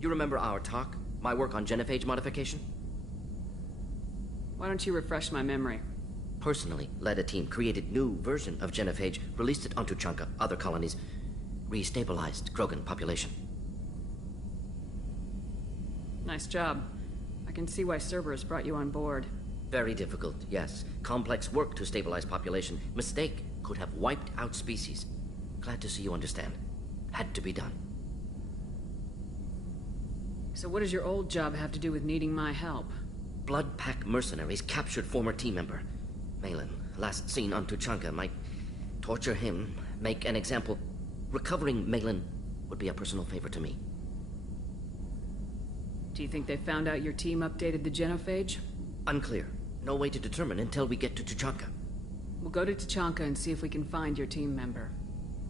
You remember our talk? My work on genophage modification? Why don't you refresh my memory? Personally led a team, created new version of genophage, released it onto Chunka, other colonies, restabilized Krogan population. Nice job. I can see why Cerberus brought you on board. Very difficult, yes. Complex work to stabilize population. Mistake could have wiped out species. Glad to see you understand. Had to be done. So what does your old job have to do with needing my help? Blood Pack mercenaries captured former team member. Malin, last seen on Tuchanka, might torture him, make an example. Recovering Malin would be a personal favor to me. Do you think they found out your team updated the genophage? Unclear. No way to determine until we get to Tuchanka. We'll go to Tuchanka and see if we can find your team member.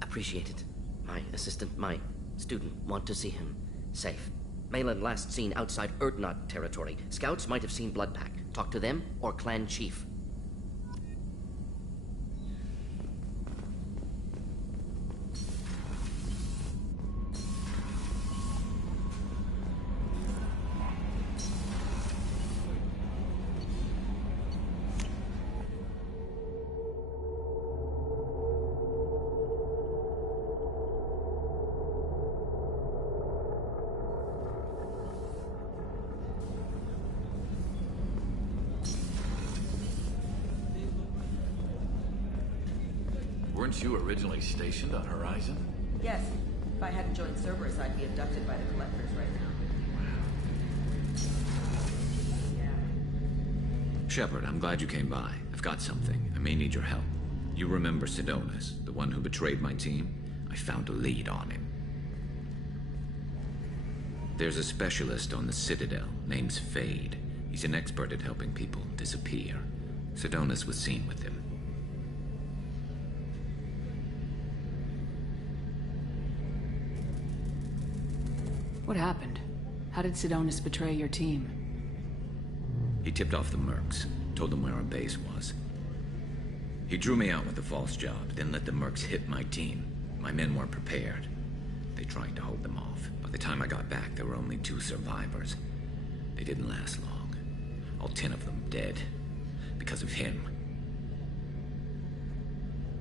Appreciate it. My assistant, my student, want to see him safe. Malin last seen outside Erdnot territory. Scouts might have seen Blood Pack. Talk to them or clan chief. Weren't you originally stationed on Horizon? Yes. If I hadn't joined Cerberus, I'd be abducted by the Collectors right now. Shepard, I'm glad you came by. I've got something. I may need your help. You remember Sidonus, the one who betrayed my team? I found a lead on him. There's a specialist on the Citadel, name's Fade. He's an expert at helping people disappear. Sidonus was seen with him. What happened? How did Sidonus betray your team? He tipped off the mercs, told them where our base was. He drew me out with a false job, then let the mercs hit my team. My men weren't prepared. They tried to hold them off. By the time I got back, there were only 2 survivors. They didn't last long. All 10 of them dead. Because of him.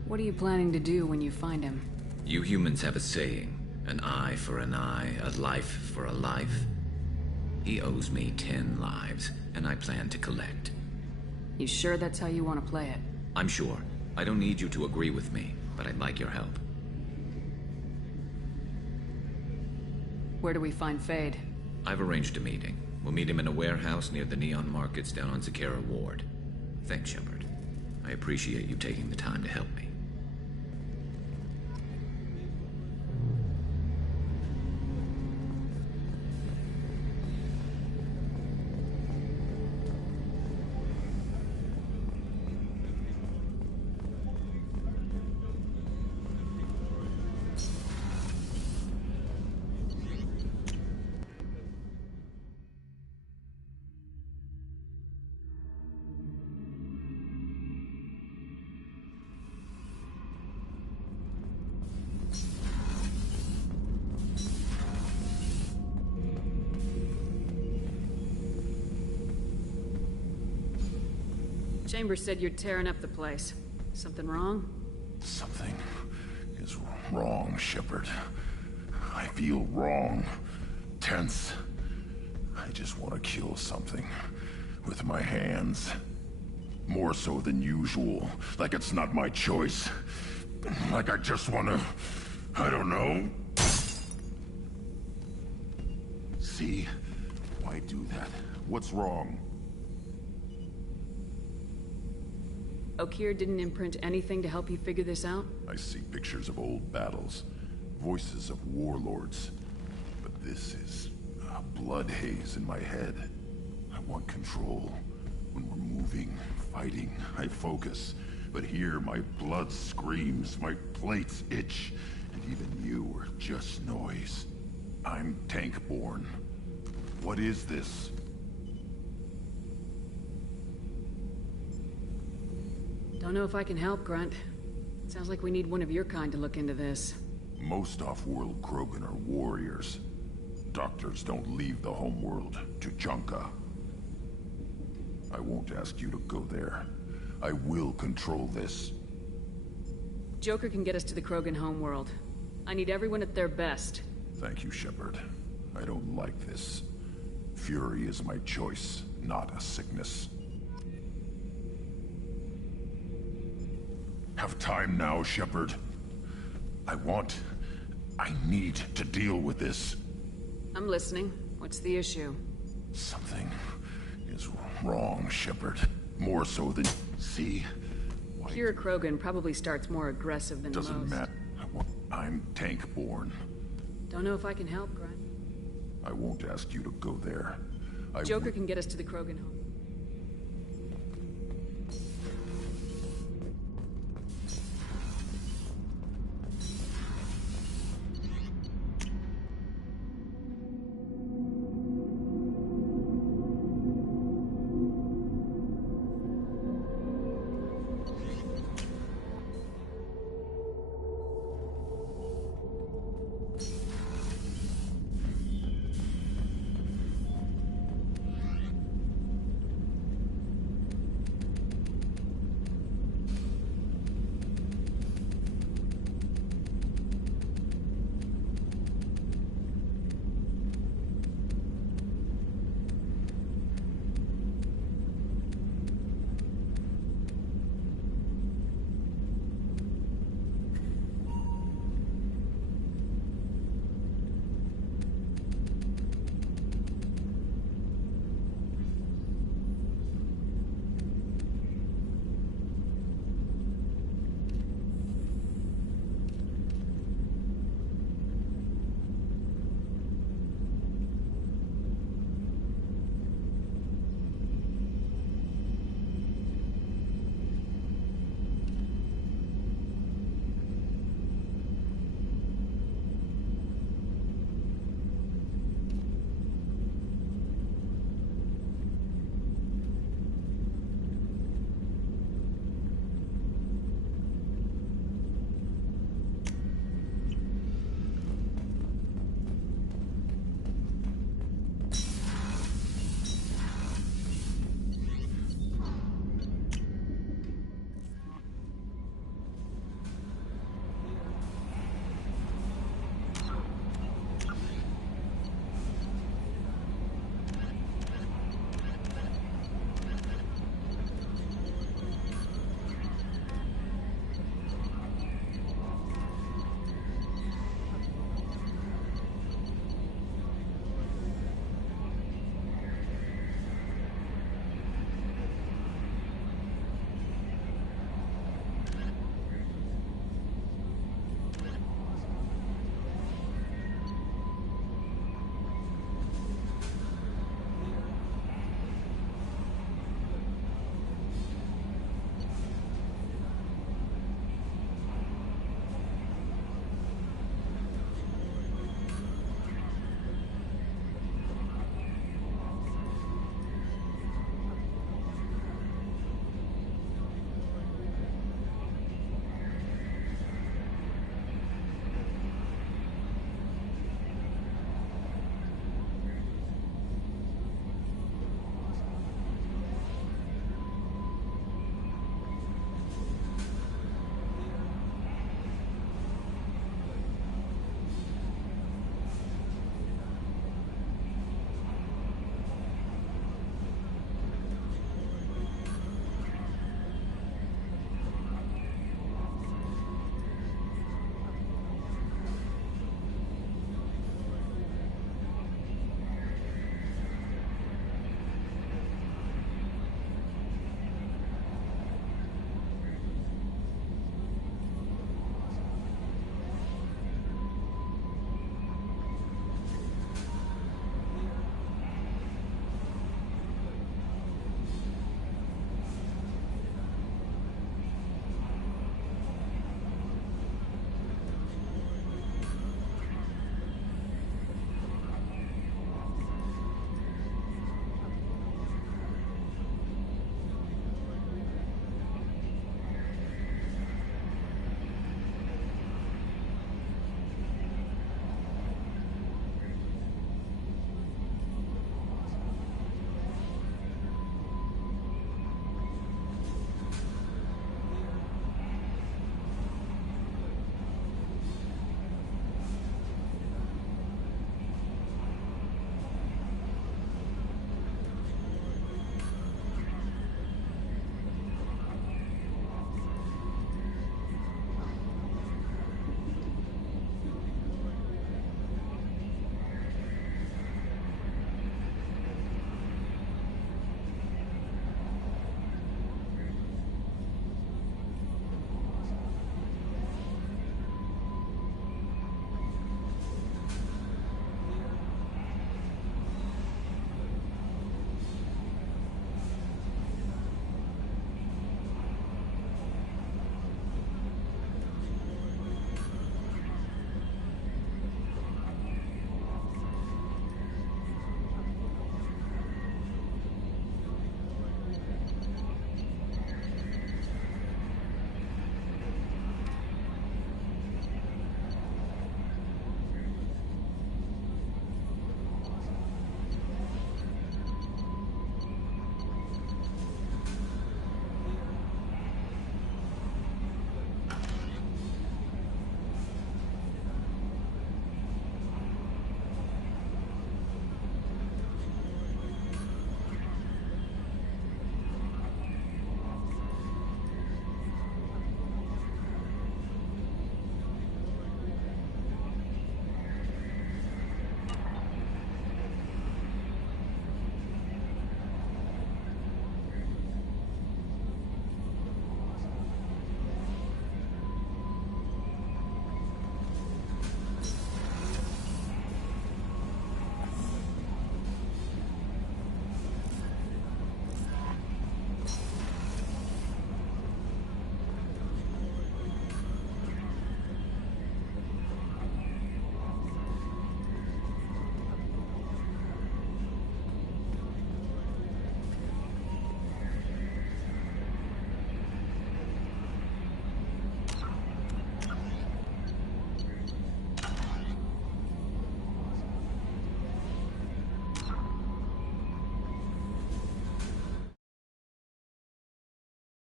What are you planning to do when you find him? You humans have a saying. An eye for an eye, a life for a life. He owes me 10 lives, and I plan to collect. You sure that's how you want to play it? I'm sure. I don't need you to agree with me, but I'd like your help. Where do we find Fade? I've arranged a meeting. We'll meet him in a warehouse near the Neon Markets down on Zakera Ward. Thanks, Shepard. I appreciate you taking the time to help me. Chambers said you're tearing up the place. Something wrong? Something is wrong, Shepard. I feel wrong. Tense. I just want to kill something. With my hands. More so than usual. Like it's not my choice. Like I just want to... I don't know. See? Why do that? What's wrong? Okeer didn't imprint anything to help you figure this out? I see pictures of old battles. Voices of warlords. But this is a blood haze in my head. I want control. When we're moving, fighting, I focus. But here, my blood screams, my plates itch, and even you are just noise. I'm tank-born. What is this? Don't know if I can help, Grunt. Sounds like we need one of your kind to look into this. Most off-world Krogan are warriors. Doctors don't leave the homeworld to Junka. I won't ask you to go there. I will control this. Joker can get us to the Krogan homeworld. I need everyone at their best. Thank you, Shepard. I don't like this. Fury is my choice, not a sickness. Have time now, Shepard. I need to deal with this. I'm listening. What's the issue? Something is wrong, Shepard. More so than... See? Pure Krogan probably starts more aggressive than most. Doesn't matter. I'm tank-born. Don't know if I can help, Grunt. I won't ask you to go there. Joker can get us to the Krogan home.